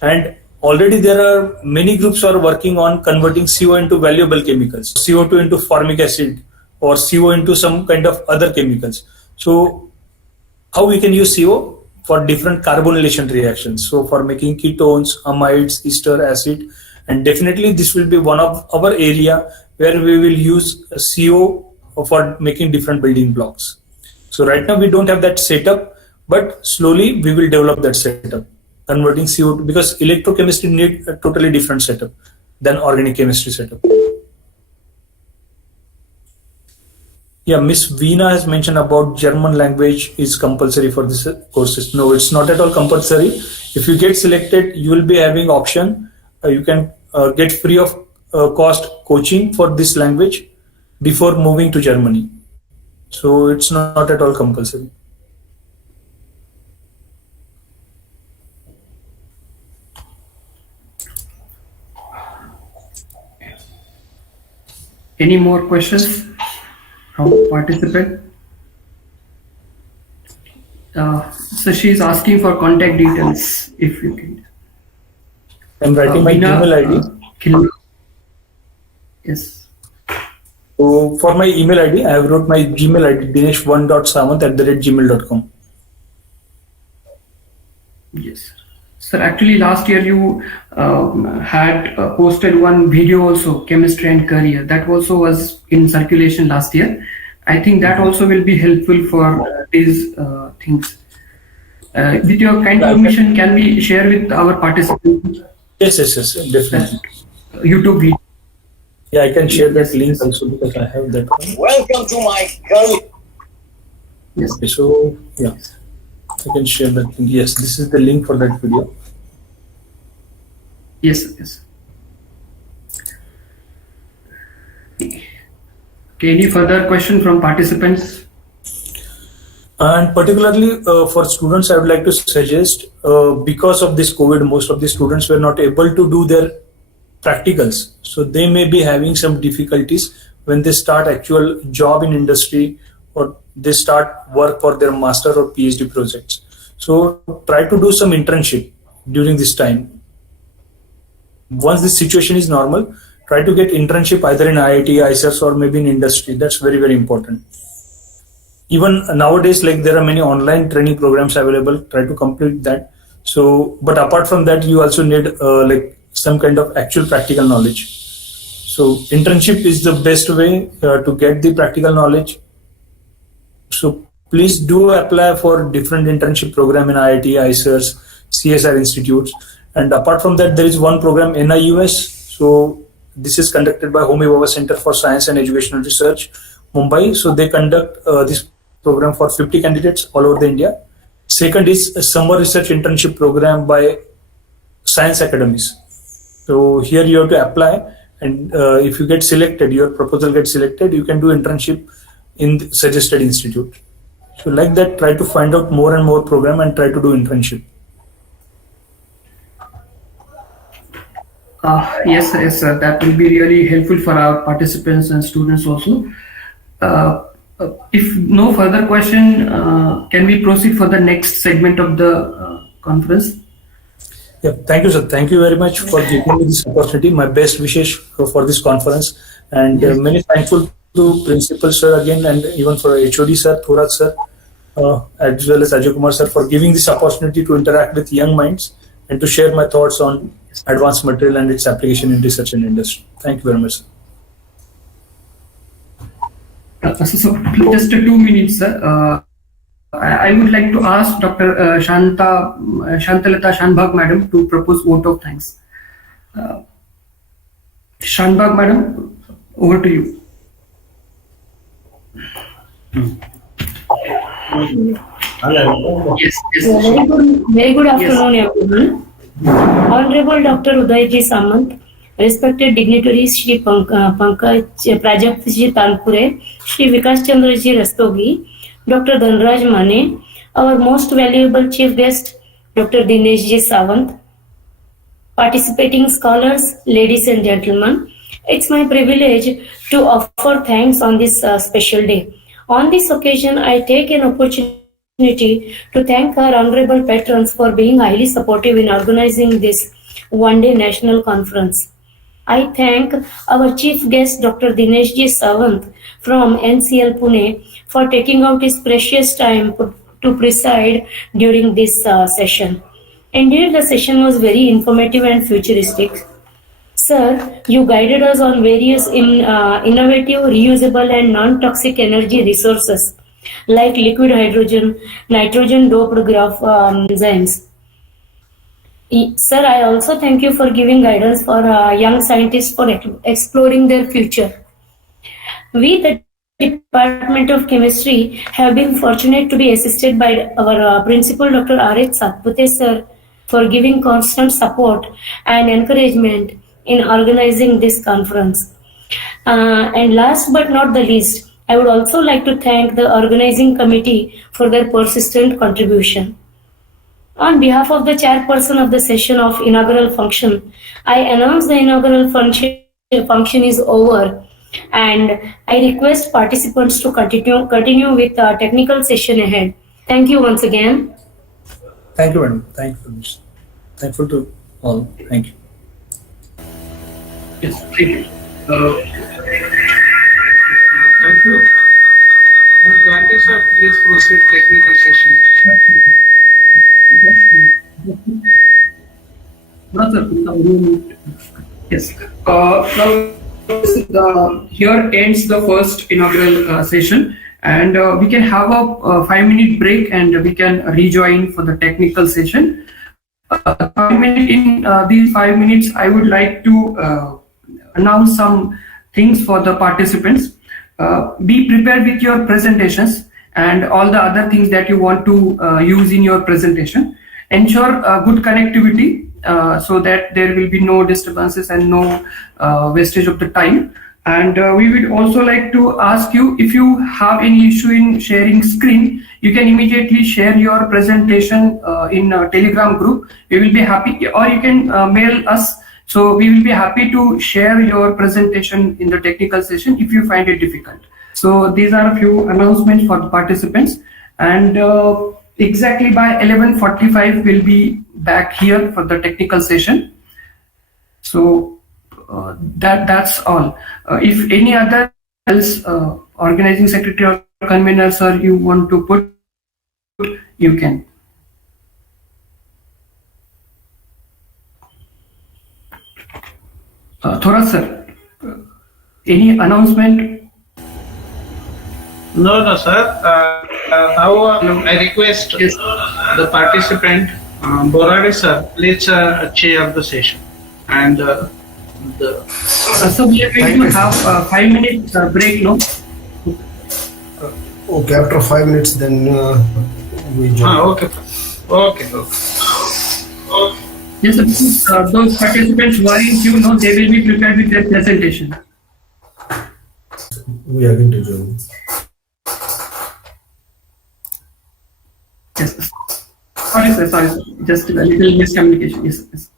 And already there are many groups who are working on converting CO into valuable chemicals, CO2 into formic acid, or CO into some kind of other chemicals. So how we can use CO? For different carbonylation reactions. So for making ketones, amides, ester, acid, and definitely this will be one of our area where we will use CO for making different building blocks. So right now we don't have that setup, but slowly we will develop that setup, converting CO2, because electrochemistry need a totally different setup than organic chemistry setup. Yeah, Miss Veena has mentioned about German language is compulsory for this courses. No, it's not at all compulsory. If you get selected, you will be having option. You can get free of cost coaching for this language before moving to Germany. So it's not at all compulsory. Any more questions from participant? So she is asking for contact details. If you can. I'm writing my Veena, email ID. Yes. So for my email ID, I have wrote my Gmail ID dinesh1.samant@gmail.com. Yes. Sir, actually last year you had posted one video also, chemistry and career. That also was in circulation last year. I think that also will be helpful for these things. With your kind permission, can we share with our participants? Yes, definitely. YouTube video. Yeah, I can share that link also because I have that one. Welcome to my career. Yes. Okay, so yeah, I can share that link. Yes, this is the link for that video. Yes. Okay, any further question from participants? And particularly for students, I would like to suggest because of this COVID, most of the students were not able to do their practicals. So they may be having some difficulties when they start actual job in industry or they start work for their master or PhD projects. So try to do some internship during this time. Once this situation is normal, try to get internship either in IIT, ICERS or maybe in industry. That's very, very important. Even nowadays, like there are many online training programs available, try to complete that. So, but apart from that, you also need like some kind of actual practical knowledge. So internship is the best way to get the practical knowledge. So please do apply for different internship program in IIT, ICERS, CSR institutes. And apart from that, there is one program, NIUS. So this is conducted by Homi Bhabha Center for Science and Educational Research, Mumbai. So they conduct this program for 50 candidates all over the India. Second is a summer research internship program by science academies. So here you have to apply, and if you get selected, your proposal gets selected, you can do internship in the suggested institute. So like that, try to find out more and more program and try to do internship. Yes, sir. That will be really helpful for our participants and students also. If no further question, can we proceed for the next segment of the conference? Yeah, thank you, sir. Thank you very much for giving me this opportunity. My best wishes for this conference, and many thankful to Principal Sir again, and even for HOD Sir, Thorat Sir, as well as Ajay Kumar Sir for giving this opportunity to interact with young minds and to share my thoughts on advanced material and its application in research and industry. Thank you very much, sir. So just 2 minutes, sir. I would like to ask Dr. Shantalata Shanbhag Madam to propose vote of thanks. Shanbhag Madam, over to you. Yes. Very good afternoon, everyone. Honorable Dr. Udayji Samant, respected dignitaries Shri Pankaj Prajakji Tanpure, Shri Vikas Chandraji Rastogi, Dr. Dhanraj Mane, our most valuable chief guest, Dr. Dineshji Sawant, participating scholars, ladies and gentlemen, it's my privilege to offer thanks on this special day. On this occasion, I take an opportunity to thank our honorable patrons for being highly supportive in organizing this one-day national conference. I thank our chief guest, Dr. Dineshji Sawant from NCL Pune, for taking out his precious time to preside during this session. Indeed, the session was very informative and futuristic. Sir, you guided us on various innovative, reusable and non-toxic energy resources like liquid hydrogen, nitrogen-doped graph enzymes. Sir, I also thank you for giving guidance for young scientists for exploring their future. We, the Department of Chemistry have been fortunate to be assisted by our Principal Dr. R.H. Satpute sir for giving constant support and encouragement in organizing this conference. And last but not the least, I would also like to thank the organizing committee for their persistent contribution. On behalf of the chairperson of the session of inaugural function, I announce the inaugural function is over, and I request participants to continue with the technical session ahead. Thank you once again. Thank you, madam. Thank you, Mr. Thankful to all. Thank you. Yes, thank you. Thank you. Gandhi sir, please proceed technical session. Yes. Now, here ends the first inaugural session, and we can have a 5-minute break, and we can rejoin for the technical session. In these 5 minutes, I would like to announce some things for the participants. Be prepared with your presentations and all the other things that you want to use in your presentation. Ensure good connectivity so that there will be no disturbances and no wastage of the time. And we would also like to ask you, if you have any issue in sharing screen, you can immediately share your presentation in a Telegram group. We will be happy, or you can mail us. So we will be happy to share your presentation in the technical session if you find it difficult. So these are a few announcements for the participants, and exactly by 11:45 we'll be back here for the technical session. So that's all. If any other else, organizing secretary or convener sir, you want to put, you can. Thora sir, any announcement? No, sir. Now I request the participant, Borade sir, please chair the session. And So we are going to have a 5-minute break, no? Okay, after 5 minutes, then we join. okay. Yes, those participants who are in queue, no, they will be prepared with their presentation. We are going to join. Yes. Sorry, sir. Just a little miscommunication. Yes.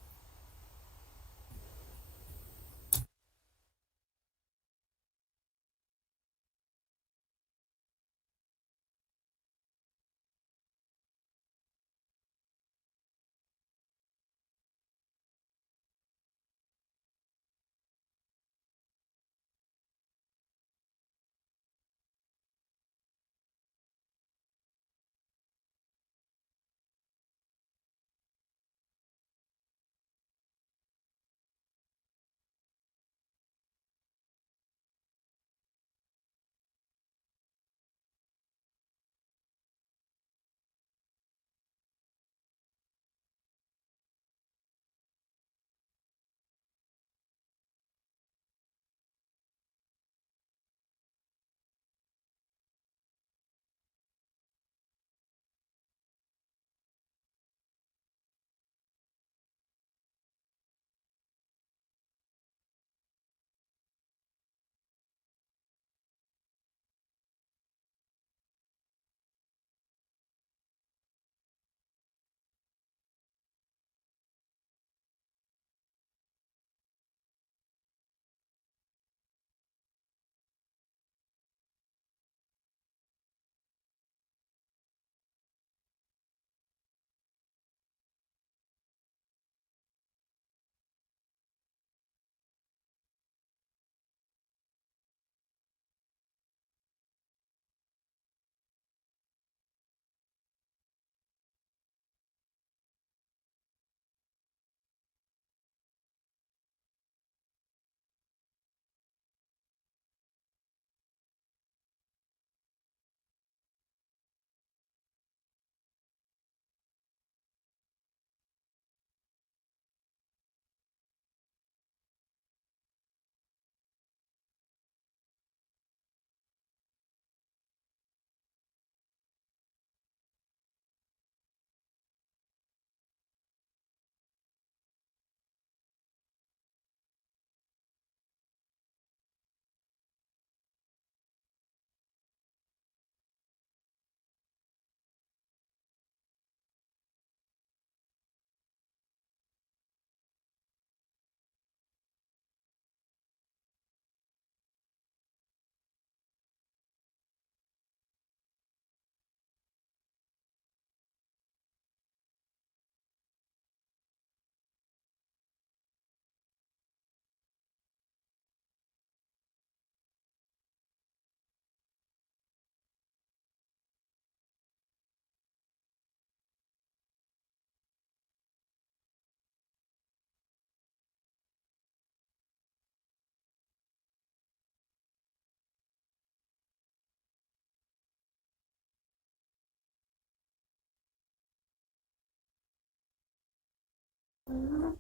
Hello.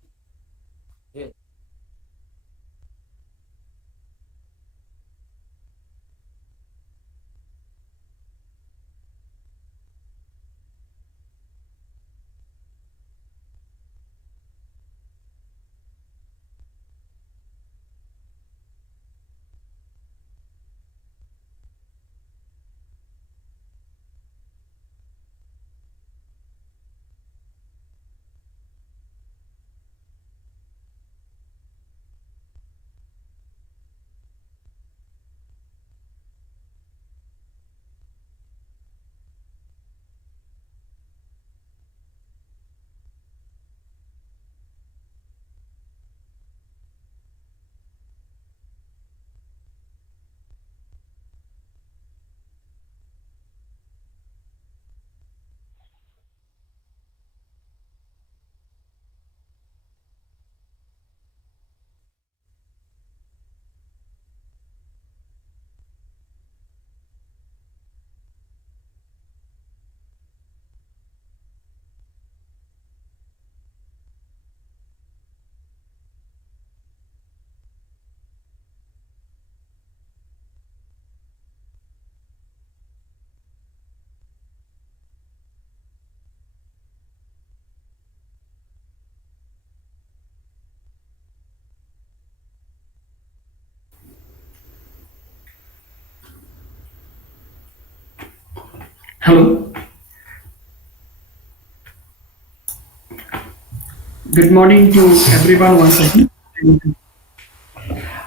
Good morning to everyone once again.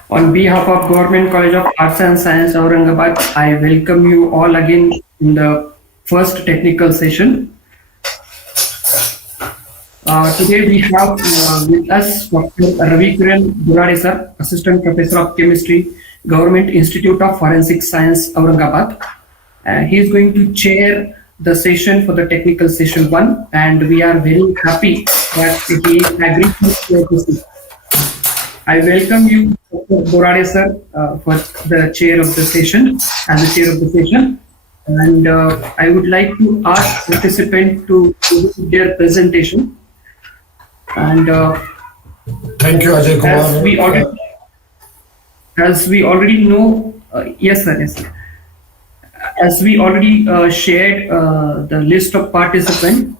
On behalf of Government College of Arts and Science, Aurangabad, I welcome you all again in the first technical session. Today we have with us Dr. Ravi Kiran Burade sir, Assistant Professor of Chemistry, Government Institute of Forensic Science, Aurangabad. He is going to chair the session for the technical session 1, and we are very happy that he agreed to chair this. I welcome you, Dr. Burade sir, for the chair of the session, as the chair of the session. And I would like to ask participants to do their presentation. And Thank you, Ajay Kumar. as we already know, yes sir, yes sir. As we already shared the list of participants,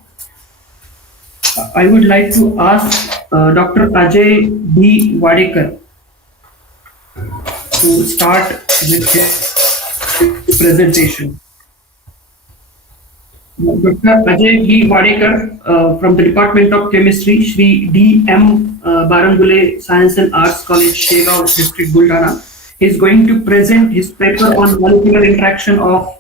I would like to ask Dr. Ajay B. Wadekar to start with his presentation. Dr. Ajay B. Wadekar from the Department of Chemistry, Shri D. M. Barangule Science and Arts College, Shegaon District, Buldana. He is going to present his paper on molecular interaction of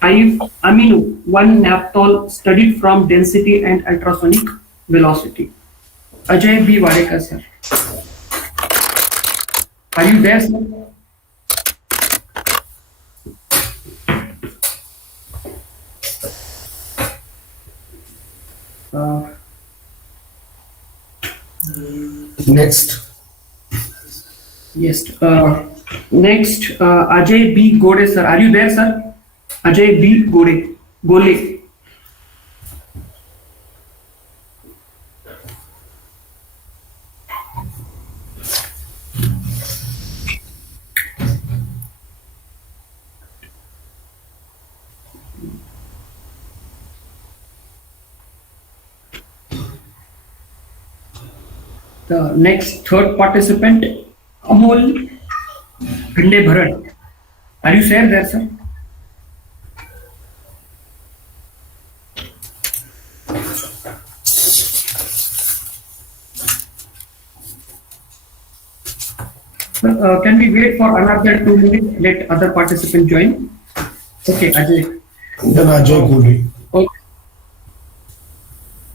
5-amino 1-naphthol studied from density and ultrasonic velocity. Ajay B. Wadekar, sir. Are you there, sir? Next. Yes. Next, Ajay B. Gode, sir. Are you there, sir? Ajay B. Gole. The next third participant, Amol Khande Bharat. Are you there, sir? Can we wait for another 2 minutes? Let other participants join. Okay, Ajay. Then Ajay Gode. Okay.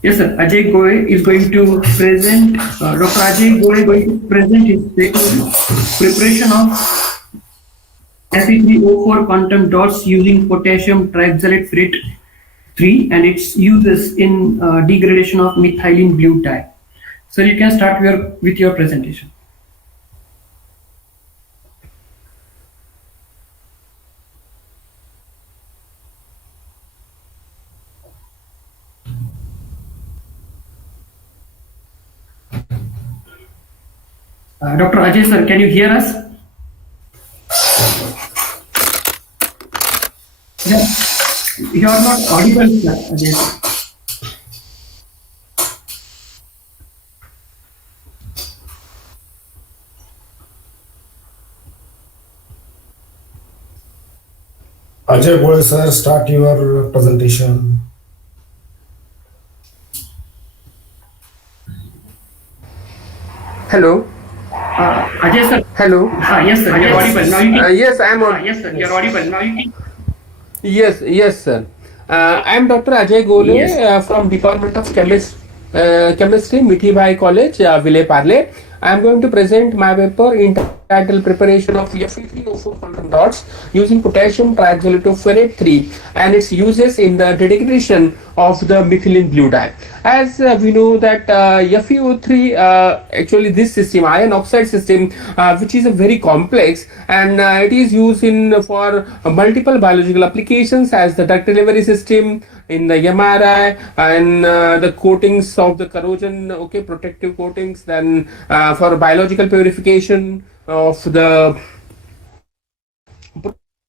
Yes, sir. Ajay Goe is going to present. Dr. Ajay Goe is going to present his preparation of Fe3O4 quantum dots using potassium trioxalate ferrate 3 and its uses in degradation of methylene blue dye. So you can start with your presentation. Dr. Ajay sir, can you hear us? You are not audible, sir. Ajay sir. Ajay Goel sir, start your presentation. Hello. Ajay sir. Hello. Yes sir, you are audible. Now you can. Yes, I am on. Yes sir, you are audible. Now you can. Yes, sir. I am Dr. Ajay Gole Yes. from Department of Chemistry, Mithibai College, Vile Parle. I am going to present my paper entitled Preparation of Fe3O4 quantum dots using potassium triacylatoferrate 3 and its uses in the degradation of the methylene blue dye. As we know that FeO3, actually this system, iron oxide system, which is a very complex, and it is used in for multiple biological applications as the drug delivery system, in the MRI, and the coatings of the corrosion, okay, protective coatings, then for biological purification of the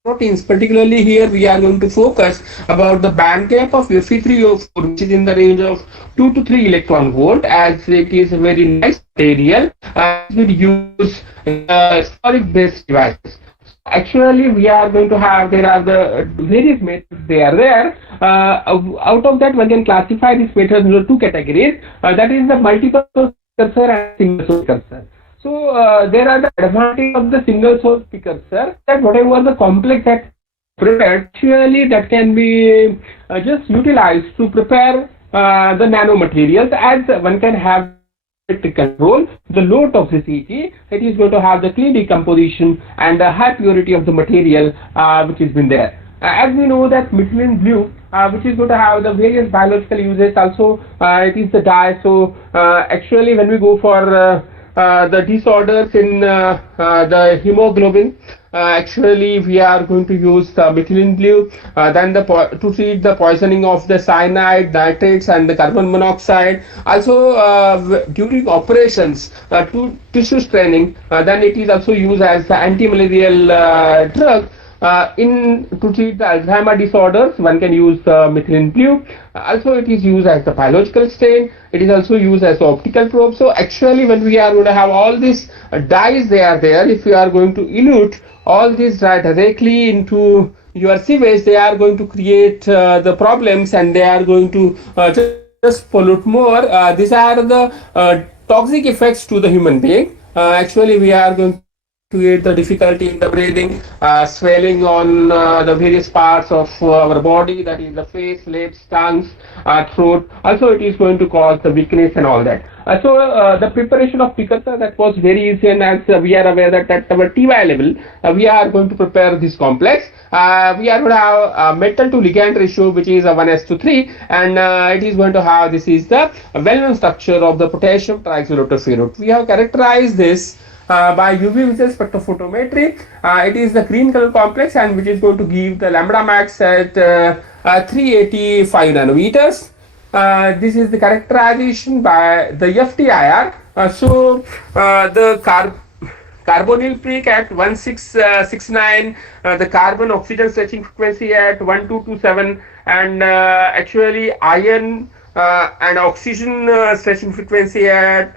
proteins. Particularly here we are going to focus about the band gap of Fe3O4, which is in the range of 2 to 3 electron volt, as it is a very nice material we use solid based devices. Actually, we are going to have, there are the various methods they are there. Out of that, one can classify these methods into two categories. That is the multiple source precursor and single source precursor. So there are the advantage of the single source precursor, that whatever the complex that prepared, actually that can be just utilized to prepare the nanomaterials, as one can have to control the low toxicity. It is going to have the clean decomposition and the high purity of the material which has been there. As we know that methylene blue, which is going to have the various biological uses, also it is the dye. So actually when we go for the disorders in the hemoglobin, actually we are going to use the methylene blue, then to treat the poisoning of the cyanide, nitrates, and the carbon monoxide. Also during operations to tissue staining, then it is also used as the anti-malarial drug. To treat the Alzheimer disorders, one can use the methylene blue. Also it is used as the biological stain. It is also used as optical probe. So actually when we are going to have all these dyes, they are there. If we are going to elute all these dye directly into your sewage, they are going to create the problems, and they are going to just pollute more. These are the toxic effects to the human being. Actually we are going to create the difficulty in the breathing, swelling on the various parts of our body, that is the face, lips, tongues, throat. Also it is going to cause the weakness and all that. So the preparation of precursor, that was very easy, and as we are aware that at our TY level we are going to prepare this complex. We are going to have a metal to ligand ratio which is a 1:3, and it is going to have, this is the well-known structure of the potassium triacylatoferrate. We have characterized this by UV visual spectrophotometry. It is the green color complex, and which is going to give the lambda max at 385 nanometers. This is the characterization by the FTIR. The carbonyl peak at 1669, the carbon oxygen stretching frequency at 1227, and actually iron and oxygen stretching frequency at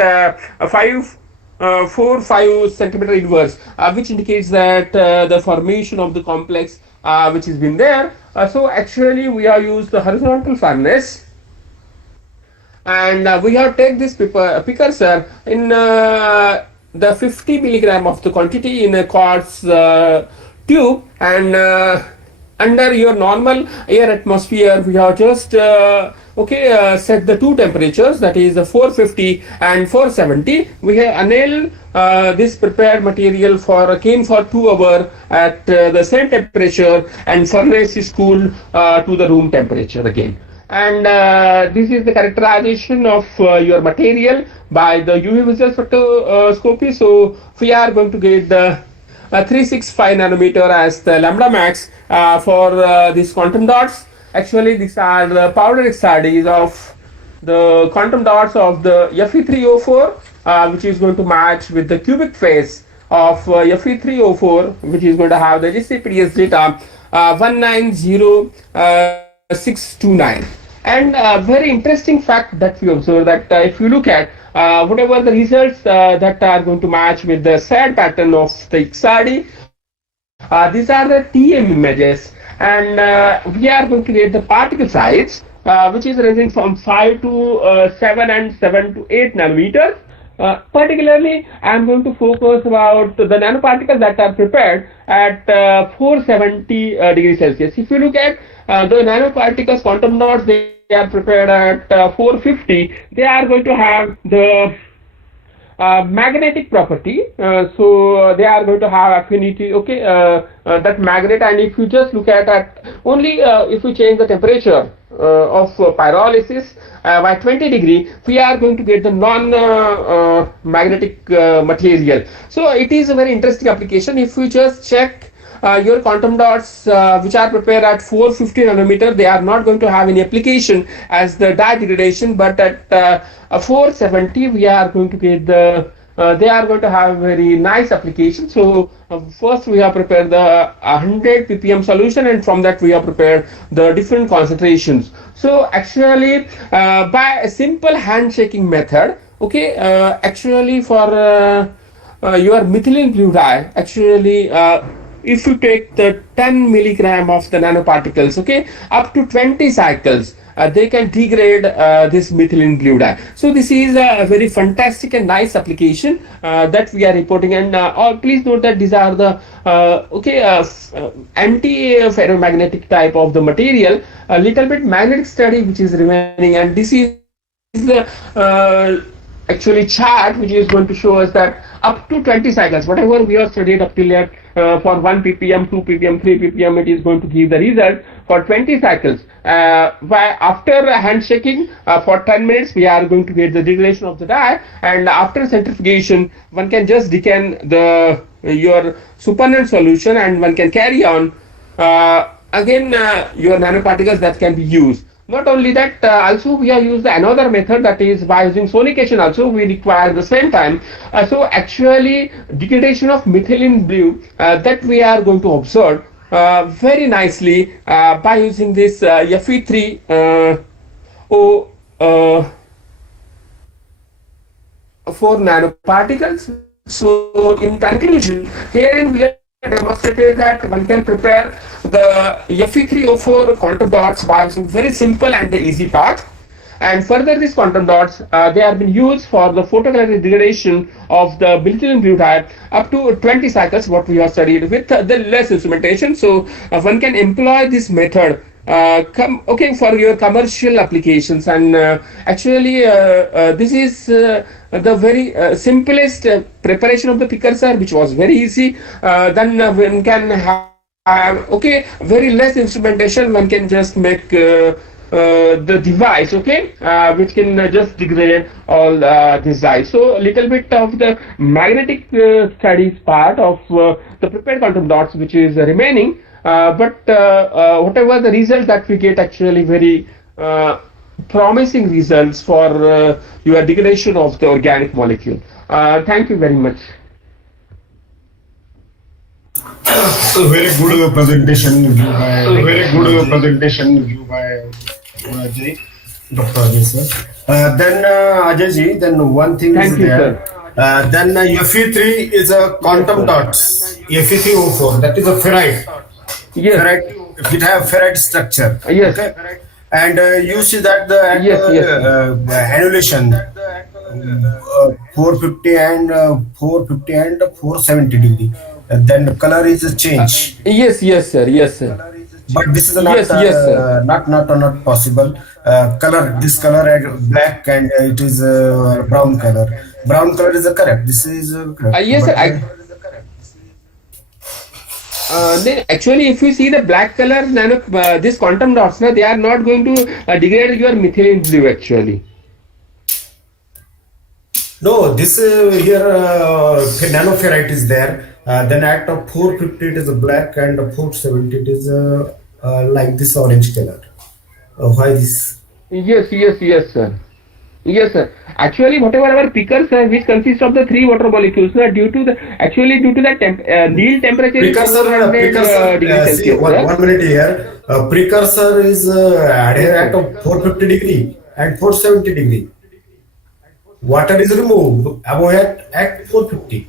4-5 centimeter inverse, which indicates that the formation of the complex which has been there. So actually we have used the horizontal furnace, and we have take this precursor in the 50 milligram of the quantity in a quartz tube, and under your normal air atmosphere we have just set the two temperatures, that is 450 and 470. We have annealed this prepared material for again for 2 hours at the same temperature, and furnace is cooled to the room temperature again. And this is the characterization of your material by the UV visual spectroscopy. So we are going to get the 365 nanometer as the lambda max for these quantum dots. Actually these are the powdered studies of the quantum dots of the Fe3O4 which is going to match with the cubic phase of Fe3O4, which is going to have the GCPDS data 190629. And a very interesting fact that we observe that if you look at whatever the results that are going to match with the SAD pattern of the XRD, these are the TM images, and we are going to get the particle size which is ranging from 5 to 7 and 7 to 8 nanometers. Particularly, I am going to focus about the nanoparticles that are prepared at 470 degrees Celsius. If you look at the nanoparticles quantum dots, they are prepared at 450. They are going to have the magnetic property, so they are going to have affinity, okay, that magnet. And if you just look at only if you change the temperature of pyrolysis by 20 degree, we are going to get the non-magnetic material. So it is a very interesting application. If you just check your quantum dots which are prepared at 450 nanometer, they are not going to have any application as the dye degradation, but at 470 we are going to get the they are going to have very nice application. So first we have prepared the 100 ppm solution, and from that we have prepared the different concentrations. So actually by a simple handshaking method, okay, actually for your methylene blue dye, actually if you take the 10 milligram of the nanoparticles, okay, up to 20 cycles, they can degrade this methylene blue dye. So this is a very fantastic and nice application that we are reporting. And please note that these are the anti-ferromagnetic type of the material. A little bit magnetic study which is remaining, and this is the actually chart which is going to show us that up to 20 cycles, whatever we have studied up till yet, for 1 ppm, 2 ppm, 3 ppm, it is going to give the result for 20 cycles. After handshaking for 10 minutes, we are going to get the degradation of the dye, and after centrifugation, one can just decant the your supernatant solution, and one can carry on again your nanoparticles that can be used. Not only that, also we have used another method, that is by using sonication. Also we require the same time. So actually degradation of methylene blue that we are going to observe very nicely by using this Fe3O4 nanoparticles. So in conclusion, herein we have demonstrated that one can prepare the Fe3O4 quantum dots by using very simple and easy path. And further, these quantum dots they have been used for the photocatalytic degradation of the methylene blue dye up to 20 cycles, what we have studied with the less instrumentation. So one can employ this method for your commercial applications. And actually this is the very simplest preparation of the precursor, which was very easy. Then one can have very less instrumentation, one can just make the device, which can just degrade all this dye. So a little bit of the magnetic studies part of the prepared quantum dots which is remaining, but whatever the result that we get, actually very promising results for your degradation of the organic molecule. Thank you very much. So very good presentation given by Ajay, Dr. Ajay sir. Then Ajay ji, then one thing Thank is you, there. Then Fe3 is a quantum dots. Fe3O4, that is a ferrite. Yes. Ferrite, it have ferrite structure. Yes. Okay. And you see that the annulation 450 and 470 degree. Then the color is a change. Yes, sir. But this is not not possible. This color is black and it is brown color. Brown color is correct. This is correct. Yes, sir. Then actually, if you see the black color this quantum dots, they are not going to degrade your methylene blue actually. No, this here nanoferrite is there. Then at 450 it is a black, and 470 it is like this orange color. Why this? Yes, sir. Yes, sir. Actually, whatever our precursor, which consists of the 3 water molecules, due to the Neal temperature is Precursor, 400 degrees see, Celsius. one minute here. Precursor is adherent at 450 degree and 470 degree. Water is removed above at 450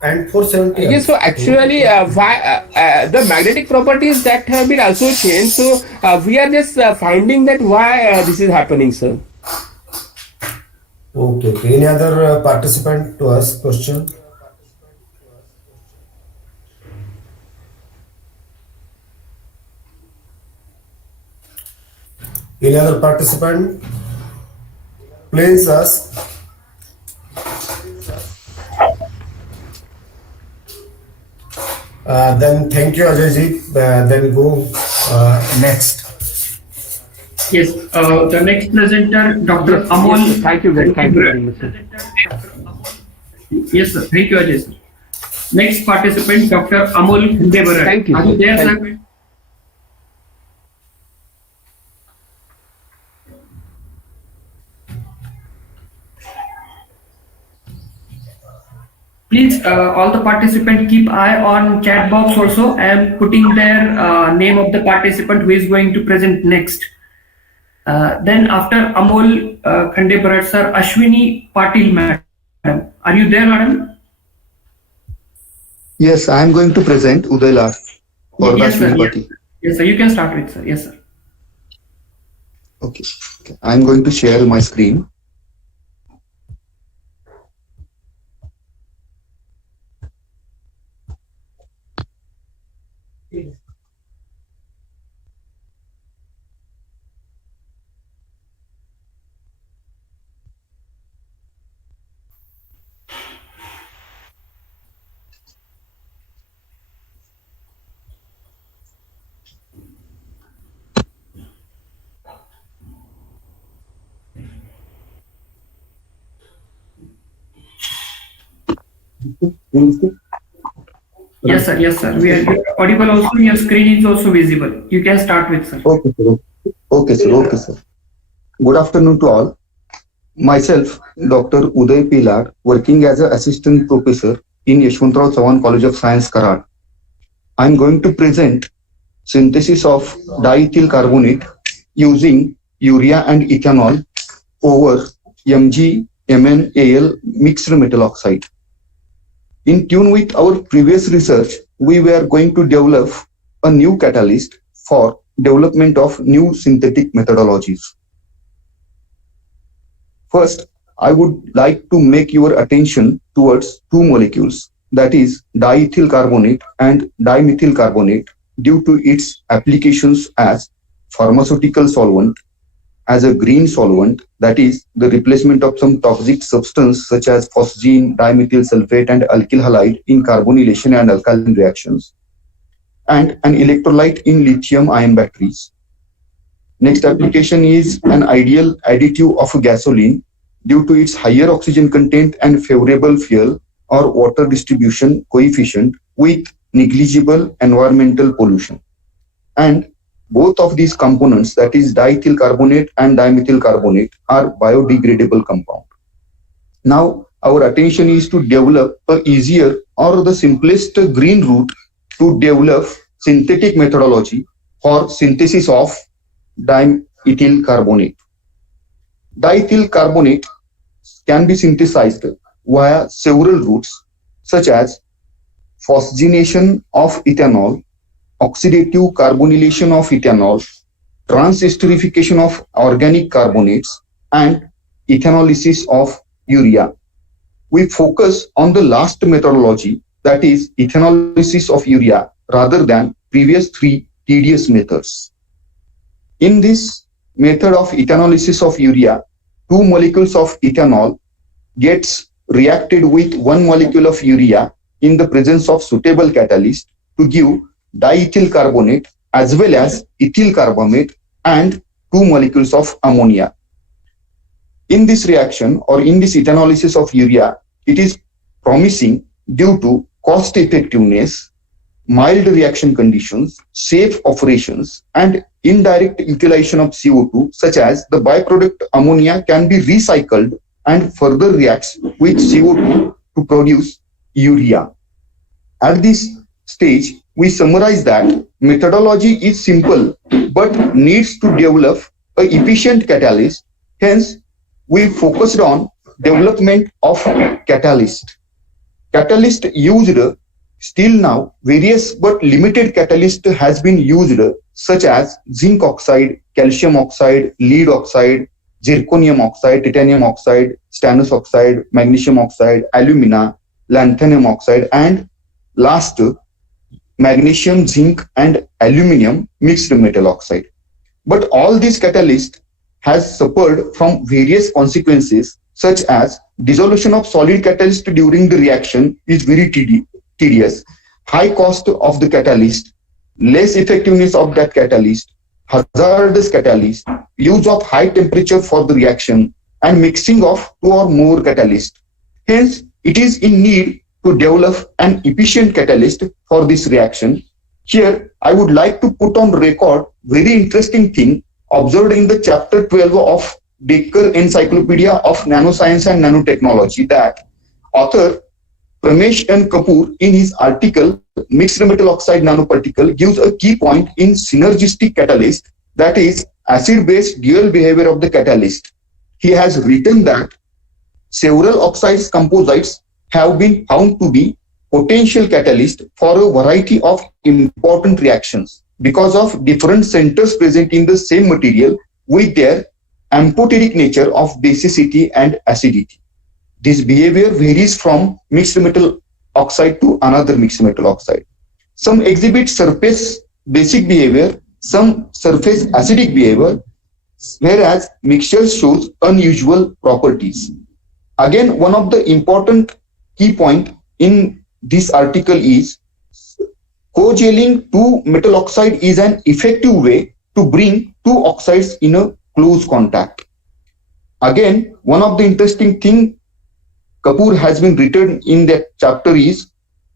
and 470. Yes, so actually, the magnetic properties that have been also changed. So we are just finding that why this is happening, sir. Okay. Any other participant to ask question? Any other participant? Please ask. Then thank you, Ajay ji. Then go next. Yes, the next presenter, Dr. Amol. Yes, thank you very much, sir. Yes, sir. Thank you, Ajay, sir. Next participant, Dr. Amol Khandebarat. Thank you, Are you sir. there, Thank sir? Please, all the participants keep eye on chat box also. I am putting their name of the participant who is going to present next. Then after Amol Khandebarat, sir, Ashwini Patil, madam. Are you there, madam? Yes, I am going to present Uday Lal for Yes, sir. Ashwini Patil. Yes, sir. You can start with, sir. Yes, sir. Okay. I am going to share my screen. Yes, sir. Yes, sir. We are audible also. Your screen is also visible. You can start with, sir. Okay, sir. Okay, sir. Okay, sir. Good afternoon to all. Myself, Dr. Uday Pilar, working as an assistant professor in Yashwantrao Chavan College of Science, Karad. I am going to present synthesis of diethyl carbonate using urea and ethanol over MgMnAl mixed metal oxide. In tune with our previous research, we were going to develop a new catalyst for development of new synthetic methodologies. First, I would like to make your attention towards 2 molecules, that is diethyl carbonate and dimethyl carbonate, due to its applications as pharmaceutical solvent, as a green solvent, that is the replacement of some toxic substance such as phosgene, dimethyl sulfate and alkyl halide in carbonylation and alkaline reactions, and an electrolyte in lithium ion batteries. Next application is an ideal additive of gasoline due to its higher oxygen content and favorable fuel or water distribution coefficient with negligible environmental pollution. And both of these components, that is diethyl carbonate and dimethyl carbonate, are biodegradable compound. Now our attention is to develop a easier or the simplest green route to develop synthetic methodology for synthesis of dimethyl carbonate. Diethyl carbonate can be synthesized via several routes such as phosgenation of ethanol, oxidative carbonylation of ethanol, transesterification of organic carbonates, and ethanolysis of urea. We focus on the last methodology, that is ethanolysis of urea, rather than previous 3 tedious methods. In this method of ethanolysis of urea, 2 molecules of ethanol gets reacted with 1 molecule of urea in the presence of suitable catalyst to give diethyl carbonate as well as ethyl carbamate and 2 molecules of ammonia. In this reaction or in this ethanolysis of urea, it is promising due to cost effectiveness, mild reaction conditions, safe operations, and indirect utilization of CO2, such as the byproduct ammonia can be recycled and further reacts with CO2 to produce urea. At this stage, we summarize that methodology is simple but needs to develop an efficient catalyst. Hence, we focused on development of catalyst. Catalyst used still now, various but limited catalyst has been used, such as zinc oxide, calcium oxide, lead oxide, zirconium oxide, titanium oxide, stannous oxide, magnesium oxide, alumina, lanthanum oxide, and last, magnesium, zinc, and aluminum mixed metal oxide. But all these catalysts has suffered from various consequences, such as dissolution of solid catalyst during the reaction is very tedious, high cost of the catalyst, less effectiveness of that catalyst, hazardous catalyst, use of high temperature for the reaction, and mixing of 2 or more catalysts. Hence, it is in need to develop an efficient catalyst for this reaction. Here, I would like to put on record very interesting thing observed in the chapter 12 of Dekker Encyclopedia of Nanoscience and Nanotechnology, that author Pramesh N. Kapoor in his article Mixed Metal Oxide Nanoparticle gives a key point in synergistic catalyst, that is acid-base dual behavior of the catalyst. He has written that several oxides composites have been found to be potential catalyst for a variety of important reactions because of different centers present in the same material with their amphoteric nature of basicity and acidity. This behavior varies from mixed metal oxide to another mixed metal oxide. Some exhibit surface basic behavior, some surface acidic behavior, whereas mixture shows unusual properties. Again, one of the important key point in this article is co-gelling two metal oxide is an effective way to bring two oxides in a close contact. Again, one of the interesting thing Kapoor has been written in that chapter is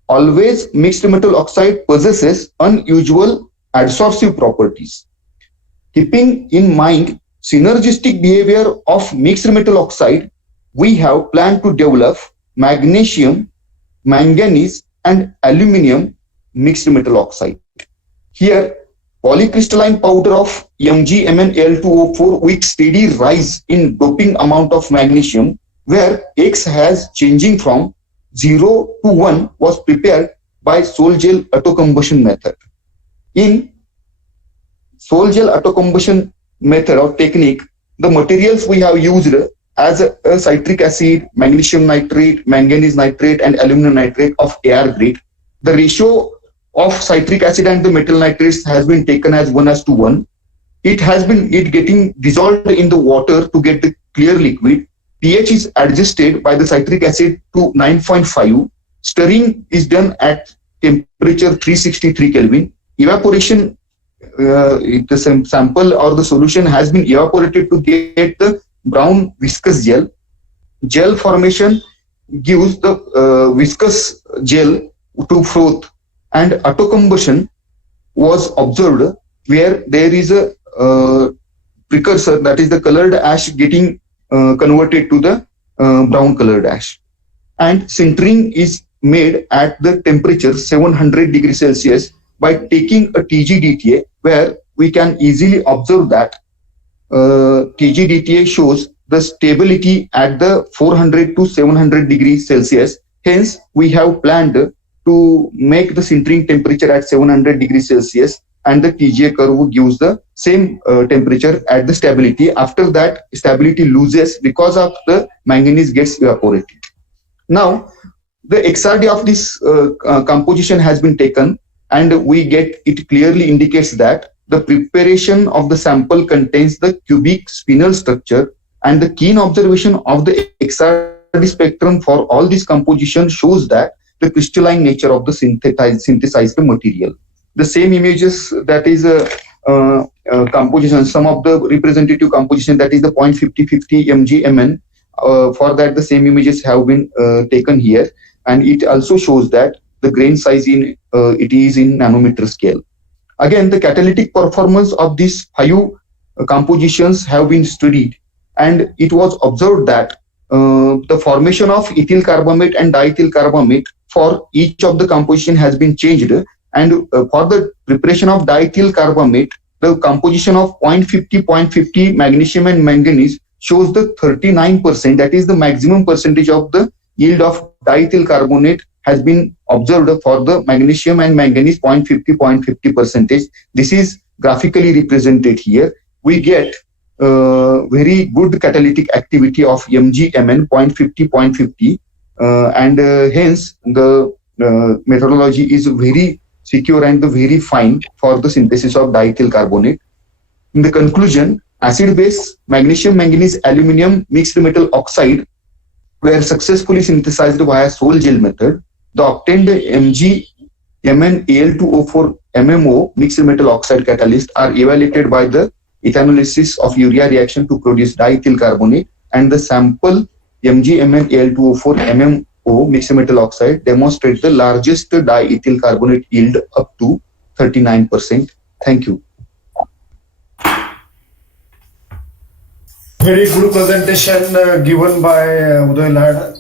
always mixed metal oxide possesses unusual adsorptive properties. Keeping in mind synergistic behavior of mixed metal oxide, we have planned to develop magnesium, manganese, and aluminium mixed metal oxide. Here, polycrystalline powder of MgMnAl2O4 with steady rise in doping amount of magnesium, where X has changing from 0 to 1 was prepared by Sol-Gel autocombustion method. In Sol-Gel autocombustion method or technique, the materials we have used as a citric acid, magnesium nitrate, manganese nitrate, and aluminum nitrate of AR grade. The ratio of citric acid and the metal nitrates has been taken as 1:1. It getting dissolved in the water to get the clear liquid. pH is adjusted by the citric acid to 9.5. Stirring is done at temperature 363 Kelvin. Evaporation, the sample or the solution has been evaporated to get the brown viscous gel. Gel formation gives the viscous gel to froth, and autocombustion was observed where there is a precursor, that is the colored ash getting converted to the brown colored ash, and sintering is made at the temperature 700 degrees Celsius by taking a TGDTA, where we can easily observe that TGDTA shows the stability at the 400 to 700 degrees Celsius. Hence, we have planned to make the sintering temperature at 700 degrees Celsius, and the TGA curve gives the same temperature at the stability. After that, stability loses because of the manganese gets evaporated. Now, the XRD of this composition has been taken, and we get it clearly indicates that the preparation of the sample contains the cubic spinel structure, and the keen observation of the XRD spectrum for all this composition shows that the crystalline nature of the synthesized material. The same images, that is a composition, some of the representative composition, that is the 0.5050 Mg Mn. For that, the same images have been taken here, and it also shows that the grain size it is in nanometer scale. Again, the catalytic performance of these 5 compositions have been studied, and it was observed that the formation of ethyl carbamate and diethyl carbamate for each of the composition has been changed, and for the preparation of diethyl carbamate, the composition of 0.50 magnesium and manganese shows the 39%, that is the maximum percentage of the yield of diethyl carbonate has been observed for the magnesium and manganese 0.50 percentage. This is graphically represented here. We get very good catalytic activity of MgMn 0.50, and hence the methodology is very secure and very fine for the synthesis of diethyl carbonate. In the conclusion, acid-base magnesium manganese aluminum mixed metal oxide were successfully synthesized via Sol gel method. The obtained MgMn Al2O4 MMO mixed metal oxide catalyst are evaluated by the ethanolysis of urea reaction to produce diethyl carbonate, and the sample MgMn Al2O4 MMO mixed metal oxide demonstrates the largest diethyl carbonate yield up to 39%. Thank you. Very good presentation given by Uday Lad.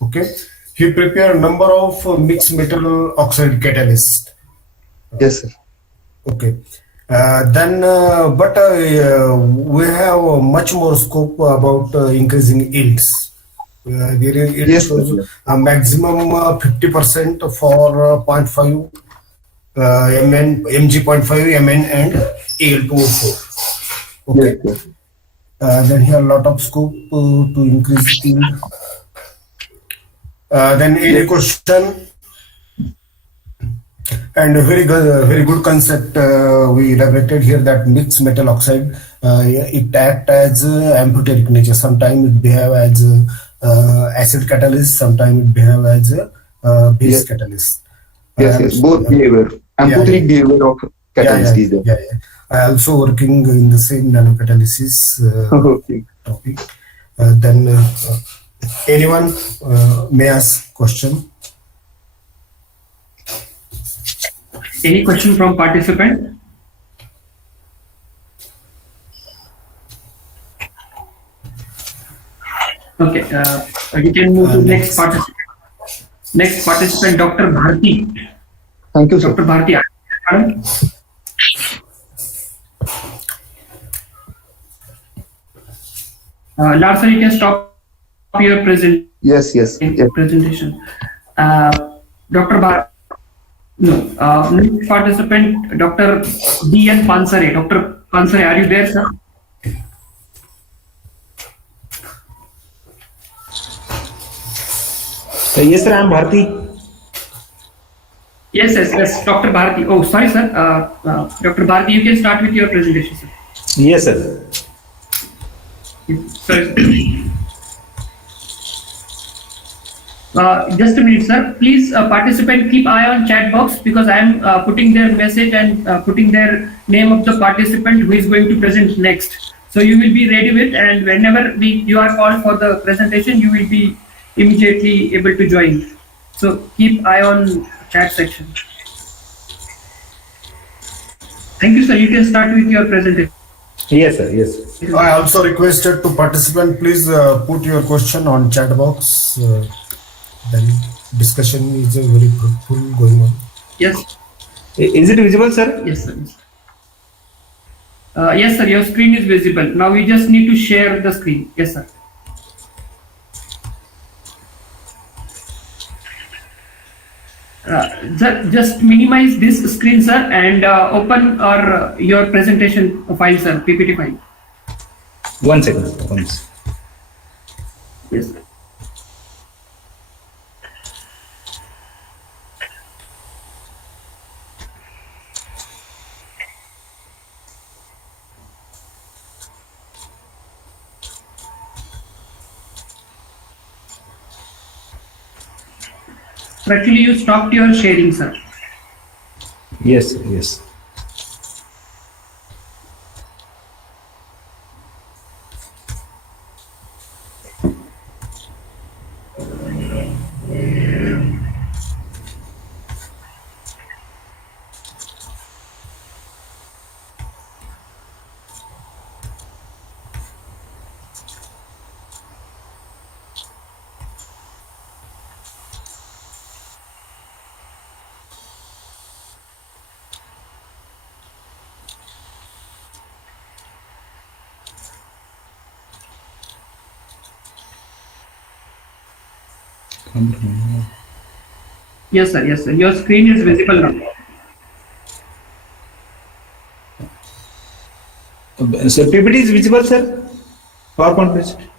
Okay, he prepared a number of mixed metal oxide catalysts. Yes, sir. Okay. But we have much more scope about increasing yields. It Yes, shows sir. a maximum 50% for 0.5 Mg.5 Mn and Al2O4. Okay. Yes, Then here a lot of scope to increase yield. Then any question? And a very good concept we elaborated here, that mixed metal oxide it act as amphoteric nature. Sometimes it behave as acid catalyst, sometimes it behave as base Yes. catalyst. Yes. Both behavior, amphoteric behavior of catalyst is there. I also working in the same nanocatalysis Okay. topic. Then anyone may ask question. Any question from participant? Okay, we can move to next participant. Next participant, Dr. Bharti. Thank you, sir. Dr. Bharti, madam. Lars, sir, you can stop your Yes. presentation. Dr. Bharti. No, next participant, Dr. D.N. Pansare. Dr. Pansare, are you there, sir? Yes, sir, I am Bharti. Yes, Dr. Bharti. Oh, sorry, sir. Dr. Bharti, you can start with your presentation, sir. Yes, sir. Sorry. Just a minute, sir. Please, participant, keep eye on chat box, because I am putting their message and putting their name of the participant who is going to present next. So you will be ready with, and whenever you are called for the presentation, you will be immediately able to join. So keep eye on chat section. Thank you, sir. You can start with your presentation. Yes, sir. Yes. I also requested to participant, please put your question on chat box. Then discussion is very fruitful going on. Yes. Is it visible, sir? Yes, sir. Yes, sir. Your screen is visible. Now we just need to share the screen. Yes, sir. Just minimize this screen, sir, and open your presentation file, sir, PPT file. 1 second. Once. Yes, sir. Actually, you stopped your sharing, sir. Yes, yes. Yes, sir. Yes, sir. Your screen is visible now. So PPT is visible, sir? PowerPoint presentation.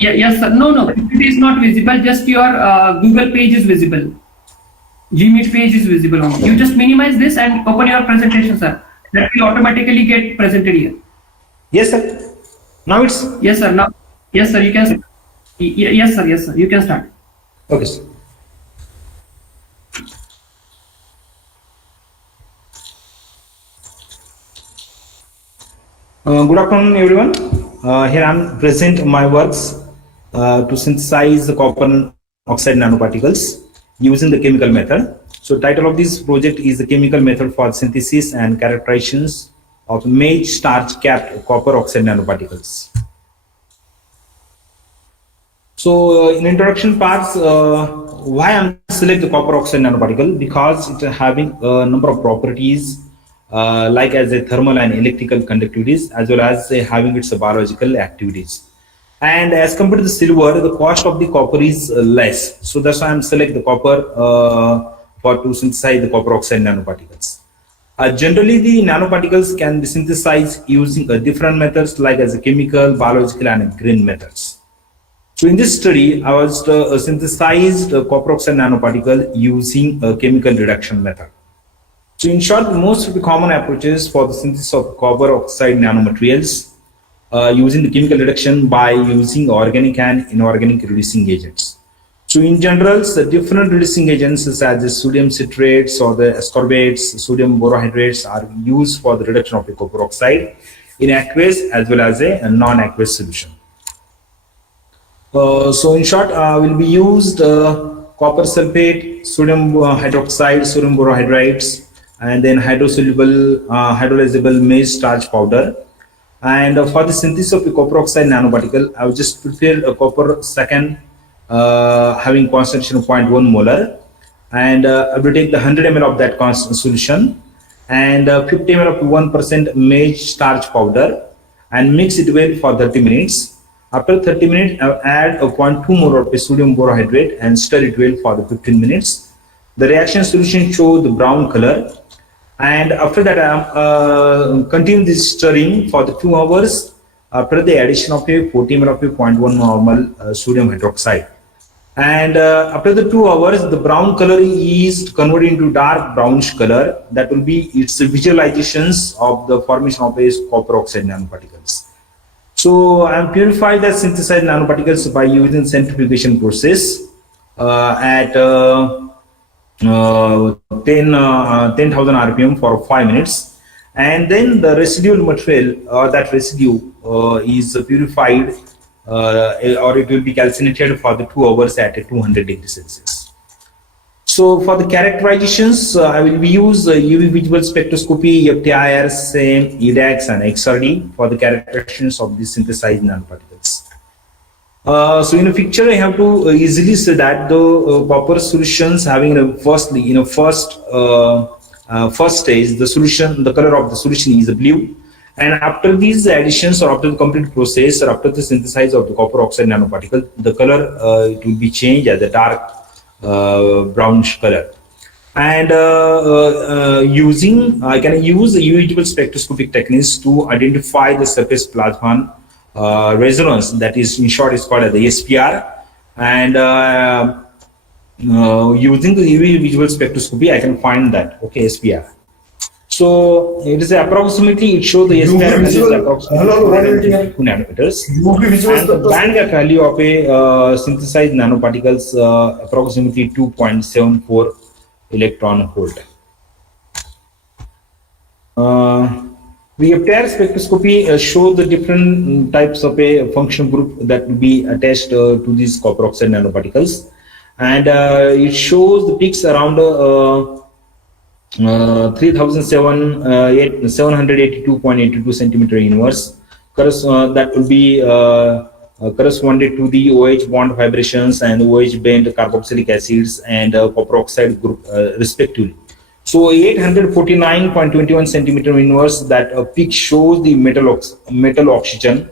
Yeah, yes, sir. No, no. It is not visible. Just your Google page is visible. Gmeet page is visible only. You just minimize this and open your presentation, sir. That will automatically get presented here. Yes, sir. Now it's Yes, sir. Now, yes, sir. You can. Yes, sir. Yes, sir. You can start. okay, sir. Good afternoon, everyone. Here I'm present my works to synthesize the copper oxide nanoparticles using the chemical method. So title of this project is the chemical method for synthesis and characterizations of maize starch capped copper oxide nanoparticles. So in introduction parts, why I'm select the copper oxide nanoparticle? Because it's having a number of properties like as a thermal and electrical conductivities, as well as having its biological activities. And as compared to the silver, the cost of the copper is less. So that's why I'm select the copper to synthesize the copper oxide nanoparticles. Generally, the nanoparticles can be synthesized using different methods like as a chemical, biological, and green methods. So in this study, I was synthesized copper oxide nanoparticle using a chemical reduction method. So in short, most of the common approaches for the synthesis of copper oxide nanomaterials using the chemical reduction by using organic and inorganic reducing agents. So in general, the different reducing agents such as the sodium citrates or the ascorbates, sodium borohydrates are used for the reduction of the copper oxide in aqueous as well as a non-aqueous solution. So in short, will be used copper sulfate, sodium hydroxide, sodium borohydrates, and then hydrosoluble, hydrolyzable maize starch powder. And for the synthesis of the copper oxide nanoparticle, I will just prepare a copper second having concentration of 0.1 molar, and I will take the 100 ml of that solution and 50 ml of 1% maize starch powder and mix it well for 30 minutes. After 30 minutes, I will add a 0.2 molar of sodium borohydrate and stir it well for the 15 minutes. The reaction solution shows the brown color. And after that, I continue this stirring for the 2 hours after the addition of a 40 ml of 0.1 normal sodium hydroxide. And after the 2 hours, the brown color is converted into dark brownish color. That will be its visualizations of the formation of a copper oxide nanoparticles. So I am purified the synthesized nanoparticles by using centrifugation process at 10,000 RPM for 5 minutes, and then the residual material or that residue is purified or it will be calcinated for the 2 hours at 200 degrees Celsius. So for the characterizations, I will be use UV visible spectroscopy, FTIR, SAM, EDAX, and XRD for the characterizations of the synthesized nanoparticles. So in a picture, I have to easily say that the copper solutions having first stage, the solution, the color of the solution is blue, and after these additions or after the complete process or after the synthesis of the copper oxide nanoparticle, the color it will be changed as a dark brownish color. And I can use the UV visible spectroscopic techniques to identify the surface plasma resonance, that is in short is called as the SPR, and using the UV visual spectroscopy I can find that, okay, SPR. So it is approximately, it shows the SPR value is approximately 2 nanometers, and the band gap value of a synthesized nanoparticles approximately 2.74 electron volt. The FTIR spectroscopy shows the different types of a function group that will be attached to these copper oxide nanoparticles, and it shows the peaks around 3,782.82 centimeter inverse. That will be corresponded to the OH bond vibrations and OH band carboxylic acids and copper oxide group respectively. So 849.21 centimeter inverse, that peak shows the metal oxygen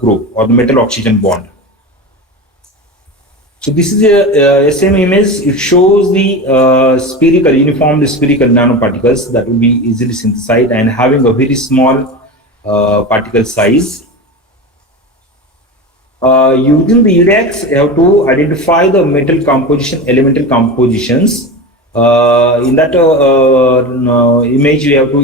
group or the metal oxygen bond. So this is a SM image. It shows the spherical, uniform spherical nanoparticles that will be easily synthesized and having a very small particle size. Using the EDAX, you have to identify the metal composition, elemental compositions. In that image, you have to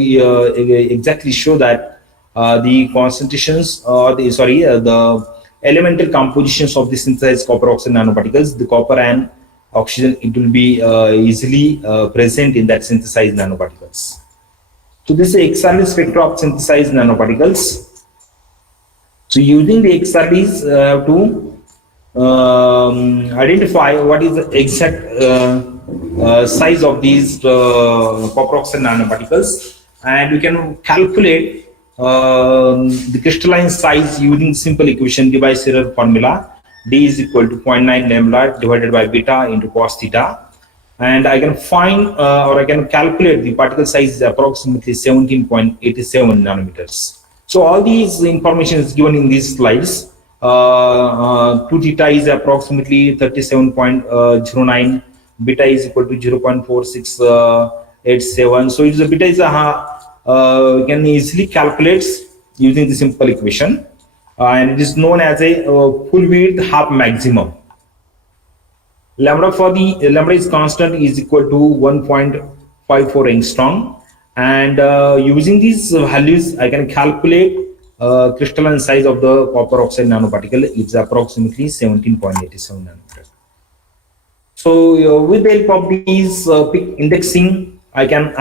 exactly show that the concentrations, the elemental compositions of the synthesized copper oxide nanoparticles, the copper and oxygen, it will be easily present in that synthesized nanoparticles. So this is XRD spectra of synthesized nanoparticles. So using the XRDs, have to identify what is the exact size of these copper oxide nanoparticles, and we can calculate the crystalline size using simple equation Debye-Scherrer formula. D is equal to 0.9 lambda divided by beta into cos theta, and I can find or I can calculate the particle size is approximately 17.87 nanometers. So all these information is given in these slides. 2 theta is approximately 37.09, beta is equal to 0.4687. So if the beta is we can easily calculate using the simple equation, and it is known as a full width half maximum. Lambda for the lambda is constant is equal to 1.54 angstrom, and using these values I can calculate crystalline size of the copper oxide nanoparticle. It's approximately 17.87 nanometer. So with the help of these PIC indexing, I can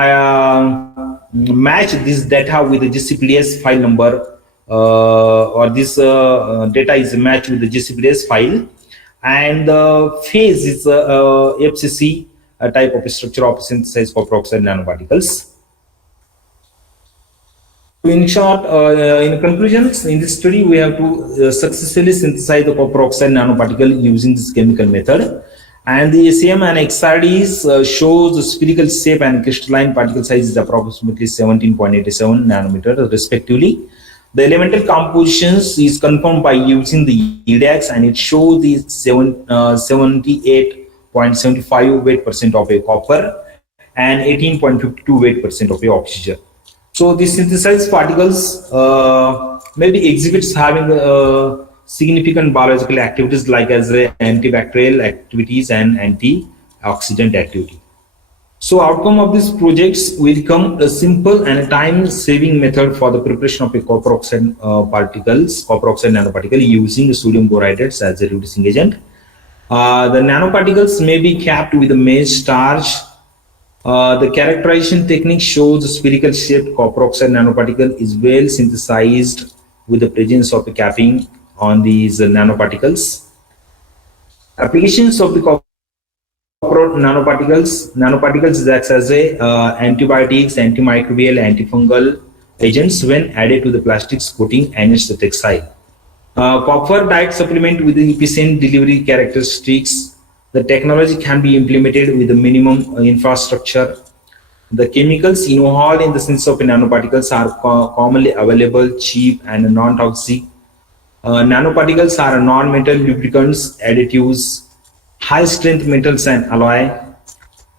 match this data with the GCPDS file number, or this data is matched with the GCPDS file, and the phase is FCC type of structure of synthesized copper oxide nanoparticles. In short, in conclusions, in this study we have to successfully synthesize the copper oxide nanoparticle using this chemical method. And the SEM and XRDs shows the spherical shape and crystalline particle size is approximately 17.87 nanometer respectively. The elemental compositions is confirmed by using the EDAX, and it shows the 78.75 weight percent of a copper and 18.52 weight percent of a oxygen. So the synthesized particles maybe exhibits having significant biological activities like as antibacterial activities and antioxidant activity. So outcome of these projects will become a simple and a time-saving method for the preparation of a copper oxide nanoparticle using sodium borohydrates as a reducing agent. The nanoparticles may be capped with a maize starch. The characterization technique shows the spherical shaped copper oxide nanoparticle is well synthesized with the presence of a capping on these nanoparticles. Applications of the copper nanoparticles acts as a antibiotics, antimicrobial, antifungal agents when added to the plastics coating and its textile. Copper diet supplement with the efficient delivery characteristics. The technology can be implemented with the minimum infrastructure. The chemicals involved in the synthesis of nanoparticles are commonly available, cheap, and non-toxic. Nanoparticles are non-metal lubricants, additives, high-strength metals and alloy.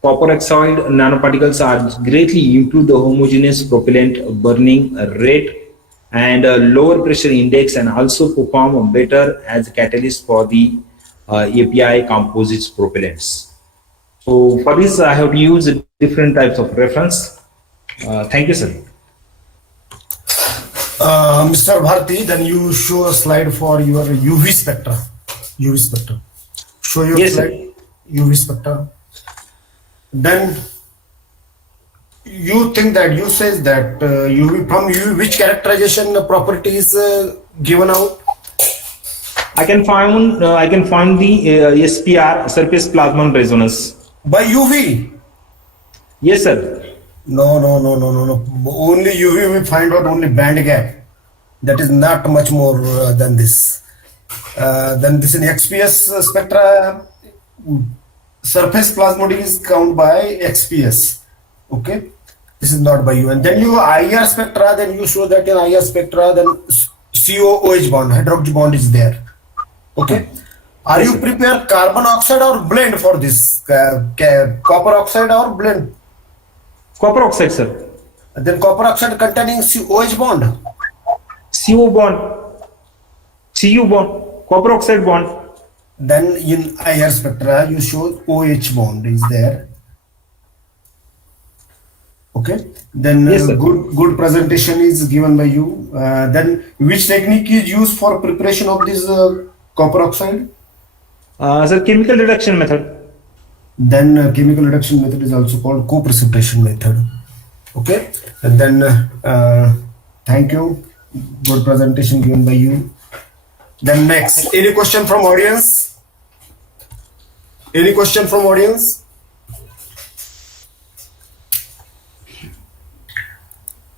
Copper oxide nanoparticles are greatly improve the homogeneous propellant burning rate and lower pressure index, and also perform better as a catalyst for the API composites propellants. So for this I have to use different types of reference. Thank you, sir. Mr. Bharti, then you show a slide for your UV spectra. Show your slide, UV spectra. Then you think that you says that UV from UV, which characterization property is given out? I can find the SPR, surface plasmon resonance. By UV? Yes, sir. No. Only UV we find out only band gap. That is not much more than this. Then this in XPS spectra, surface plasmodic is count by XPS. Okay, this is not by U. And then you IR spectra, then you show that in IR spectra, then COOH bond, hydroxy bond is there. Okay. Are you prepare carbon oxide or blend for this? Copper oxide or blend? Copper oxide, sir. Then copper oxide containing OH bond. CO bond. Cu bond. Copper oxide bond. Then in IR spectra, you show OH bond is there. Okay. Then Yes, sir. good presentation is given by you. Then which technique is used for preparation of this copper oxide? Sir, chemical reduction method. Then chemical reduction method is also called co-precipitation method. Okay. And then thank you. Good presentation given by you. Then next, any question from audience? Any question from audience?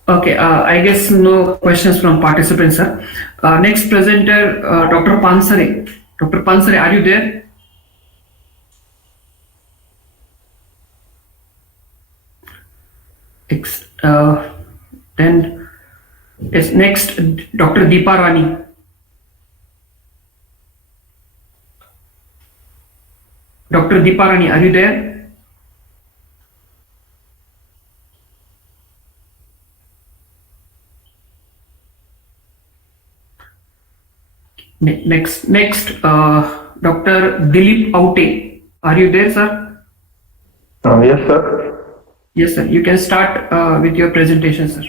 Okay, I guess no questions from participants, sir. Next presenter, Dr. Pansare. Dr. Pansare, are you there? Then is next Dr. Deepa Rani. Dr. Deepa Rani, are you there? Next, Dr. Dilip Aute. Are you there, sir? Yes, sir. Yes, sir. You can start with your presentation, sir.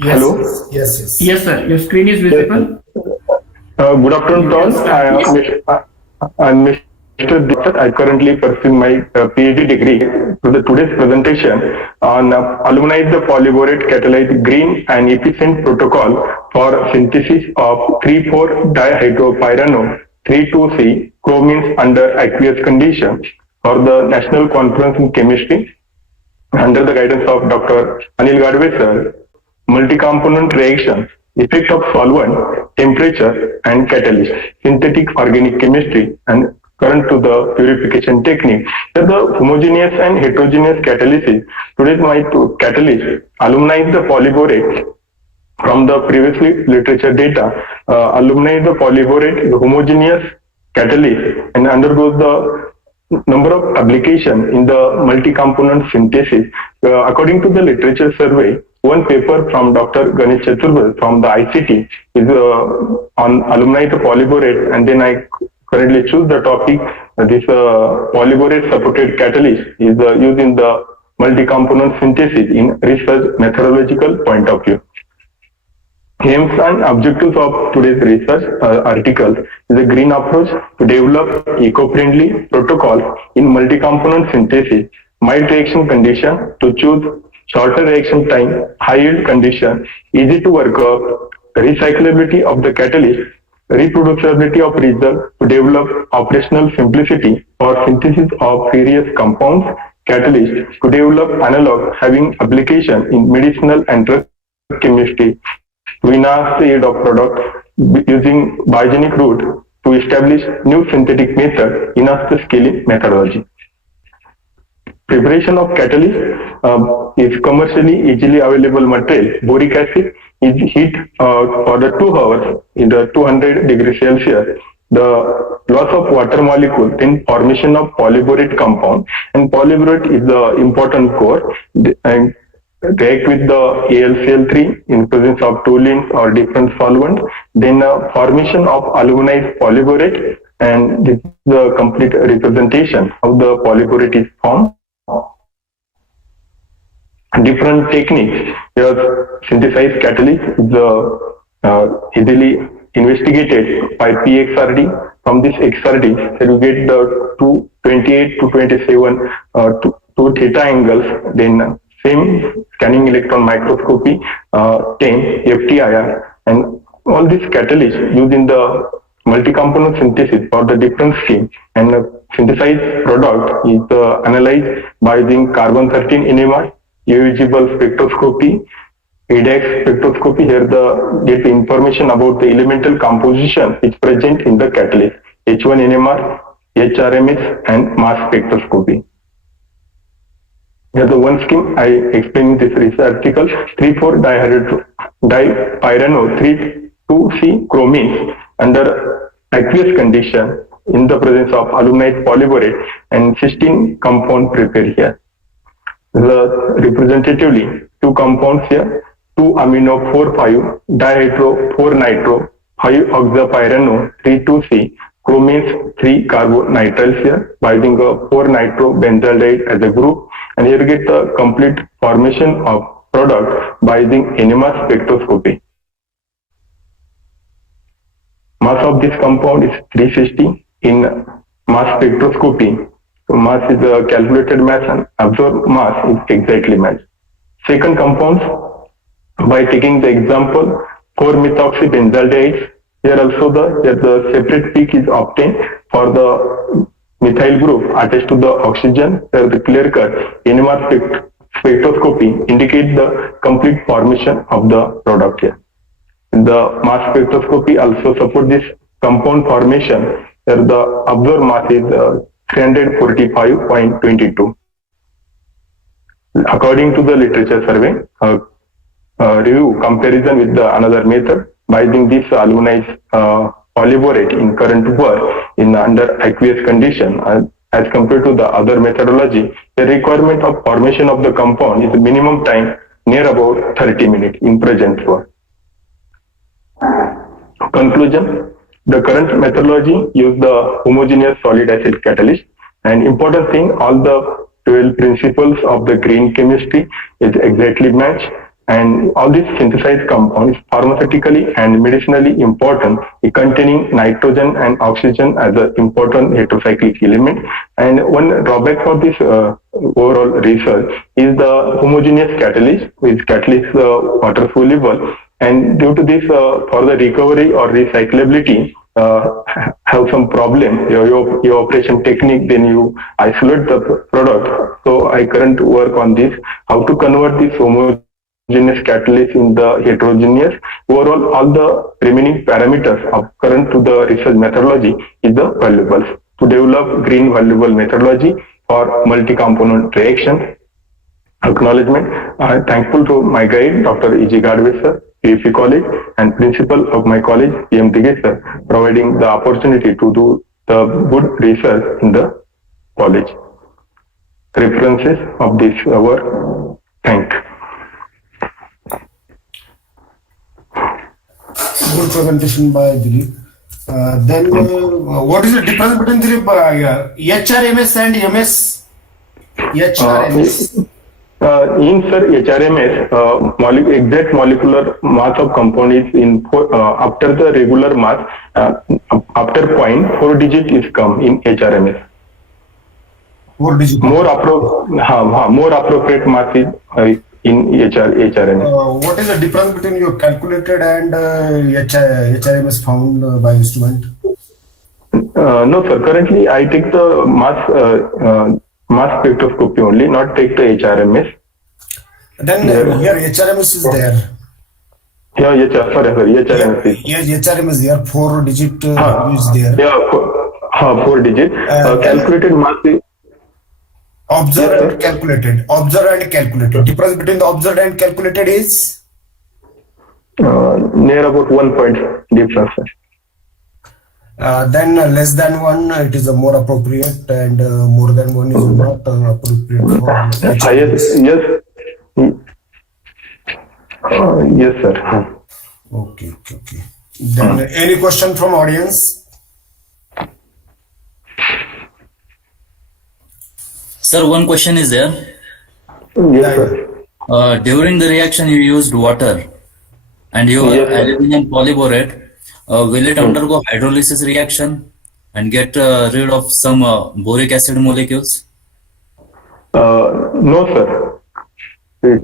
Yes. Hello. Yes. Yes, sir. Your screen is visible. Good afternoon, all. I'm Mr. Deepak. I currently pursue my PhD degree. Today's presentation on alumni the polyborate catalyzed green and efficient protocol for synthesis of 3,4-dihydropyrano 3,2C chromines under aqueous conditions for the National Conference in Chemistry under the guidance of Dr. Anil Gadve sir. Multi-component reactions, effect of solvent, temperature and catalyst, synthetic organic chemistry and current to the purification technique. So the homogeneous and heterogeneous catalysis. Today's my catalyst alumni the polyborate from the previously literature data. Alumni the polyborate, the homogeneous catalyst and undergoes the number of applications in the multi-component synthesis. According to the literature survey, one paper from Dr. Ganesh Chaturvedi from the ICT is on alumni to polyborate, and then I currently choose the topic. This polyborate supported catalyst is used in the multi-component synthesis in research methodological point of view. Aims and objectives of today's research article is a green approach to develop eco-friendly protocol in multi-component synthesis, mild reaction condition to choose shorter reaction time, high yield condition, easy to work up, recyclability of the catalyst, reproducibility of result to develop operational simplicity for synthesis of various compounds, catalyst to develop analog having application in medicinal and drug chemistry, to enhance the yield of product using biogenic route to establish new synthetic method, enhance the scaling methodology. Preparation of catalyst is commercially easily available material. Boric acid is heat for the 2 hours in the 200 degrees Celsius. The loss of water molecule, then formation of polyborate compound, and polyborate is the important core and react with the AlCl3 in presence of toluene or different solvent. Then formation of aluminized polyborate, and this is the complete representation of the polyborate is formed. Different techniques. Synthesized catalyst is easily investigated by PXRD. From this XRD, you get the 28 to 27 two theta angles. Then same scanning electron microscopy, 10 FTIR, and all these catalysts used in the multi-component synthesis for the different scheme, and the synthesized product is analyzed by using carbon-13 NMR, UV-visible spectroscopy, EDAX spectroscopy, here get information about the elemental composition is present in the catalyst, H1NMR, HRMS, and mass spectroscopy. Here the one scheme I explained in this research article, 3,4-dipyrano-3,2C chromines under aqueous condition in the presence of aluminide polyborate and cysteine compound prepared here. Representatively, two compounds here, 2-amino-4,5-dihydro-4-nitro-5-oxapyrano-3,2C chromines 3-carbonitriles here, binding a 4-nitro-benzaldehyde as a group, and here you get the complete formation of product by using NMR spectroscopy. Mass of this compound is 360 in mass spectroscopy. So mass is a calculated mass and absorbed mass is exactly matched. Second compounds, by taking the example 4-methoxybenzaldehyde, here also the separate peak is obtained for the methyl group attached to the oxygen, where the clear cut NMR spectroscopy indicates the complete formation of the product here. The mass spectroscopy also supports this compound formation, where the observed mass is 345.22. According to the literature survey, review comparison with the another method by using this aluminized polyborate in current work in under aqueous condition as compared to the other methodology, the requirement of formation of the compound is minimum time near about 30 minutes in present work. Conclusion, the current methodology use the homogeneous solid acid catalyst, and important thing, all the 12 principles of the green chemistry is exactly matched, and all these synthesized compounds pharmaceutically and medicinally important, containing nitrogen and oxygen as an important heterocyclic element. And one drawback for this overall research is the homogeneous catalyst, which catalyst water soluble, and due to this for the recovery or recyclability have some problem, your operation technique, then you isolate the product. So I currently work on this, how to convert this homogeneous catalyst in the heterogeneous. Overall, all the remaining parameters of current to the research methodology is the valuables. To develop green valuable methodology for multi-component reaction. Acknowledgement. I am thankful to my guide, Dr. E.G. Gadve sir, PFE College, and principal of my college, P.M. Digge sir, providing the opportunity to do the good research in the college. References of this work. Thank you. Good presentation by Dilip. Then what is the difference between the HRMS and MS? HRMS. In sir, HRMS, exact molecular mass of compound is in after the regular mass, after point 4 digit is come in HRMS. 4 digit. More appropriate mass is in HRMS. What is the difference between your calculated and HRMS found by instrument? No sir, currently I take the mass spectroscopy only, not take the HRMS. Then here HRMS is there. Yeah, HRMS is. Yes, HRMS is there. 4 digit is there. Yeah, 4 digit. Calculated mass is observed and calculated. Observed and calculated. Difference between the observed and calculated is near about 1 point difference. Then less than 1 it is a more appropriate, and more than 1 is not appropriate for yes. Yes sir. Okay. Then any question from audience? Sir, one question is there. Yes sir. During the reaction you used water and your aluminum polyborate. Will it undergo hydrolysis reaction and get rid of some boric acid molecules? No, sir.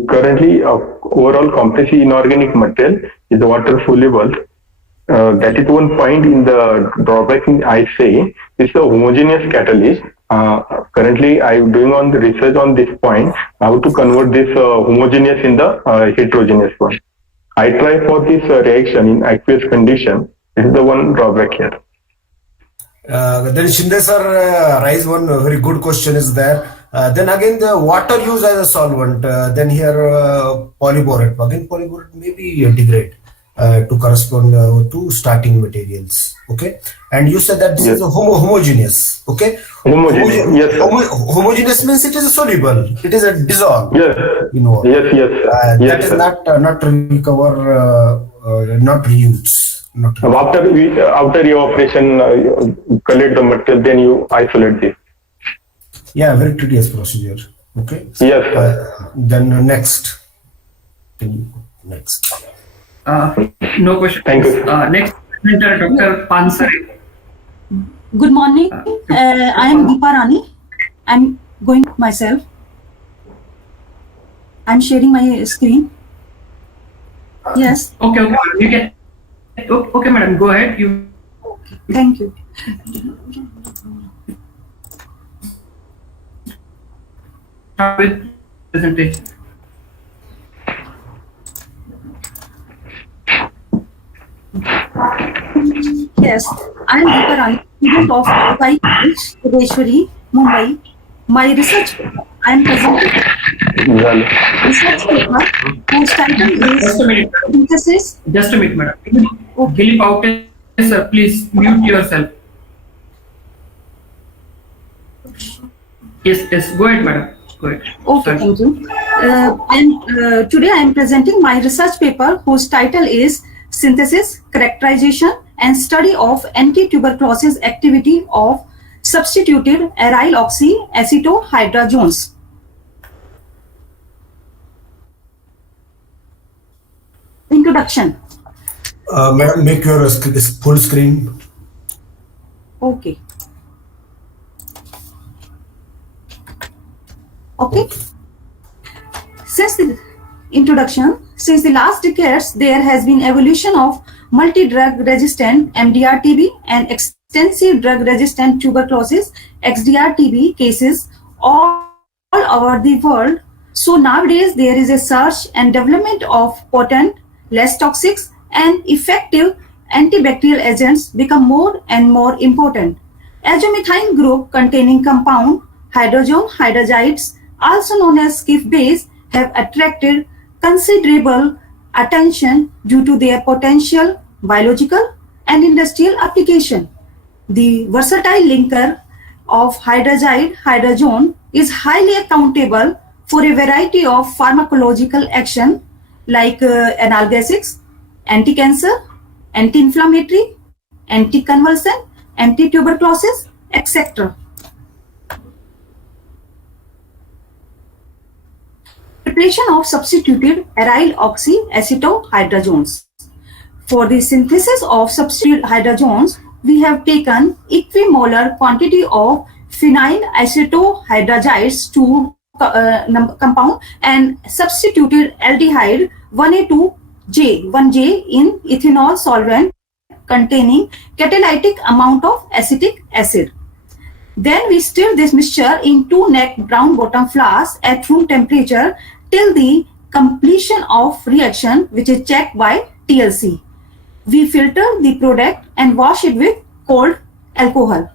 Currently, overall complex inorganic material is water soluble. That is one point in the drawback I say. It's a homogeneous catalyst. Currently, I'm doing on the research on this point, how to convert this homogeneous in the heterogeneous one. I try for this reaction in aqueous condition. This is the one drawback here. Then Shinde sir raise one very good question is there. Then again the water used as a solvent. Then here polyborate. Again polyborate may be degrade to correspond to starting materials. Okay, and you said that this is a homogeneous. Okay, homogeneous. Yes. Homogeneous means it is a soluble. It is a dissolve. Yes. You know. Yes. Yes. That is not recover, not reuse. After evaporation, collect the material, then you isolate this. Yeah, very tedious procedure. Okay. Yes. Then next. Next. No question. Thank you. Next, Dr. Pansare. Good morning. I am Deepa Rani. I'm going myself. I'm sharing my screen. Yes. Okay. You can. Okay, madam. Go ahead. You. Thank you. Start with presentation. Yes, I am Deepa Rani, student of IPI College, Sudeshwari, Mumbai. My research, I am presenting research paper whose title is Synthesis. Just a minute, madam. Dilip Aute, sir, please mute yourself. Yes. Go ahead, madam. Go ahead. Okay, thank you. Today I am presenting my research paper whose title is Synthesis, Characterization and Study of Anti-Tuberculosis Activity of Substituted Aryl Oxyacetohydrazones. Introduction. Madam, make your full screen. Okay. Okay. Since the introduction, since the last decades, there has been evolution of multi-drug resistant MDR-TB and extensive drug resistant tuberculosis XDR-TB cases all over the world. So nowadays there is a search and development of potent, less toxic and effective antibacterial agents become more and more important. Azomethine group containing compound hydrazone hydroxides, also known as SCIF base, have attracted considerable attention due to their potential biological and industrial application. The versatile linker of hydrazide hydrazone is highly accountable for a variety of pharmacological action like analgesics, anti-cancer, anti-inflammatory, anti-convulsant, anti-tuberculosis, etc. Preparation of substituted aryl oxyacetohydrazones. For the synthesis of substituted hydrogens, we have taken equimolar quantity of phenyl acetohydrazides to compound and substituted aldehyde 1A2J in ethanol solvent containing catalytic amount of acetic acid. Then we stir this mixture in 2 neck brown bottom flasks at room temperature till the completion of reaction, which is checked by TLC. We filter the product and wash it with cold alcohol.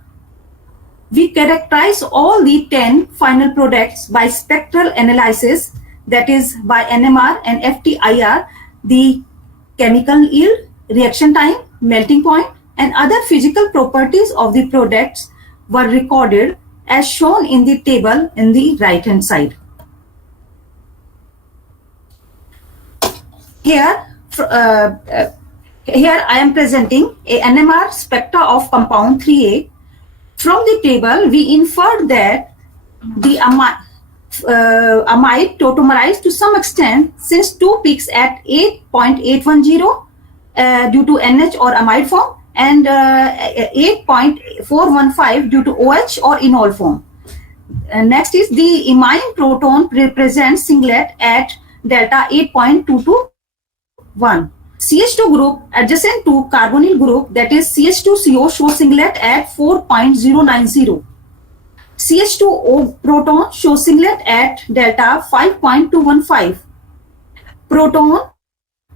We characterize all the 10 final products by spectral analysis, that is by NMR and FTIR, the chemical yield, reaction time, melting point, and other physical properties of the products were recorded as shown in the table in the right hand side. Here I am presenting a NMR spectra of compound 3A. From the table, we inferred that the amide tautomerized to some extent since 2 peaks at 8.810 due to NH or amide form and 8.415 due to OH or enol form. Next is the imine proton represents singlet at delta 8.221. CH2 group adjacent to carbonyl group, that is CH2CO, shows singlet at 4.090. CH2O proton shows singlet at delta 5.215. Proton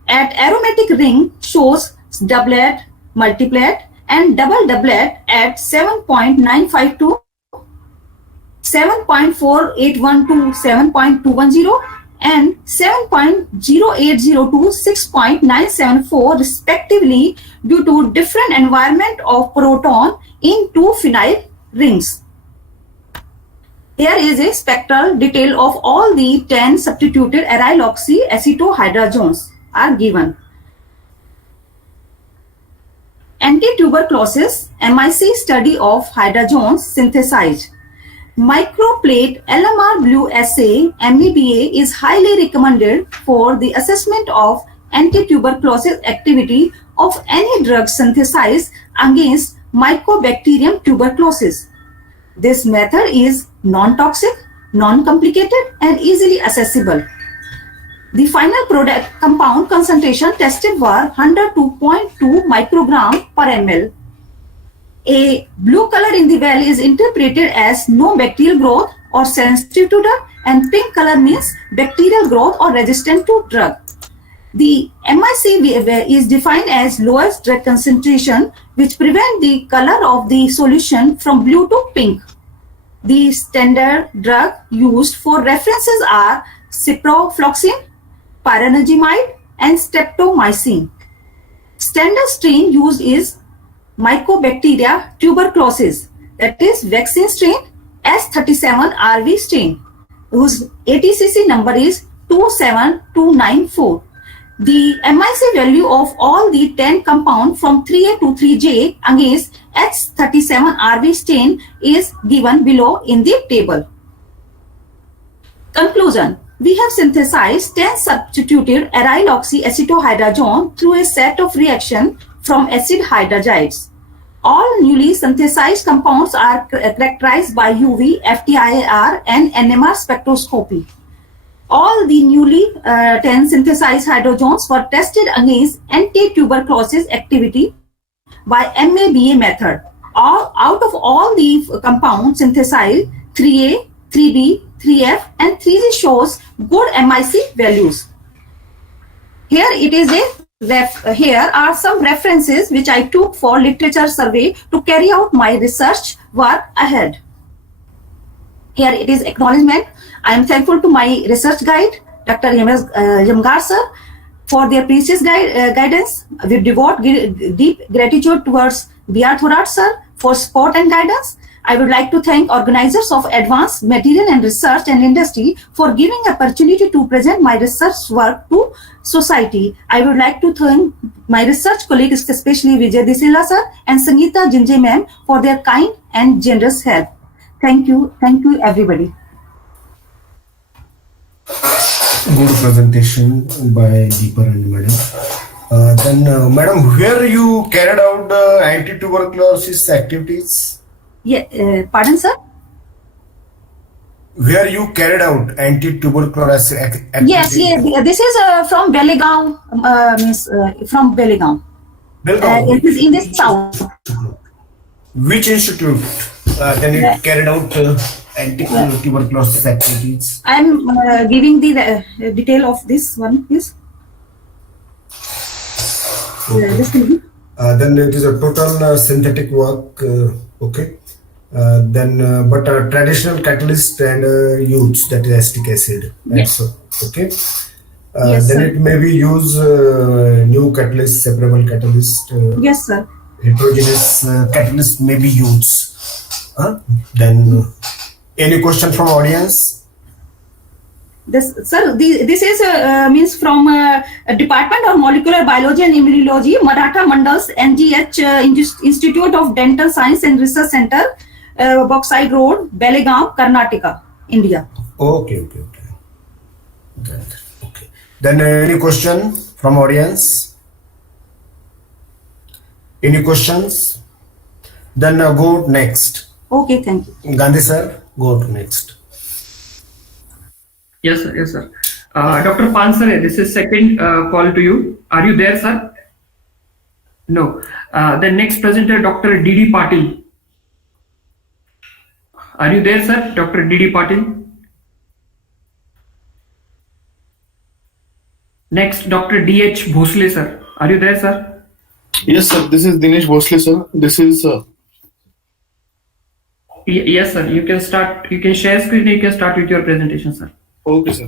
at aromatic ring shows doublet, multiplet, and double doublet at 7.952, 7.481 to 7.210, and 7.080 to 6.974 respectively due to different environment of proton in two phenyl rings. Here is a spectral detail of all the 10 substituted aryl oxy acetohydrogens are given. Anti-tuberculosis MIC study of hydrogens synthesized. Microplate LMR blue assay MEBA is highly recommended for the assessment of anti-tuberculosis activity of any drug synthesized against Mycobacterium tuberculosis. This method is non-toxic, non-complicated, and easily accessible. The final product compound concentration tested were 102.2 microgram per ml. A blue color in the well is interpreted as no bacterial growth or sensitive to drug, and pink color means bacterial growth or resistant to drug. The MIC is defined as lowest drug concentration, which prevent the color of the solution from blue to pink. The standard drug used for references are ciprofloxacin, pyranogymide, and streptomycin. Standard strain used is Mycobacteria tuberculosis, that is vaccine strain S37RV strain, whose ATCC number is 27294. The MIC value of all the 10 compounds from 3A to 3J against H37RV strain is given below in the table. Conclusion. We have synthesized 10 substituted aryl oxy acetohydrogen through a set of reaction from acid hydroxides. All newly synthesized compounds are characterized by UV, FTIR, and NMR spectroscopy. All the newly 10 synthesized hydrogens were tested against anti-tuberculosis activity by MABA method. Out of all the compounds synthesized, 3A, 3B, 3F, and 3G shows good MIC values. Here it is here are some references which I took for literature survey to carry out my research work ahead. Here it is acknowledgement. I am thankful to my research guide, Dr. Yamgar sir, for their precious guidance. We devote deep gratitude towards B.R. Thorat sir for support and guidance. I would like to thank organizers of Advanced Material and Research and Industry for giving opportunity to present my research work to society. I would like to thank my research colleagues, especially Vijay Disila sir and Sangeeta Jinje ma'am, for their kind and generous help. Thank you everybody. Good presentation by Deepa and madam. Madam, where you carried out the anti-tuberculosis activities? Yeah, pardon, sir? Where you carried out anti-tuberculosis activities? Yes, this is from Belegaon, from Belegaon. It is in the south. Which institute then it carried out anti-tuberculosis activities? I am giving the detail of this one, please. Then it is a total synthetic work, okay. But traditional catalyst and used, that is acetic acid. Yes. Okay. Yes, then sir. it may be use new catalyst, separable catalyst. Yes, sir. Heterogeneous catalyst may be used. Then any question from audience? This is means from Department of Molecular Biology and Immunology, Maratha Mandal's NGH Institute of Dental Science and Research Center, Boxide Road, Belegaon, Karnataka, India. Okay. Then any question from audience? Any questions? Then go next. Okay, thank you. Gandhi sir, go to next. Yes, sir. Dr. Pansare, this is second call to you. Are you there, sir? No. The next presenter, Dr. D.D. Patil. Are you there, sir? Dr. D.D. Patil. Next, Dr. D.H. Bhosle, sir. Are you there, sir? Yes, sir. This is Dinesh Bhosle, sir. This is. Yes, sir. You can start. You can share screen. You can start with your presentation, sir. Okay, sir.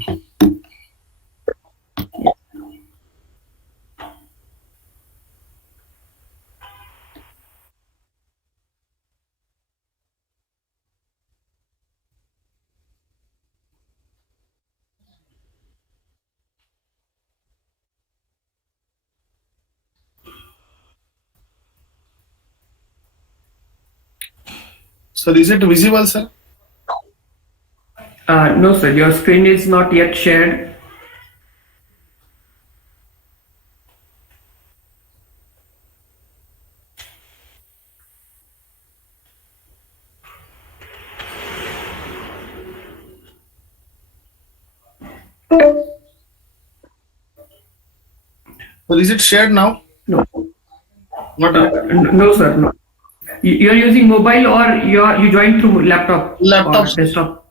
Sir, is it visible, sir? No, sir. Your screen is not yet shared. Sir, is it shared now? No. Not No, sir. No. You are using mobile or you joined through laptop? Laptop. Or desktop.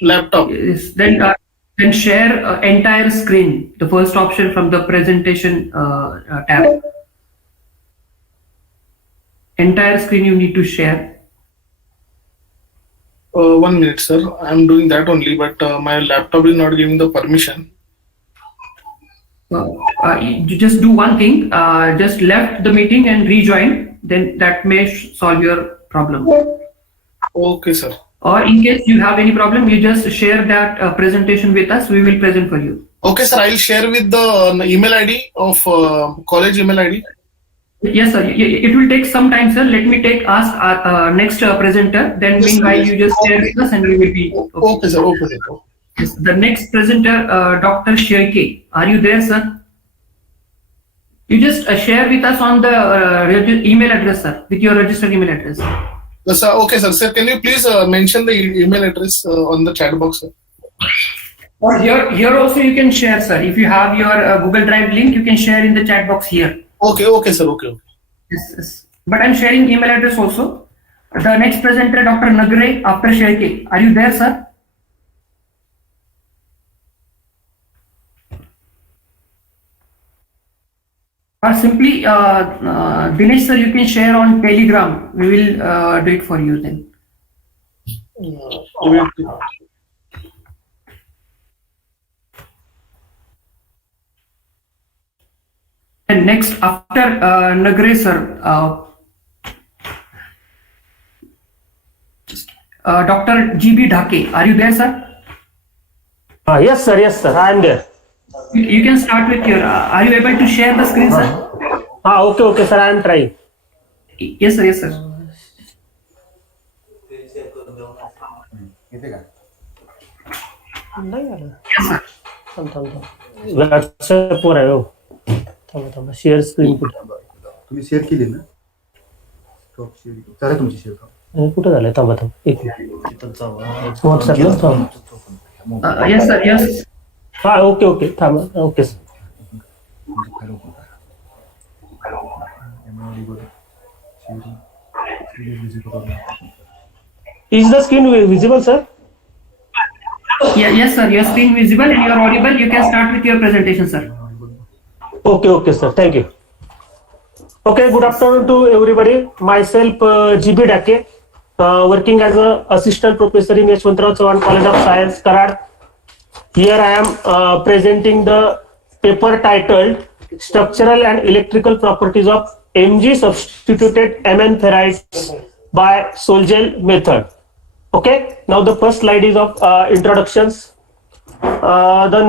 Laptop. Yes. Then share entire screen. The first option from the presentation tab. Entire screen you need to share. 1 minute, sir. I'm doing that only, but my laptop is not giving the permission. You just do one thing. Just left the meeting and rejoin. Then that may solve your problem. Okay, sir. Or in case you have any problem, you just share that presentation with us. We will present for you. Okay, sir. I'll share with the email ID of college email ID. Yes, sir. It will take some time, sir. Let me ask our next presenter. Then Yes, meanwhile, sir. you just share with us and we will be. Okay, sir. Okay, sir. Yes, the next presenter, Dr. Shirke. Are you there, sir? You just share with us on the email address, sir, with your registered email address. Yes, sir. Okay, sir. Sir, can you please mention the email address on the chat box, sir? Or here also you can share, sir. If you have your Google Drive link, you can share in the chat box here. Okay, okay, sir. Okay, okay. Yes, yes. But I'm sharing email address also. The next presenter, Dr. Nagre, after Shirke. Are you there, sir? Or simply, Dinesh sir, you can share on Telegram. We will do it for you then. And next, after Nagre sir, Dr. GB Dhake. Are you there, sir? Yes, sir. Yes, sir. I am there. You can start with your. Are you able to share the screen, sir? Okay, okay, sir. I am trying. Yes, sir. Yes, sir. WhatsApp वर आहे हो. थांबा share screen कुठे तुम्ही share केली ना चला तुमची शेअर कुठे झालंय थांबा एक व्हॉट्सअपला Yes, sir. Yes. हा ओके ओके थांबा okay sir Is the screen visible, sir? Yeah, yes, sir. Your screen visible and you are audible. You can start with your presentation, sir. Okay, okay, sir. Thank you. Okay, good afternoon to everybody. Myself, GB Dhake, working as an assistant professor in Yashwantrao Chavan College of Science, Karad. Here I am presenting the paper titled Structural and Electrical Properties of Mg Substituted Mn Ferrites by Sol-Gel Method. Okay, now the first slide is of introductions. The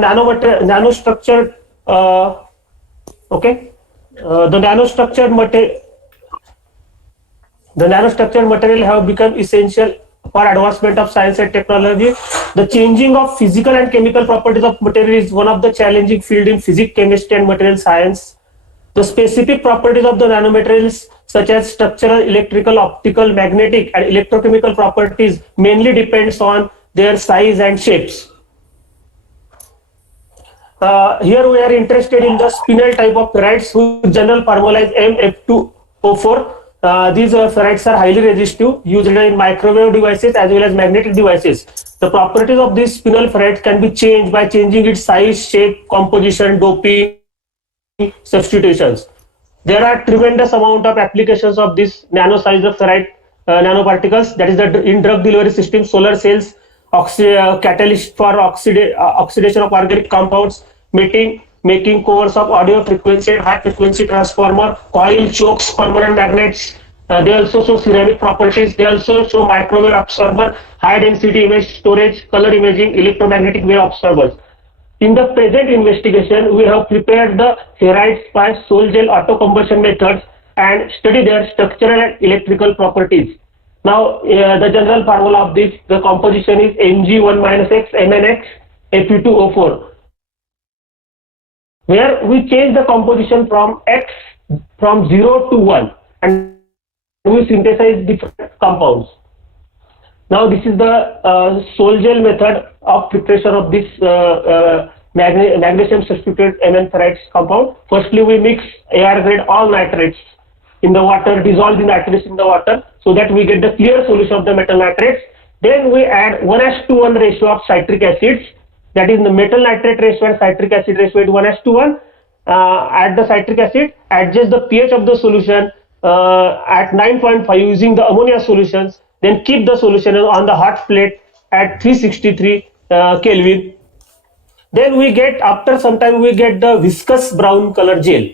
nanostructured material have become essential for advancement of science and technology. The changing of physical and chemical properties of material is one of the challenging field in physics, chemistry, and material science. The specific properties of the nanomaterials, such as structural, electrical, optical, magnetic, and electrochemical properties, mainly depends on their size and shapes. Here we are interested in the spinel type of ferrites whose general formula is MF2O4. these ferrites are highly resistive, used in microwave devices as well as magnetic devices. The properties of this spinel ferrite can be changed by changing its size, shape, composition, doping, substitutions. There are tremendous amount of applications of this nano size of ferrite nanoparticles, that is in drug delivery system, solar cells, catalyst for oxidation of organic compounds, making cores of audio frequency and high frequency transformer, coil chokes, permanent magnets. They also show ceramic properties. They also show microwave absorber, high density image storage, color imaging, electromagnetic wave absorbers. In the present investigation, we have prepared the ferrites by Sol gel auto combustion methods and study their structural and electrical properties. Now, the general formula of this, the composition is Mg1-X MnX Fe2O4. Where we change the composition from X from 0 to 1 and we synthesize different compounds. Now this is the Sol gel method of preparation of this magnesium substituted Mn ferrites compound. Firstly, we mix air grade all nitrates in the water, dissolve the nitrates in the water so that we get the clear solution of the metal nitrates. Then we add 1:1 ratio of citric acids. That is the metal nitrate ratio and citric acid ratio is 1:1. Add the citric acid, adjust the pH of the solution at 9.5 using the ammonia solutions. Then keep the solution on the hot plate at 363 Kelvin. Then we get, after some time, we get the viscous brown color gel.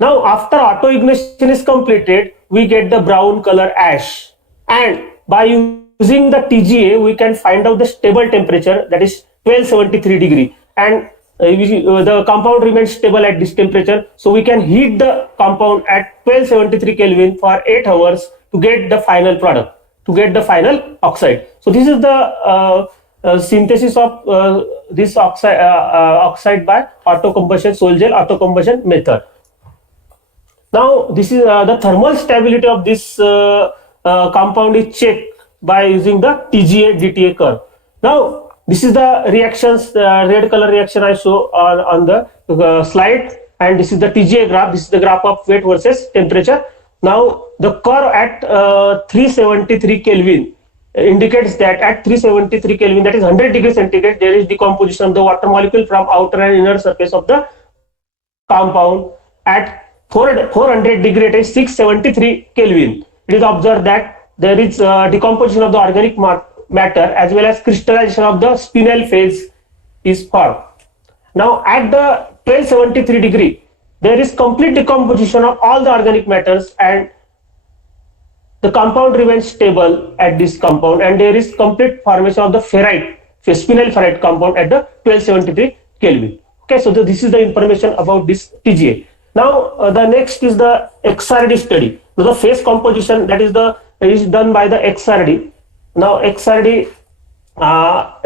Now after auto ignition is completed, we get the brown color ash. And by using the TGA, we can find out the stable temperature, that is 1273 degree, and the compound remains stable at this temperature. So we can heat the compound at 1273 Kelvin for 8 hours to get the final product, to get the final oxide. So this is the synthesis of this oxide by auto combustion, Sol gel auto combustion method. Now this is the thermal stability of this compound is checked by using the TGA DTA curve. Now this is the reactions, red color reaction I show on the slide, and this is the TGA graph. This is the graph of weight versus temperature. Now the curve at 373 Kelvin indicates that at 373 Kelvin, that is 100 degrees centigrade, there is decomposition of the water molecule from outer and inner surface of the compound. At 400 degree, it is 673 Kelvin. It is observed that there is decomposition of the organic matter as well as crystallization of the spinel phase is formed. Now at the 1273 degree, there is complete decomposition of all the organic matters and the compound remains stable at this compound, and there is complete formation of the ferrite, spinel ferrite compound at the 1273 Kelvin. Okay, so this is the information about this TGA. Now the next is the XRD study. So the phase composition, that is done by the XRD. Now XRD,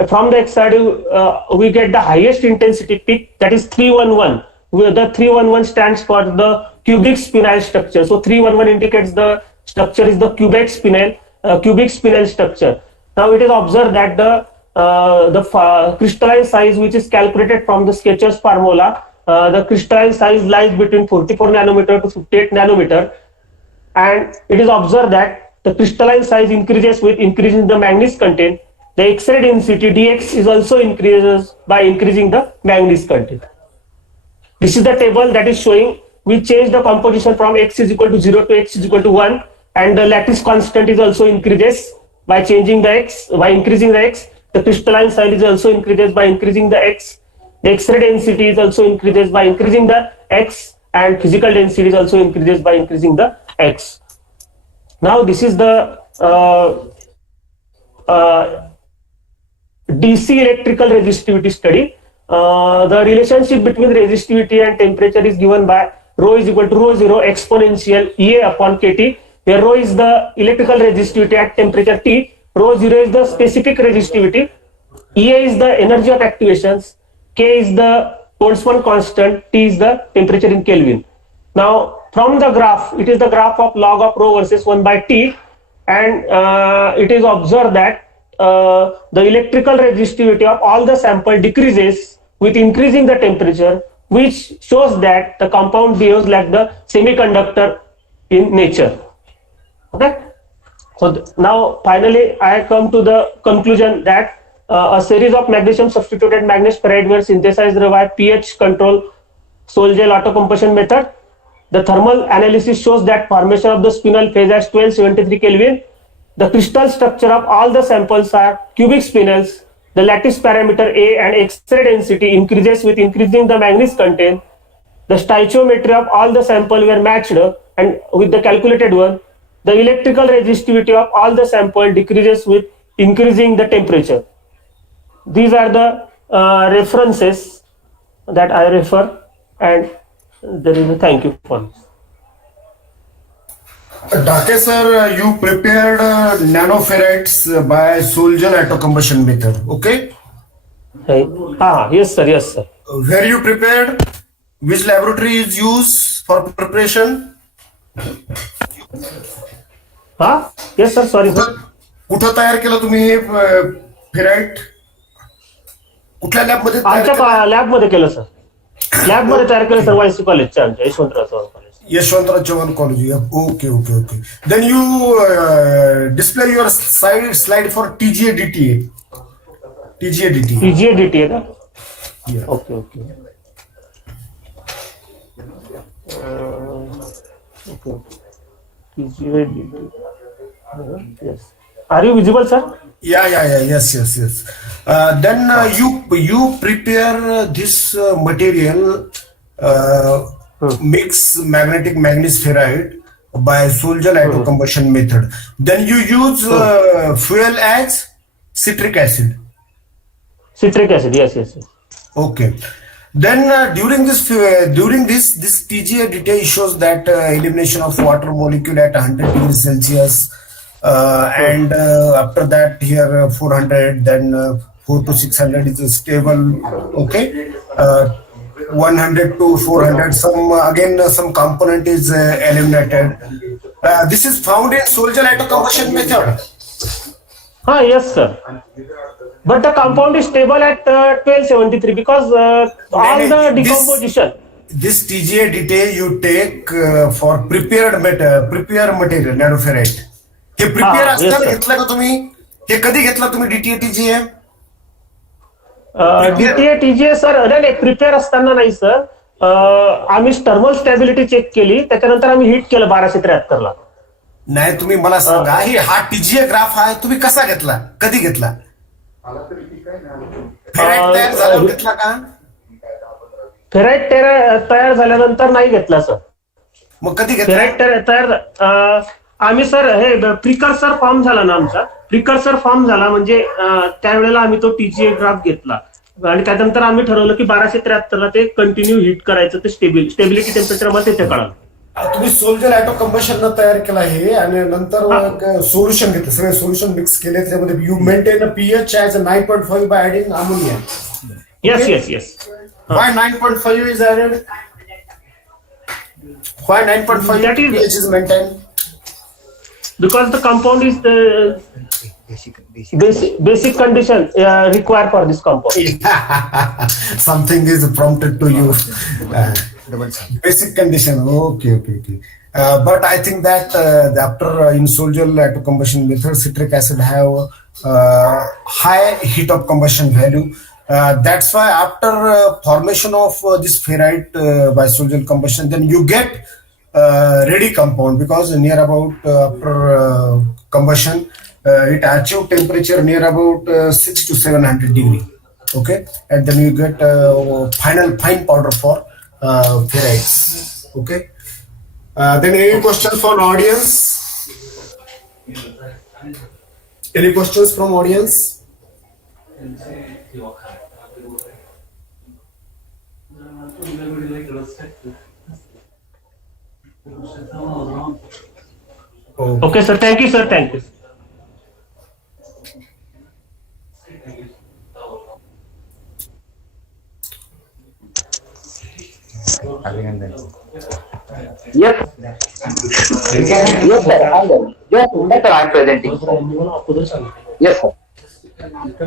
from the XRD we get the highest intensity peak, that is 311. Where the 311 stands for the cubic spinel structure. So 311 indicates the structure is the cubic spinel structure. Now it is observed that the crystalline size, which is calculated from the Sketcher's formula, the crystalline size lies between 44 nanometer to 58 nanometer, and it is observed that the crystalline size increases with increasing the manganese content. The X-ray density dx is also increases by increasing the manganese content. This is the table that is showing we change the composition from x is equal to 0 to x is equal to 1, and the lattice constant is also increases by changing the x, by increasing the x. The crystalline size is also increases by increasing the x. The X-ray density is also increases by increasing the x, and physical density is also increases by increasing the x. Now this is the DC electrical resistivity study. The relationship between resistivity and temperature is given by rho is equal to rho 0 exponential EA upon KT, where rho is the electrical resistivity at temperature T, rho 0 is the specific resistivity, EA is the energy of activations, K is the Boltzmann constant, T is the temperature in Kelvin. Now from the graph, it is the graph of log of rho versus 1 by T, and it is observed that the electrical resistivity of all the sample decreases with increasing the temperature, which shows that the compound behaves like the semiconductor in nature. Okay. So now finally I come to the conclusion that a series of magnesium substituted manganese ferrite were synthesized by pH control Sol-Gel autocombustion method. The thermal analysis shows that formation of the spinel phase at 1273 Kelvin. The crystal structure of all the samples are cubic spinels. The lattice parameter A and X-ray density increases with increasing the manganese content. The stoichiometry of all the samples were matched and with the calculated one. The electrical resistivity of all the sample decreases with increasing the temperature. These are the references that I refer, and there is a thank you for this. Dake sir, you prepared nanoferrites by Sol-Gel autocombustion method, okay? Yes sir, yes sir. Where you prepared? Which laboratory is used for preparation? Yes sir, sorry sir. कुठं तयार केलं तुम्ही हे ferrite? कुठल्या lab मध्ये? आमच्या lab मध्ये केलं sir. Lab मध्ये तयार केलं सर, वायसी कॉलेजच्या आमच्या Yashwantrao Chavan college. Yashwantrao Chavan college. Okay, okay, okay. Then you display your slide for TGA DTA. TGA DTA. TGA DTA का? Yeah. Okay, okay. Okay. TGA DTA. Yes. Are you visible, sir? Yeah. Yes. Then you prepare this material, mix magnetic manganese ferrite by Sol-Gel autocombustion method. Then you use fuel as citric acid. Citric acid, yes. Okay. Then during this TGA detail shows that elimination of water molecule at 100 degrees Celsius. And after that here 400, then 400 to 600 is stable, okay. 100 to 400, some component is eliminated. This is found in Sol-Gel autocombustion method. Yes sir. But the compound is stable at 1273 because all the decomposition. This TGA detail you take for prepared material nanoferrite. हे prepare असताना घेतलं का तुम्ही? हे कधी घेतला तुम्ही DTA TGA? DTA TGA sir नाही prepare असताना नाही सर. आम्ही थर्मल स्टॅबिलिटी चेक केली, त्याच्यानंतर आम्ही हिट केलं 1273 ला. नाही तुम्ही मला सांगा, हा TGA ग्राफ आहे, तुम्ही कसा घेतला, कधी घेतला? फेराइट तयार झाल्यावर घेतला का? फेराइट तयार झाल्यानंतर नाही घेतला सर. मग कधी घेतला? फेराइट तयार आम्ही सर हे प्रिकर्सर फॉर्म झाला ना आमचा. प्रिकर्सर फॉर्म झाला म्हणजे त्यावेळेला आम्ही तो TGA ग्राफ घेतला आणि त्यानंतर आम्ही ठरवलं की 1273 ला ते कंटिन्यू हिट करायचं, ते स्टेबिलिटी टेम्परेचर मध्ये ते कळालं. तुम्ही सोल्जर ऑटोकंबशन तयार केला हे आणि नंतर सोल्युशन घेतलं, सगळे सोल्युशन मिक्स केले, त्याच्यामध्ये you maintain pH as 9.5 by adding ammonia. Yes. Why 9.5 is added? Why 9.5 pH is maintained? Because the compound is the basic condition required for this compound. Something is prompted to you. Basic condition. Okay. But I think that after in Sol-Gel autocombustion method, citric acid have high heat of combustion value. That's why after formation of this ferrite by Sol-Gel combustion, then you get ready compound, because near about after combustion it achieve temperature near about 600 to 700 degree. Okay, and then you get final fine powder for ferrites. Okay. Then any questions from audience? Any questions from audience? Okay, sir. Thank you, sir. Thank you. Yes. Yes, sir. I am presenting. Yes, sir.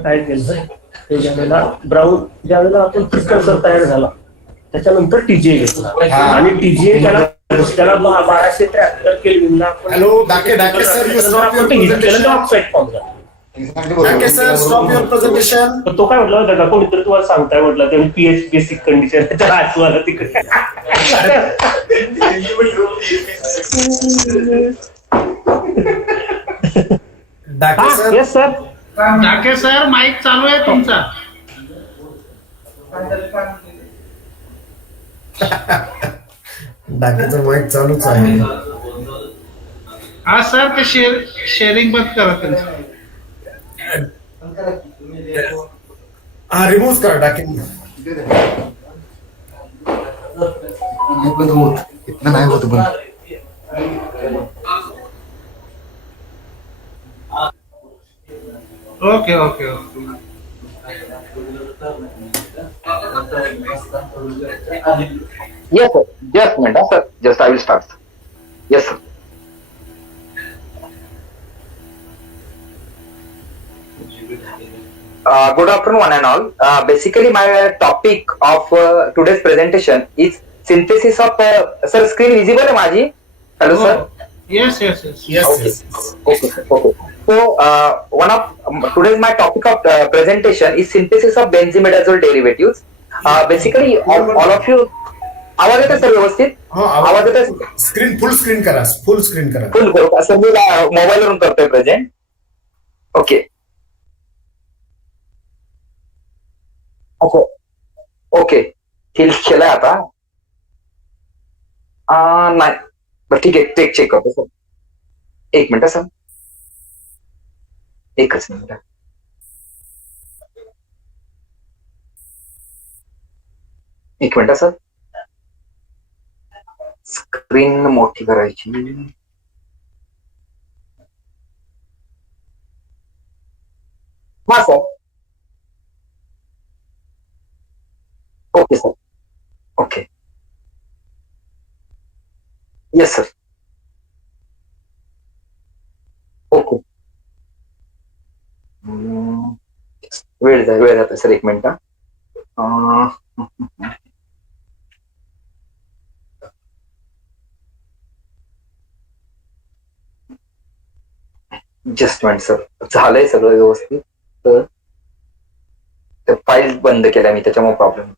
काय केलं ज्यावेळेला brown, ज्यावेळेला आपण precursor तयार झाला त्याच्यानंतर TGA घेतला आणि TGA त्याला त्याला 1273 केल्विनला आपण Hello, Dake sir, you stop your presentation. Oxide form झाला. Dake sir, stop your presentation. तर तो काय म्हटलं होता का कोणीतरी तुम्हाला सांगताय म्हटलं ते पीएच बेसिक कंडिशन त्याच्या आजू आला तिकडे. Dake sir. Yes sir. डाके सर माईक चालू आहे तुमचा. डाकेचं माईक चालूच आहे. हा सर ते शेअरिंग बंद करा त्यांचं. हा रिमूव्ह करा डाके. इतना नाही होत बंद. Okay okay okay. Yes, sir. Just a minute, sir. Just I will start. Yes, sir. Good afternoon, one and all. Basically, my topic of today's presentation is synthesis of. Sir, screen visible है माझी? Hello, sir. Yes, yes, yes. Yes, Okay. yes. Okay, sir. Okay. So, one of today's my topic of presentation is synthesis of benzimidazole derivatives. Basically, all of you, आवाज येतो sir व्यवस्थित? आवाज येतो? Screen full screen करा. Full screen करा. Full करू का? Sir मी mobile वरून करतोय प्रेझेंट. ओके. अच्छा. ओके. हिल केलाय आता? नाही. बरं ठीक आहे. चेक करतो सर. एक मिनिट सर. एकच मिनिट. एक मिनिट सर. स्क्रीन मोठी करायची. हा sir. Okay sir. Okay. Yes sir. Okay. वेळ जातो सर. एक मिनिट. Just minute sir. झालंय सगळं व्यवस्थित. तर फाईल बंद केल्या मी त्याच्यामुळे प्रॉब्लेम.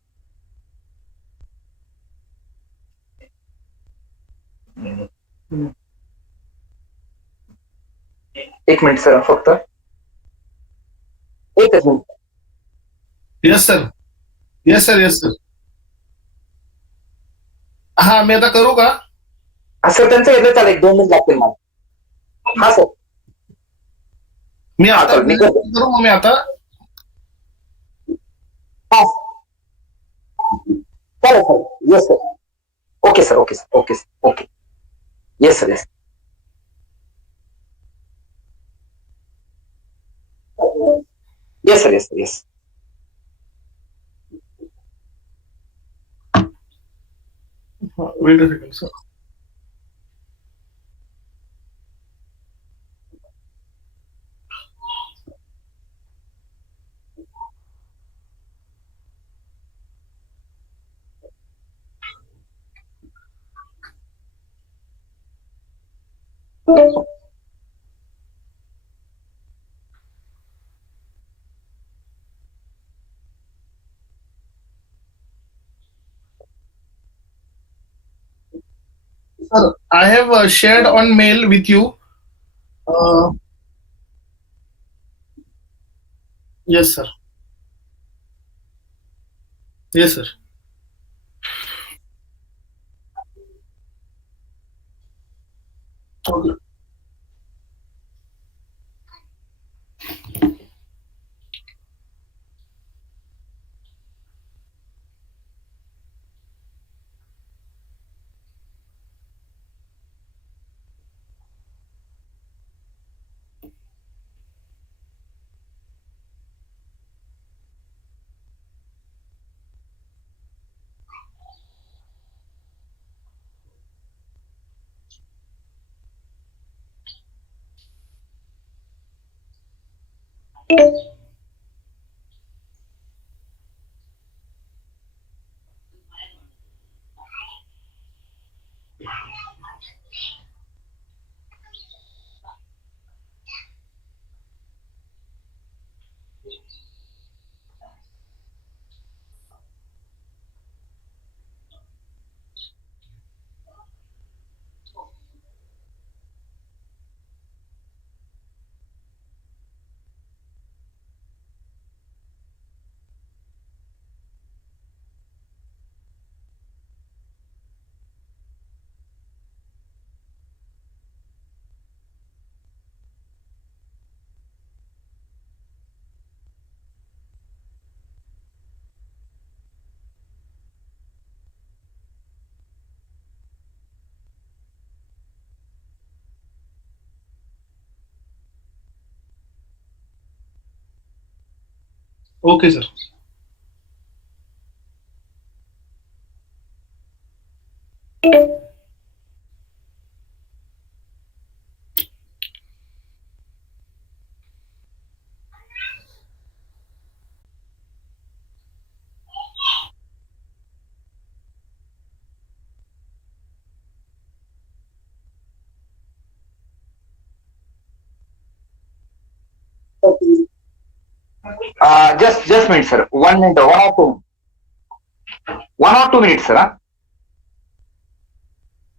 एक मिनिट सर फक्त. एकच minute. Yes sir. Yes sir. Yes sir. हा मी आता करू का? सर त्यांचं येतं चालेल. 1-2 मिनिट लागतील मला. हा सर. मी आता मी करतो. करू मग मी आता. हा चालेल सर. Yes sir. Okay sir. Okay sir. Okay sir. Okay. Yes sir. Yes. Yes sir. Yes sir. Yes. Wait a second sir. Sir, I have shared on mail with you. Yes, sir. Yes, sir. Okay. Okay, sir. Just minute, sir. 1 minute, 1 or 2 minutes, sir.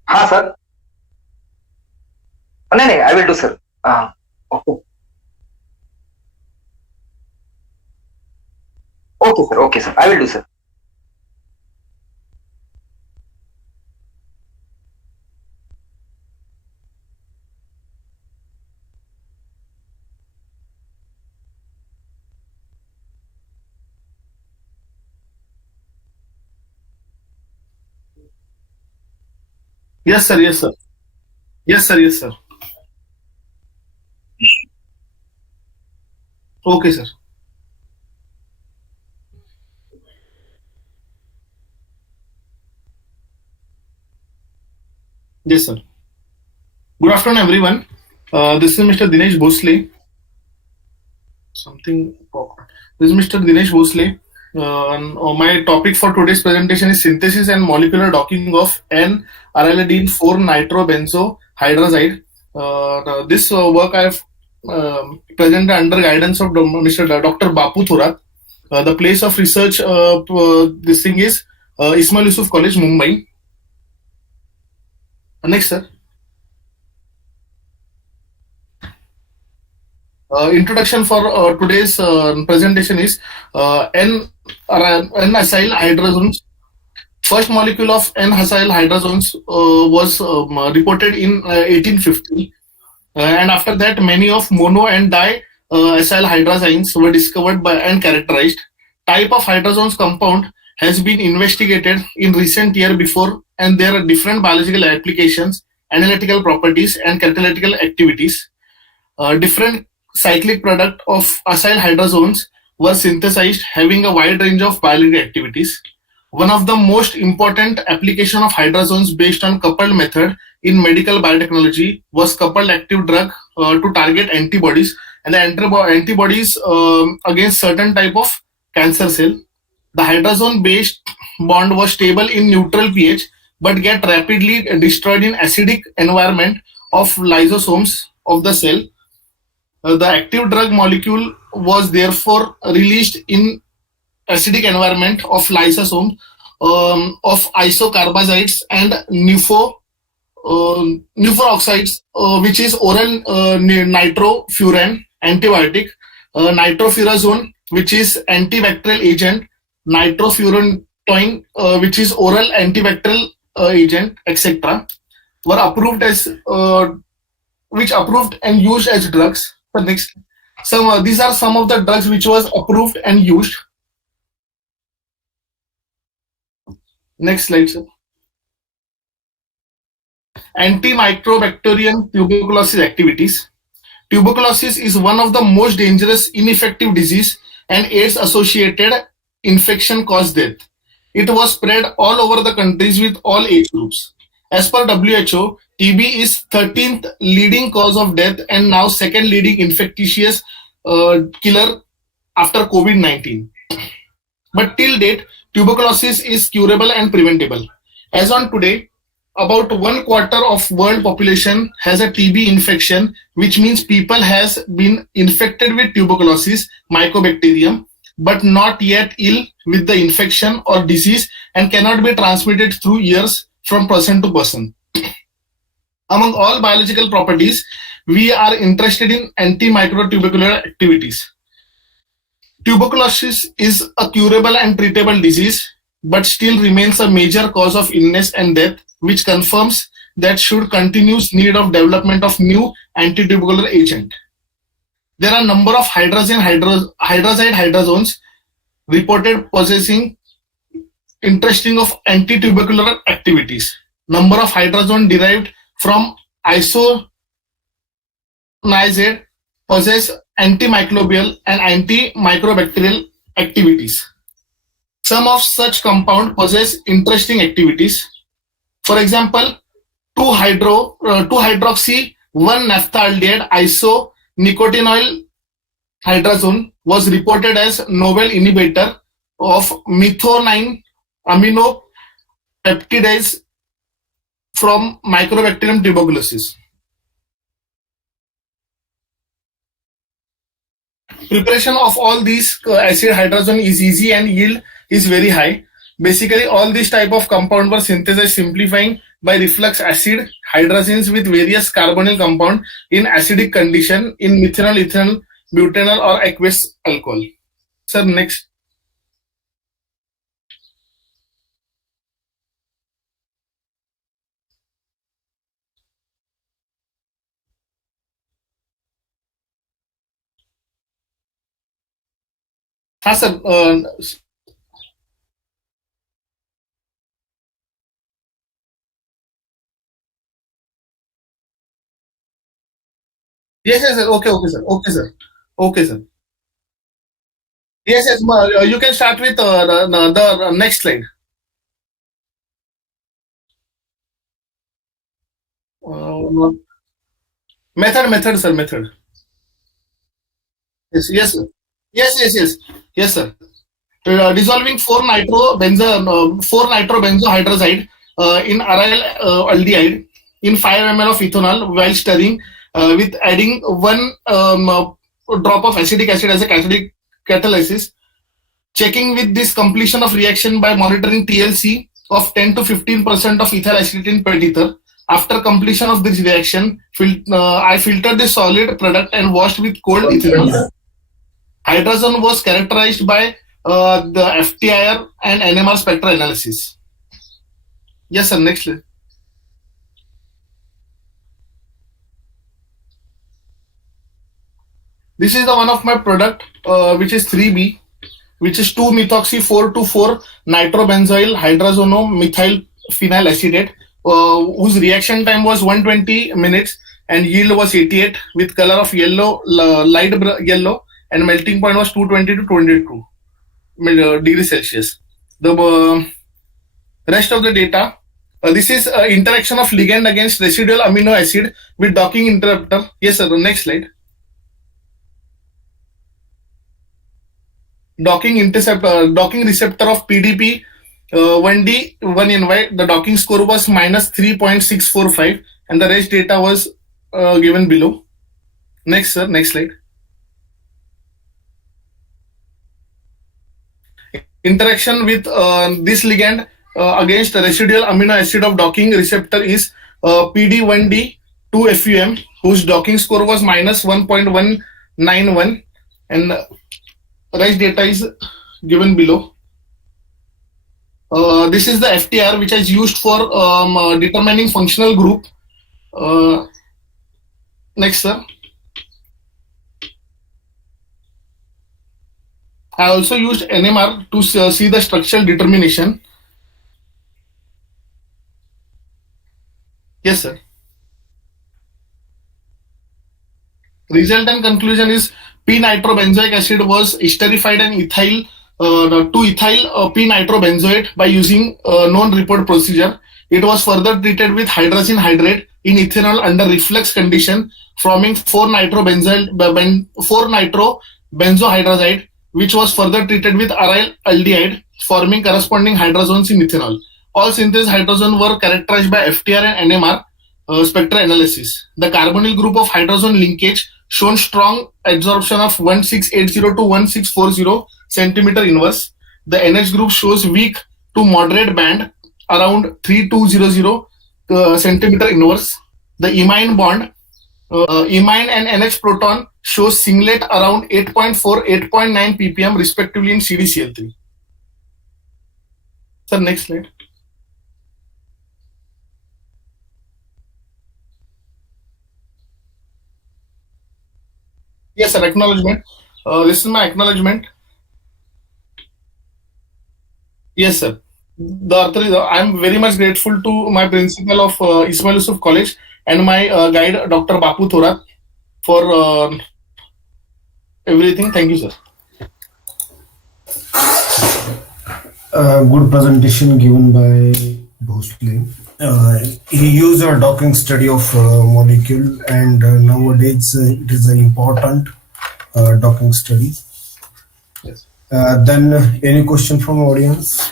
हाँ sir, नहीं I will do, sir. Okay sir, I will do, sir. Yes, sir. Yes, sir. Yes, sir. Yes, sir. Okay, sir. Yes, sir. Good afternoon, everyone. This is Mr. Dinesh Bhosle. This is Mr. Dinesh Bhosle. My topic for today's presentation is synthesis and molecular docking of N-arylidene 4-nitrobenzohydrazide. This work I have presented under guidance of Mr. Dr. Bapu Thorat. The place of research, this thing is Ismail Yusuf College, Mumbai. Next, sir. Introduction for today's presentation is N-acyl hydrazones. First molecule of N-acyl hydrazones was reported in 1850, and after that many of mono and di-acyl hydrazines were discovered and characterized. Type of hydrazones compound has been investigated in recent year before, and there are different biological applications, analytical properties, and catalytical activities. Different cyclic product of acyl hydrazones were synthesized, having a wide range of biological activities. One of the most important application of hydrazones based on coupled method in medical biotechnology was coupled active drug to target antibodies, and the antibodies against certain type of cancer cell. The hydrazone based bond was stable in neutral pH but get rapidly destroyed in acidic environment of lysosomes of the cell. The active drug molecule was therefore released in acidic environment of lysosomes of isocarbazides and nuphoroxides, which is oral nitrofuran antibiotic, nitrofurazone, which is antibacterial agent, nitrofurantoin, which is oral antibacterial agent, etc., were approved as approved and used as drugs. But next, these are some of the drugs which was approved and used. Next slide, sir. Antimicrobacterial tuberculosis activities. Tuberculosis is one of the most dangerous, ineffective disease, and AIDS-associated infection cause death. It was spread all over the countries with all age groups. As per WHO, TB is 13th leading cause of death and now second leading infectious killer after COVID-19. But till date, tuberculosis is curable and preventable. As on today, about 1/4 of world population has a TB infection, which means people has been infected with tuberculosis mycobacterium, but not yet ill with the infection or disease and cannot be transmitted through ears from person to person. Among all biological properties, we are interested in antimicrotubercular activities. Tuberculosis is a curable and treatable disease, but still remains a major cause of illness and death, which confirms that should continuous need of development of new antitubercular agent. There are a number of hydrazide hydrazones reported possessing interesting of antitubercular activities. Number of hydrazone derived from isoniazid possess antimicrobial and antimicrobacterial activities. Some of such compound possess interesting activities. For example, 2-hydroxy 1-naphthaldehyde iso-nicotinoyl hydrazone was reported as novel inhibitor of methionine amino peptidase from Mycobacterium tuberculosis. Preparation of all these acid hydrazone is easy and yield is very high. Basically, all these type of compound were synthesized simplifying by reflux acid hydrazenes with various carbonyl compound in acidic condition in methanol, ethanol, butanol or aqueous alcohol. Sir, next. Sir. Yes, sir. Okay, sir. Okay, sir. Yes, you can start with the next slide. Method, sir. Method. Yes, sir. Dissolving 4-nitrobenzohydrazide in aryl aldehyde in 5 ml of ethanol while stirring with adding 1 drop of acetic acid as a catalysis. Checking with this completion of reaction by monitoring TLC of 10 to 15% of ethyl acetate per liter. After completion of this reaction, I filtered the solid product and washed with cold ethanol. Hydrazone was characterized by the FTIR and NMR spectral analysis. Yes, sir. Next slide. This is the one of my product, which is 3B, which is 2-methoxy-4,2,4-nitrobenzoyl hydrazono-methyl phenyl acetate, whose reaction time was 120 minutes and yield was 88 with color of yellow, light yellow, and melting point was 220 to 22 degrees Celsius. The rest of the data, this is interaction of ligand against residual amino acid with docking interrupter. Yes, sir. The next slide. Docking receptor of PDP 1D 1NY. The docking score was -3.645 and the rest data was given below. Next, sir. Next slide. Interaction with this ligand against the residual amino acid of docking receptor is PD1D 2FUM, whose docking score was -1.191 and rest data is given below. This is the FTR which is used for determining functional group. Next, sir. I also used NMR to see the structural determination. Yes, sir. Result and conclusion is p-nitrobenzoic acid was esterified and ethyl to ethyl p-nitrobenzoate by using known report procedure. It was further treated with hydrazine hydrate in ethanol under reflux condition, forming 4-nitrobenzohydrazide, which was further treated with aryl aldehyde, forming corresponding hydrazones in ethanol. All synthesis hydrazone were characterized by FTR and NMR spectral analysis. The carbonyl group of hydrazone linkage shown strong adsorption of 1680 to 1640 centimeter inverse. The NH group shows weak to moderate band around 3200 centimeter inverse. The imine bond, imine and NH proton shows singlet around 8.4, 8.9 ppm respectively in CDCl3. Sir, next slide. Yes, sir, acknowledgement. This is my acknowledgement. Yes, sir. The author is, I am very much grateful to my principal of Ismail Yusuf College and my guide, Dr. Bapu Thorat, for everything. Thank you, sir. Good presentation given by Bhosle. He used a docking study of molecule, and nowadays it is an important docking study. Yes. Then any question from audience?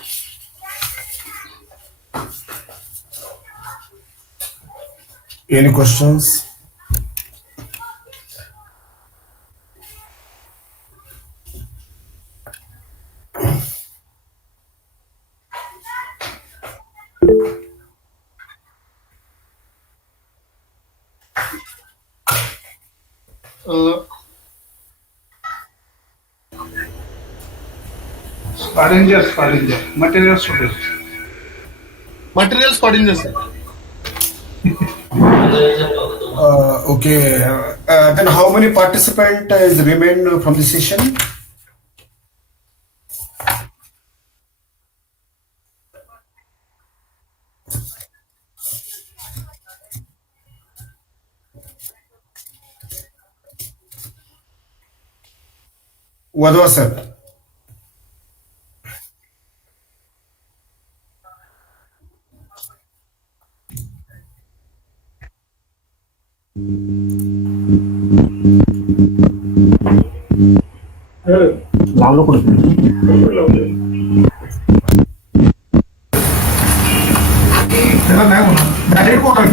Any questions? Materials Schrodinger, sir. Okay. Then how many participants remain from the session? What was it? लावलं कुठं त्याला नाही होणार direct होणार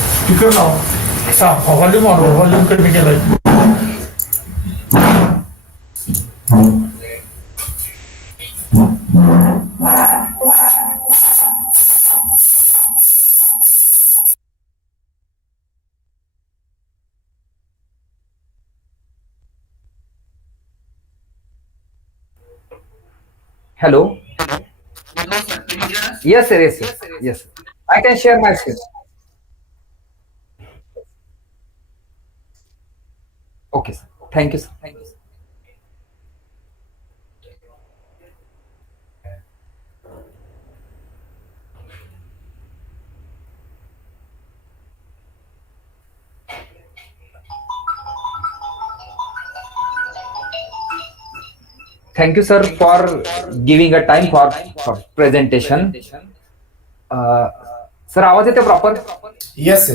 speaker लाव असा volume वाढव volume कमी केलाय Hello. Yes, sir. Yes, sir. Yes, sir. I can share my screen. Okay, sir. Thank you, sir. Thank you, sir. Thank you, sir, for giving a time for presentation. Sir, आवाज येते proper? Yes.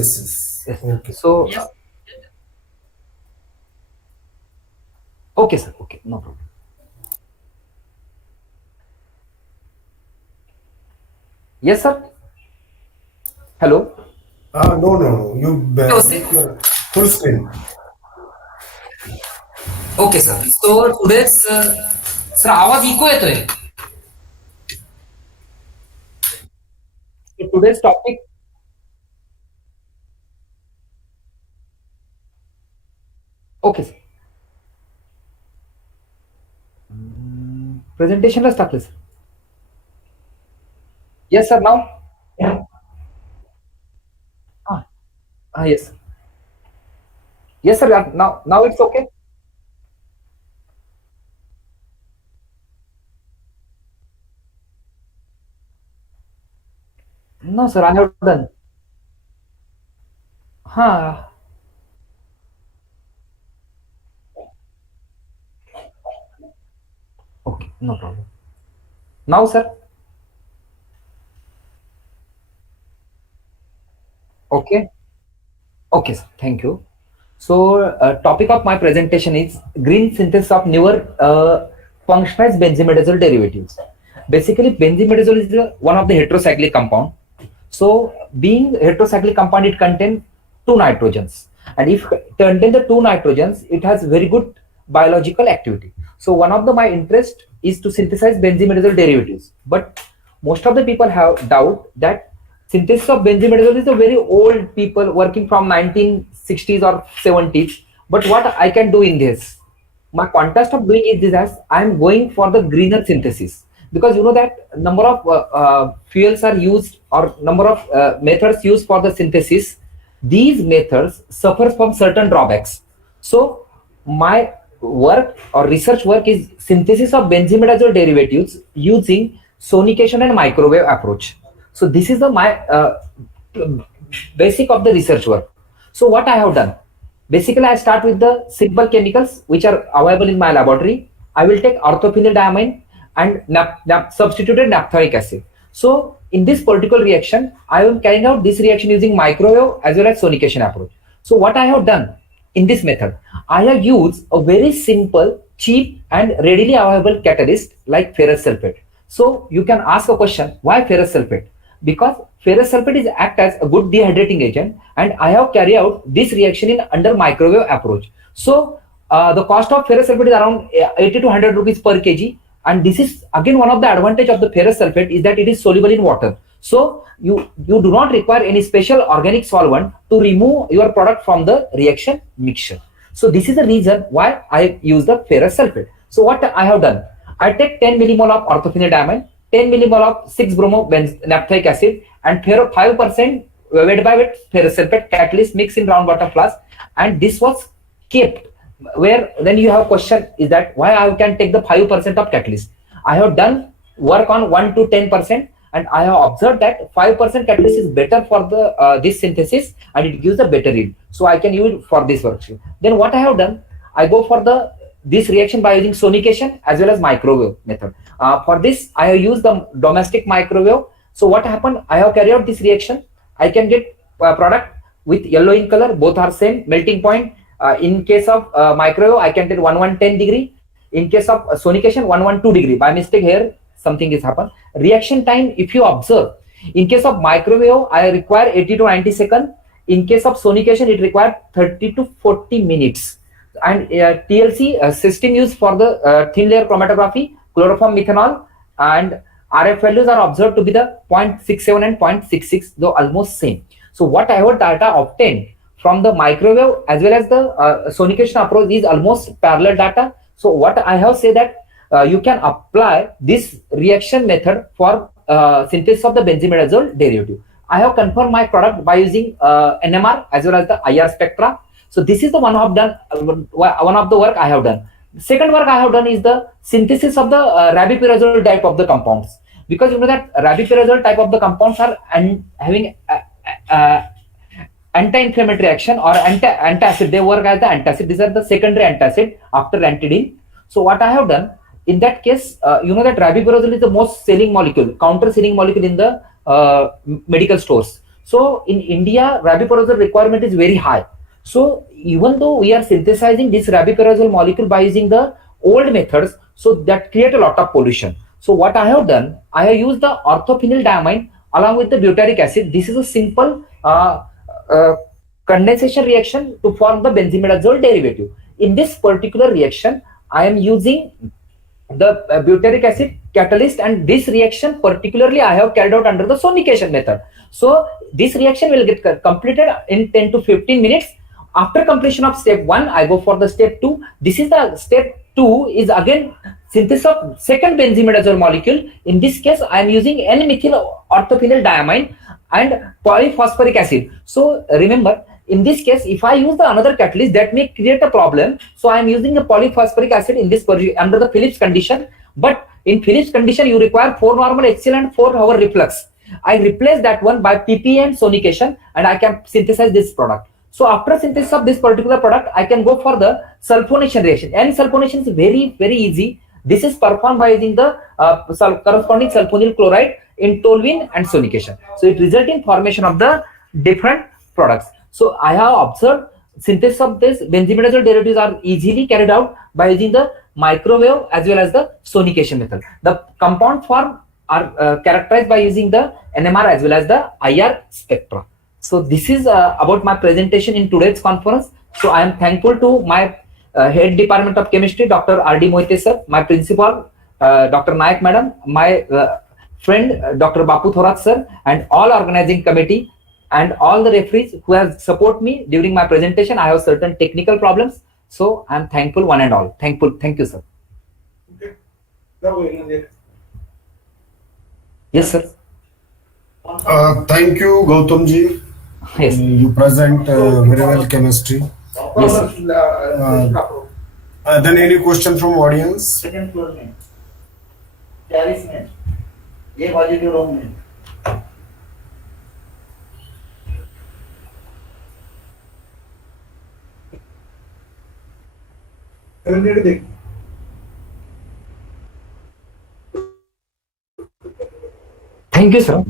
Okay. So, okay, sir. Okay, no problem. Yes, sir. Hello. No. You full screen. Okay, sir. So today's sir आवाज eco येतोय. Today's topic. Okay, sir. Presentation ला टाकले, sir. Yes, sir. Now. Yes. Yes, sir. Now it's okay. No, sir, I have done. Okay, no problem. Now, sir. Okay. Okay, sir. Thank you. So, topic of my presentation is green synthesis of newer functionalized benzimidazole derivatives. Basically, benzimidazole is one of the heterocyclic compound. So, being heterocyclic compound, it contains 2 nitrogens. And if it contains the 2 nitrogens, it has very good biological activity. So, one of my interest is to synthesize benzimidazole derivatives. But most of the people have doubt that synthesis of benzimidazole is a very old people working from 1960s or 70s. But what I can do in this? My context of doing is this as I am going for the greener synthesis. Because you know that number of fuels are used or number of methods used for the synthesis, these methods suffer from certain drawbacks. So my work or research work is synthesis of benzimidazole derivatives using sonication and microwave approach. So this is my basic of the research work. So what I have done, Basically, I start with the simple chemicals which are available in my laboratory. I will take orthophenyl diamine and substituted naphthenic acid. So in this particular reaction, I am carrying out this reaction using microwave as well as sonication approach. So what I have done in this method, I have used a very simple, cheap and readily available catalyst like ferrous sulfate. So you can ask a question, why ferrous sulfate? Because ferrous sulfate is act as a good dehydrating agent, and I have carried out this reaction in under microwave approach. So the cost of ferrous sulfate is around 80 to 100 rupees per kg, and this is again one of the advantage of the ferrous sulfate is that it is soluble in water. So you do not require any special organic solvent to remove your product from the reaction mixture. So this is the reason why I use the ferrous sulfate. So what I have done, I take 10 millimole of orthophenyl diamine, 10 millimole of 6-bromo-naphthenic acid, and 5% weight by weight ferrous sulfate catalyst mixed in round bottom flask, and this was kept. Where then you have question is that why I can take the 5% of catalyst. I have done work on 1 to 10%, and I have observed that 5% catalyst is better for the this synthesis, and it gives a better yield. So I can use it for this work. Then what I have done, I go for this reaction by using sonication as well as microwave method. For this, I have used the domestic microwave. So what happened? I have carried out this reaction. I can get a product with yellow in color. Both are same melting point. In case of microwave, I can take 1110 degree. In case of sonication, 112 degree. By mistake here, something is happened. Reaction time, if you observe, in case of microwave, I require 80 to 90 seconds. In case of sonication, it requires 30 to 40 minutes. And TLC system used for the thin layer chromatography, chloroform methanol, and RF values are observed to be the 0.67 and 0.66, though almost same. So what I have data obtained from the microwave as well as the sonication approach is almost parallel data. So what I have said that you can apply this reaction method for synthesis of the benzimidazole derivative. I have confirmed my product by using NMR as well as the IR spectra. So this is the one of the work I have done. Second work I have done is the synthesis of the rabipirazole type of the compounds, because you know that rabipirazole type of the compounds are having anti-inflammatory action or antacid. They work as the antacid. These are the secondary antacid after ranitidine. So what I have done in that case, you know that rabipirazole is the most selling molecule, counter selling molecule in the medical stores. So in India, rabipirazole requirement is very high. So even though we are synthesizing this rabipirazole molecule by using the old methods, so that create a lot of pollution. So what I have done, I have used the orthophenyl diamine along with the butyric acid. This is a simple condensation reaction to form the benzimidazole derivative. In this particular reaction, I am using the butyric acid catalyst, and this reaction particularly I have carried out under the sonication method. So this reaction will get completed in 10 to 15 minutes. After completion of step 1, I go for the step 2. This is the step 2 is again synthesis of second benzimidazole molecule. In this case, I am using N-methyl orthophenyl diamine and polyphosphoric acid. So remember, in this case, if I use the another catalyst, that may create a problem. So I am using the polyphosphoric acid in this under the Phillips condition. But in Phillips condition, you require 4 normal HCl and 4 hour reflux. I replace that one by PPA and sonication, and I can synthesize this product. So after synthesis of this particular product, I can go for the sulfonation reaction. And sulfonation is very, very easy. This is performed by using the corresponding sulfonyl chloride in toluene and sonication. So it results in formation of the different products. So I have observed synthesis of this benzimidazole derivatives are easily carried out by using the microwave as well as the sonication method. The compound form are characterized by using the NMR as well as the IR spectra. So this is about my presentation in today's conference. So I am thankful to my head department of chemistry, Dr. R.D. Moite sir, my principal, Dr. Nayak madam, my friend, Dr. Bapu Thorat sir, and all organizing committee and all the referees who have supported me during my presentation. I have certain technical problems. So I am thankful one and all. Thankful. Thank you, sir. Yes, sir. Thank you, Gautam ji. Yes. You present very well chemistry. Yes, sir. Then any question from audience? Second floor में 40 में ये positive room में Thank you, sir.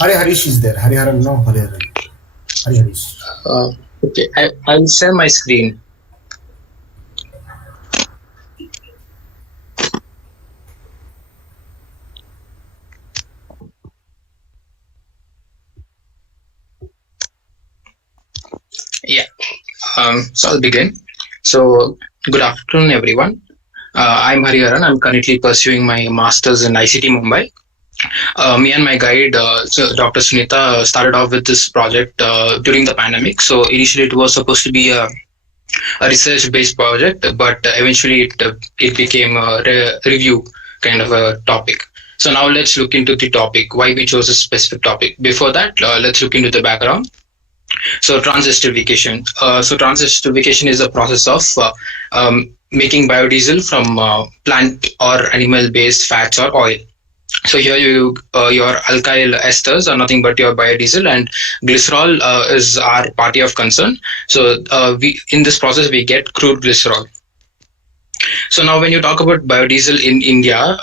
Hari Harish is there. Hariharan, no Hariharan. Hari Harish. Okay, I'll share my screen. Yeah, so I'll begin. So, good afternoon, everyone. I'm Hariharan. I'm currently pursuing my master's in ICT Mumbai. Me and my guide, so Dr. Sunita, started off with this project during the pandemic. So initially it was supposed to be a research-based project, but eventually it became a review kind of a topic. So now let's look into the topic, why we chose a specific topic. Before that, let's look into the background. So transesterification. So transesterification is a process of making biodiesel from plant or animal-based fats or oil. So here your alkyl esters are nothing but your biodiesel, and glycerol is our party of concern. So we in this process we get crude glycerol. So now when you talk about biodiesel in India,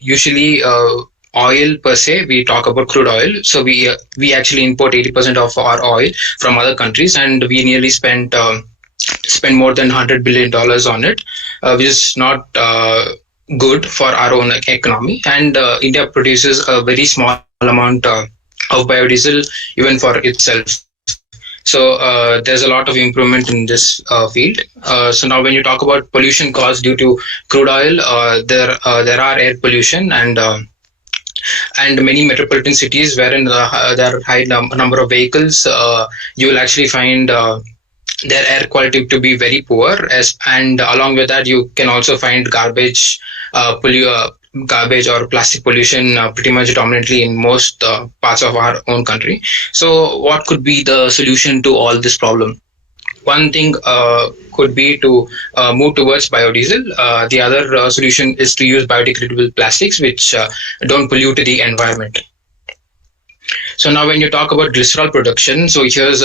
usually oil per se, we talk about crude oil. So we actually import 80% of our oil from other countries, and we nearly spend more than $100 billion on it, which is not good for our own economy. And India produces a very small amount of biodiesel even for itself. So there's a lot of improvement in this field. So now when you talk about pollution caused due to crude oil, there are air pollution and many metropolitan cities wherein there are high number of vehicles, you will actually find their air quality to be very poor, and along with that you can also find garbage or plastic pollution pretty much dominantly in most parts of our own country. So what could be the solution to all this problem? One thing could be to move towards biodiesel. The other solution is to use biodegradable plastics which don't pollute the environment. So now when you talk about glycerol production, so here's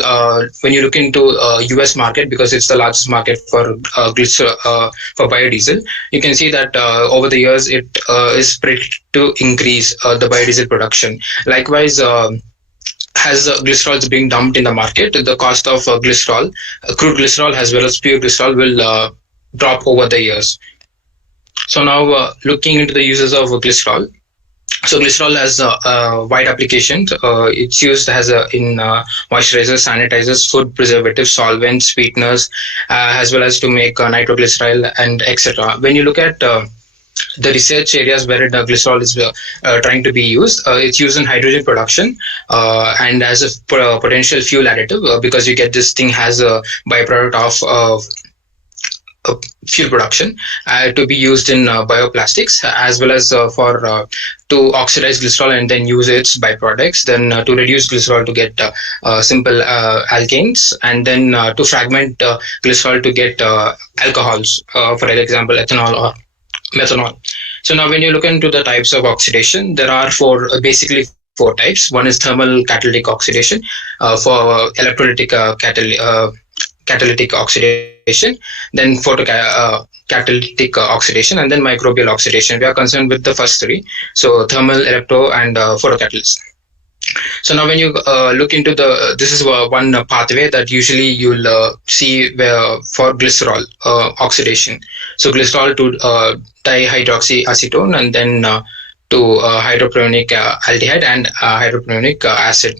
when you look into US market, because it's the largest market for for biodiesel, you can see that over the years it is predicted to increase the biodiesel production. Likewise, as glycerol is being dumped in the market, the cost of glycerol, crude glycerol as well as pure glycerol will drop over the years. So now looking into the uses of glycerol. So glycerol has a wide application. It's used as in moisturizers, sanitizers, food preservatives, solvents, sweeteners, as well as to make nitroglycerol and etc. When you look at the research areas where glycerol is trying to be used, it's used in hydrogen production and as a potential fuel additive, because you get this thing as a byproduct of fuel production to be used in bioplastics, as well as to oxidize glycerol and then use its byproducts, then to reduce glycerol to get simple alkanes, and then to fragment glycerol to get alcohols, for example ethanol or methanol. So now when you look into the types of oxidation, there are basically four types. One is thermal catalytic oxidation for electrolytic catalytic oxidation, then photocatalytic oxidation, and then microbial oxidation. We are concerned with the first three, so thermal, electro, and photocatalyst. So now when you look into this is one pathway that usually you'll see for glycerol oxidation. So glycerol to dihydroxyacetone, and then to hydropyrronic aldehyde and hydropyrronic acid.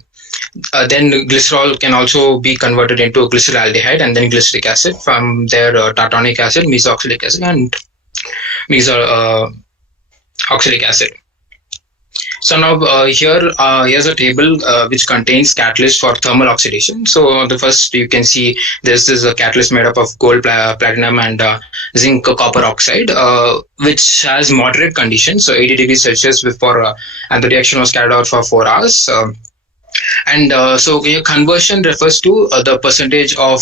Then glycerol can also be converted into glyceraldehyde and then glyceric acid. From there, tartanic acid, mesoxylic acid, and oxalic acid. So now here's a table which contains catalysts for thermal oxidation. So the first you can see this is a catalyst made up of gold, platinum, and zinc copper oxide, which has moderate conditions, so 80 degrees Celsius before, and the reaction was carried out for 4 hours. And so conversion refers to the percentage of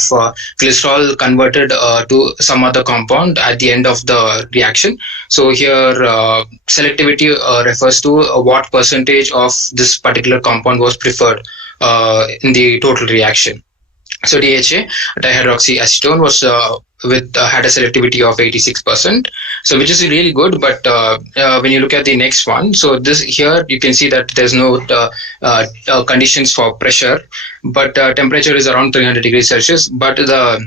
glycerol converted to some other compound at the end of the reaction. So here selectivity refers to what percentage of this particular compound was preferred in the total reaction. So DHA, dihydroxyacetone, was had a selectivity of 86%, so which is really good. But when you look at the next one, so this here you can see that there's no conditions for pressure, but temperature is around 300 degrees Celsius, but the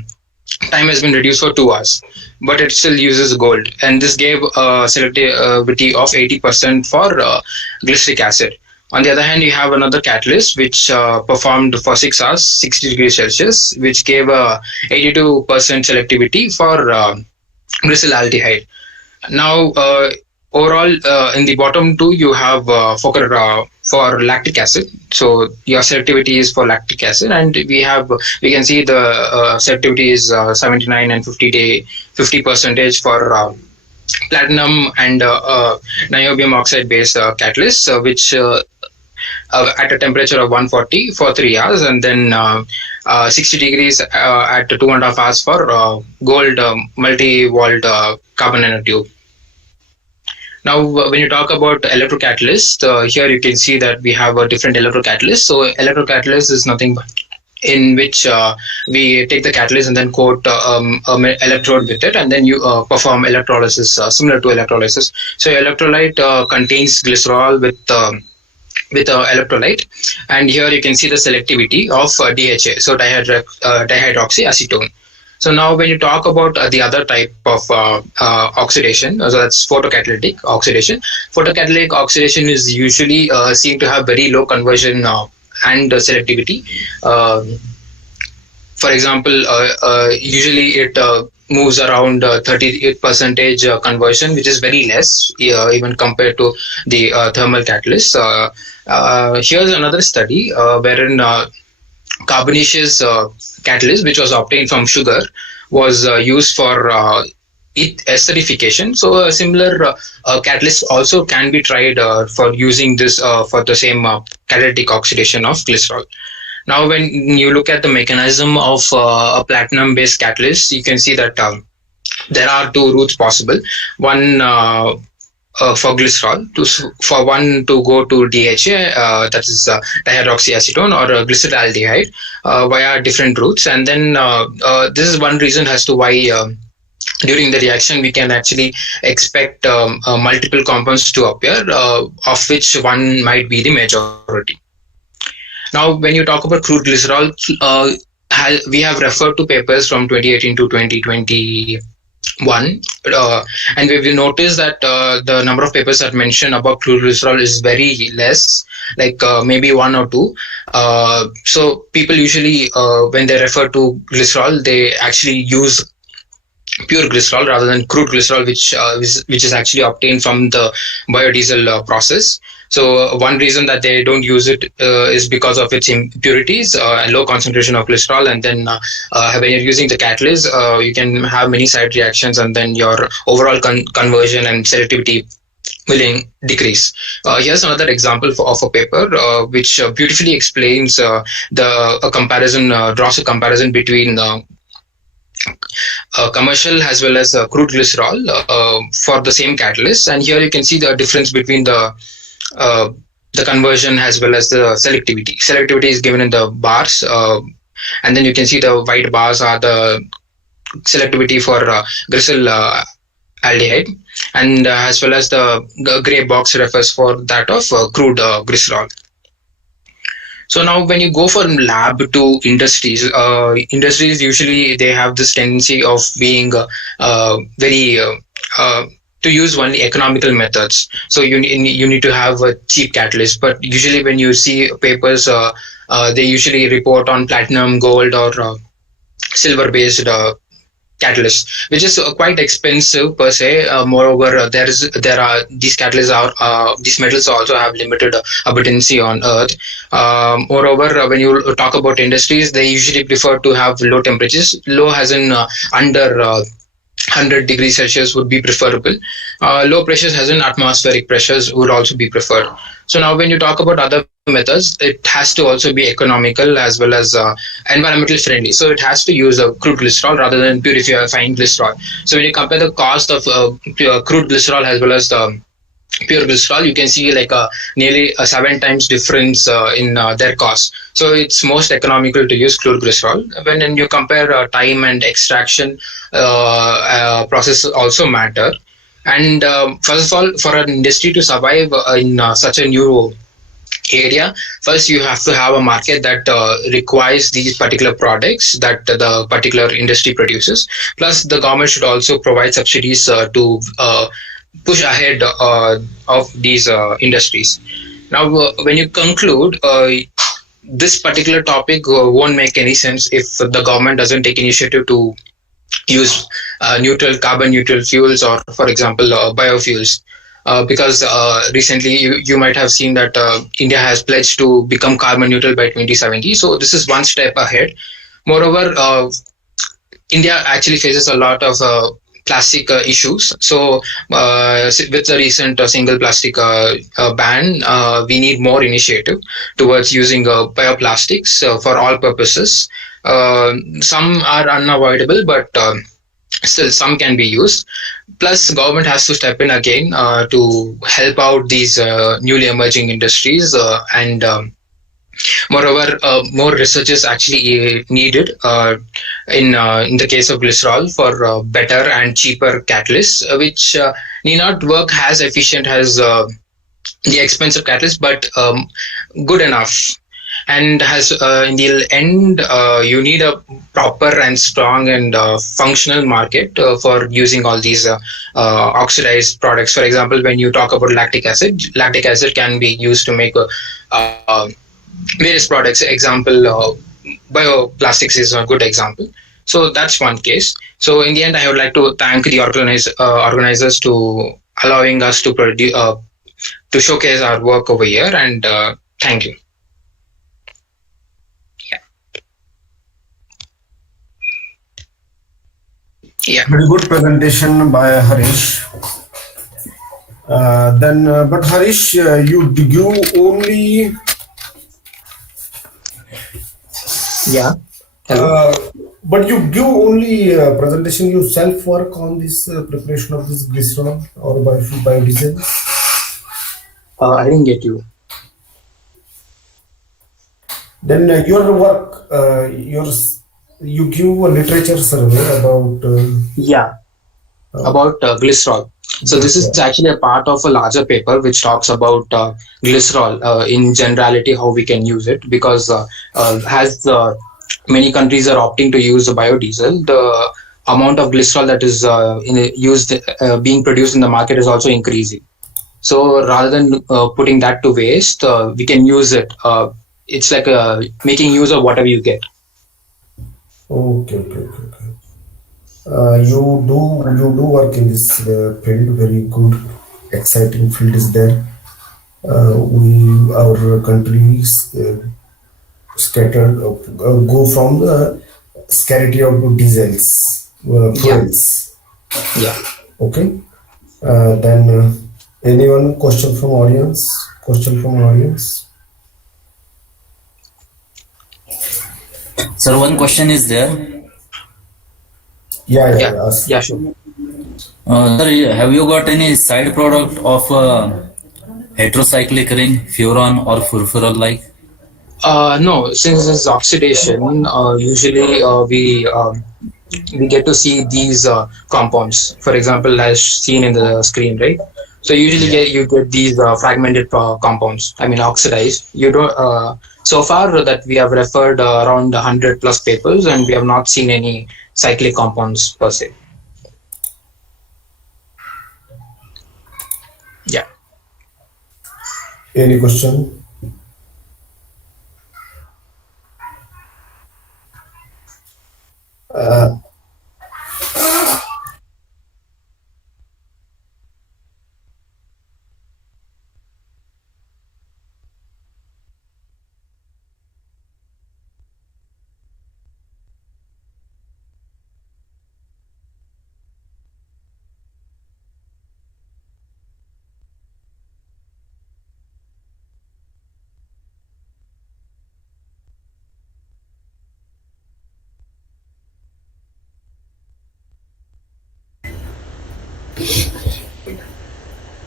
time has been reduced for 2 hours, but it still uses gold, and this gave a selectivity of 80% for glyceric acid. On the other hand, you have another catalyst which performed for 6 hours, 60 degrees Celsius, which gave a 82% selectivity for glycerol aldehyde. Now, overall, in the bottom two, you have for lactic acid. So your selectivity is for lactic acid, and we can see the selectivity is 79 and 50% for platinum and niobium oxide based catalyst, which at a temperature of 140 for 3 hours, and then 60 degrees at 2.5 hours for gold multi-walled carbon nanotube. Now, when you talk about electrocatalyst, here you can see that we have a different electrocatalyst. So electrocatalyst is nothing but in which we take the catalyst and then coat an electrode with it, and then you perform electrolysis similar to electrolysis. So electrolyte contains glycerol with electrolyte, and here you can see the selectivity of DHA, so dihydroxyacetone. So now when you talk about the other type of oxidation, so that's photocatalytic oxidation. Photocatalytic oxidation is usually seen to have very low conversion and selectivity. For example, usually it moves around 38% conversion, which is very less even compared to the thermal catalyst. Here's another study wherein carbonaceous catalyst, which was obtained from sugar, was used for esterification. So a similar catalyst also can be tried for using this for the same catalytic oxidation of glycerol. Now, when you look at the mechanism of a platinum-based catalyst, you can see that there are two routes possible. One for glycerol, for one to go to DHA, that is dihydroxyacetone or glycerol aldehyde, via different routes. And then this is one reason as to why during the reaction we can actually expect multiple compounds to appear, of which one might be the majority. Now, when you talk about crude glycerol, we have referred to papers from 2018 to 2021, and we will notice that the number of papers that mention about crude glycerol is very less, like maybe 1 or 2. So people usually, when they refer to glycerol, they actually use pure glycerol rather than crude glycerol, which is actually obtained from the biodiesel process. So one reason that they don't use it is because of its impurities and low concentration of glycerol. And then when you're using the catalyst, you can have many side reactions, and then your overall conversion and selectivity will decrease. Here's another example of a paper which beautifully explains draws a comparison between commercial as well as crude glycerol for the same catalyst. And here you can see the difference between the conversion as well as the selectivity. Selectivity is given in the bars, and then you can see the white bars are the selectivity for glycerol aldehyde, and as well as the gray box refers for that of crude glycerol. So now when you go from lab to industries, industries usually they have this tendency of being to use only economical methods. So you need to have a cheap catalyst. But usually when you see papers, they usually report on platinum, gold, or silver based catalysts, which is quite expensive per se. Moreover, these catalysts these metals also have limited abundancy on Earth. Moreover, when you talk about industries, they usually prefer to have low temperatures. Low as in under 100 degrees Celsius would be preferable. Low pressures as in atmospheric pressures would also be preferred. So now when you talk about other methods, it has to also be economical as well as environmental friendly. So it has to use crude glycerol rather than purifying glycerol. So when you compare the cost of crude glycerol as well as the pure glycerol, you can see like nearly a 7 times difference in their cost. So it's most economical to use crude glycerol. When you compare time and extraction process also matter. And first of all, for an industry to survive in such a new area, first you have to have a market that requires these particular products that the particular industry produces. Plus the government should also provide subsidies to push ahead of these industries. Now when you conclude, this particular topic won't make any sense if the government doesn't take initiative to use carbon neutral fuels, or for example biofuels. Because recently you might have seen that India has pledged to become carbon neutral by 2070. So this is one step ahead. Moreover, India actually faces a lot of plastic issues. So with the recent single plastic ban, we need more initiative towards using bioplastics for all purposes. Some are unavoidable, but still some can be used. Plus government has to step in again to help out these newly emerging industries, and moreover more research is actually needed in the case of glycerol for better and cheaper catalysts, which need not work as efficient as the expensive catalyst, but good enough. And has in the end, you need a proper and strong and functional market for using all these oxidized products. For example, when you talk about lactic acid can be used to make various products. Example, bioplastics is a good example. So that's one case. So in the end, I would like to thank the organizers to allowing us to produce to showcase our work over here, and thank you. Yeah. Very good presentation by Harish. But Harish, you only. Yeah. But you give only presentation. You self work on this preparation of this glycerol or biodiesel. I didn't get you. Then your work, you give a literature survey about. About glycerol. So this is actually a part of a larger paper which talks about glycerol in generality, how we can use it, because as many countries are opting to use the biodiesel, the amount of glycerol that is being produced in the market is also increasing. So rather than putting that to waste, we can use it. It's like making use of whatever you get. Okay. You do work in this field. Very good, exciting field is there. Our countries scattered go from the scarcity of diesels fuels. Yeah. Okay. Then anyone question from audience? Sir, one question is there. Yeah. Sure. Sir, have you got any side product of heterocyclic ring, furan or furfural like? No, since this is oxidation, usually we get to see these compounds. For example, as seen in the screen, right? So usually you get these fragmented compounds. I mean, oxidized. You don't. So far that we have referred around 100 plus papers, and we have not seen any cyclic compounds per se. Yeah. Any question?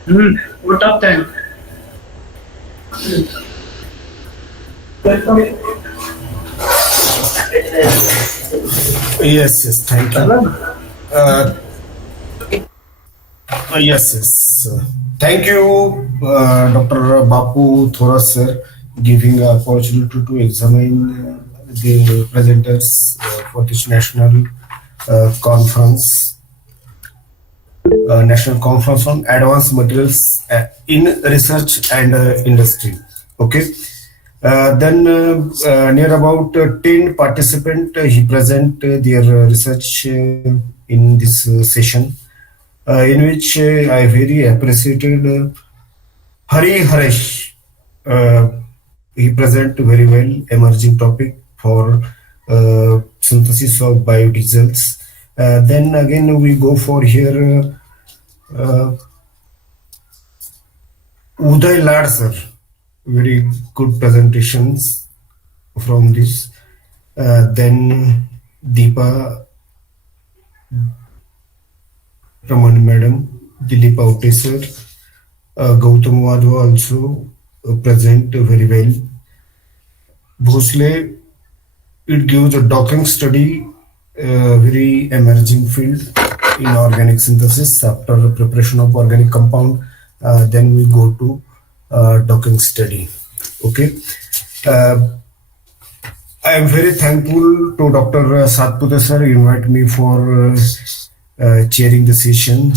Vote of thanks. Yes, thank you. Yes. Thank you, Dr. Bapu Thora sir, giving an opportunity to examine the presenters for this national conference. National Conference on Advanced Materials in Research and Industry. Okay. Then near about 10 participants, he present their research in this session, in which I very appreciated Hari Harish. He present very well emerging topic for synthesis of biodiesels. Then again we go for here Uday Lad sir, very good presentations from this. Then Deepa Raman madam, Dilip Aute sir, Gautam Wadhwa also present very well. Bhosle, it gives a docking study, very emerging field in organic synthesis. After the preparation of organic compound, then we go to docking study. Okay. I am very thankful to Dr. Satpute sir invite me for chairing the session,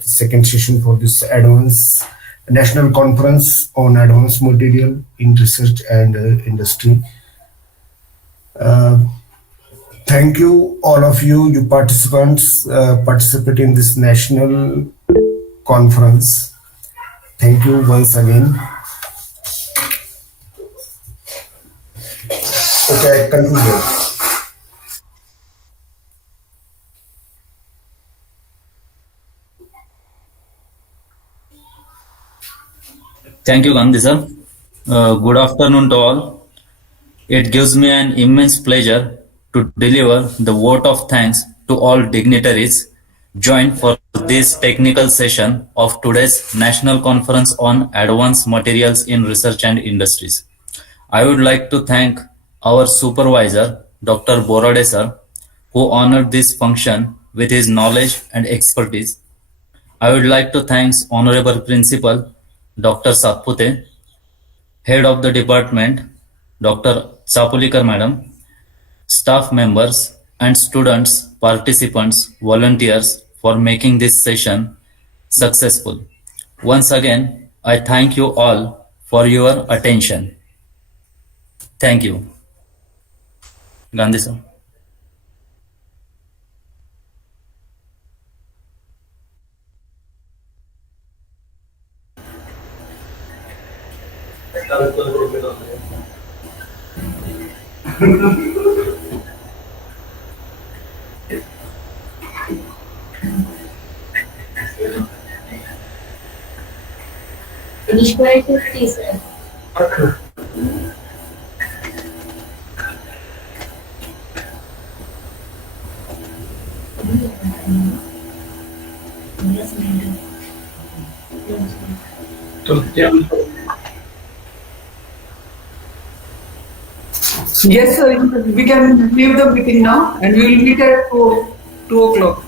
second session for this advanced national conference on advanced material in research and industry. Thank you, all of you participants, participate in this national conference. Thank you once again. Okay, I conclude. Thank you, Gandhi sir. Good afternoon to all. It gives me an immense pleasure to deliver the vote of thanks to all dignitaries joined for this technical session of today's National Conference on Advanced Materials in Research and Industries. I would like to thank our supervisor, Dr. Borade sir, who honored this function with his knowledge and expertise. I would like to thank Honorable Principal, Dr. Satpute, Head of the Department, Dr. Chapulikar Madam, staff members and students, participants, volunteers for making this session successful. Once again, I thank you all for your attention. Thank you. Gandhi sir. Yes, sir. We can leave the meeting now, and we will meet at 2 o'clock.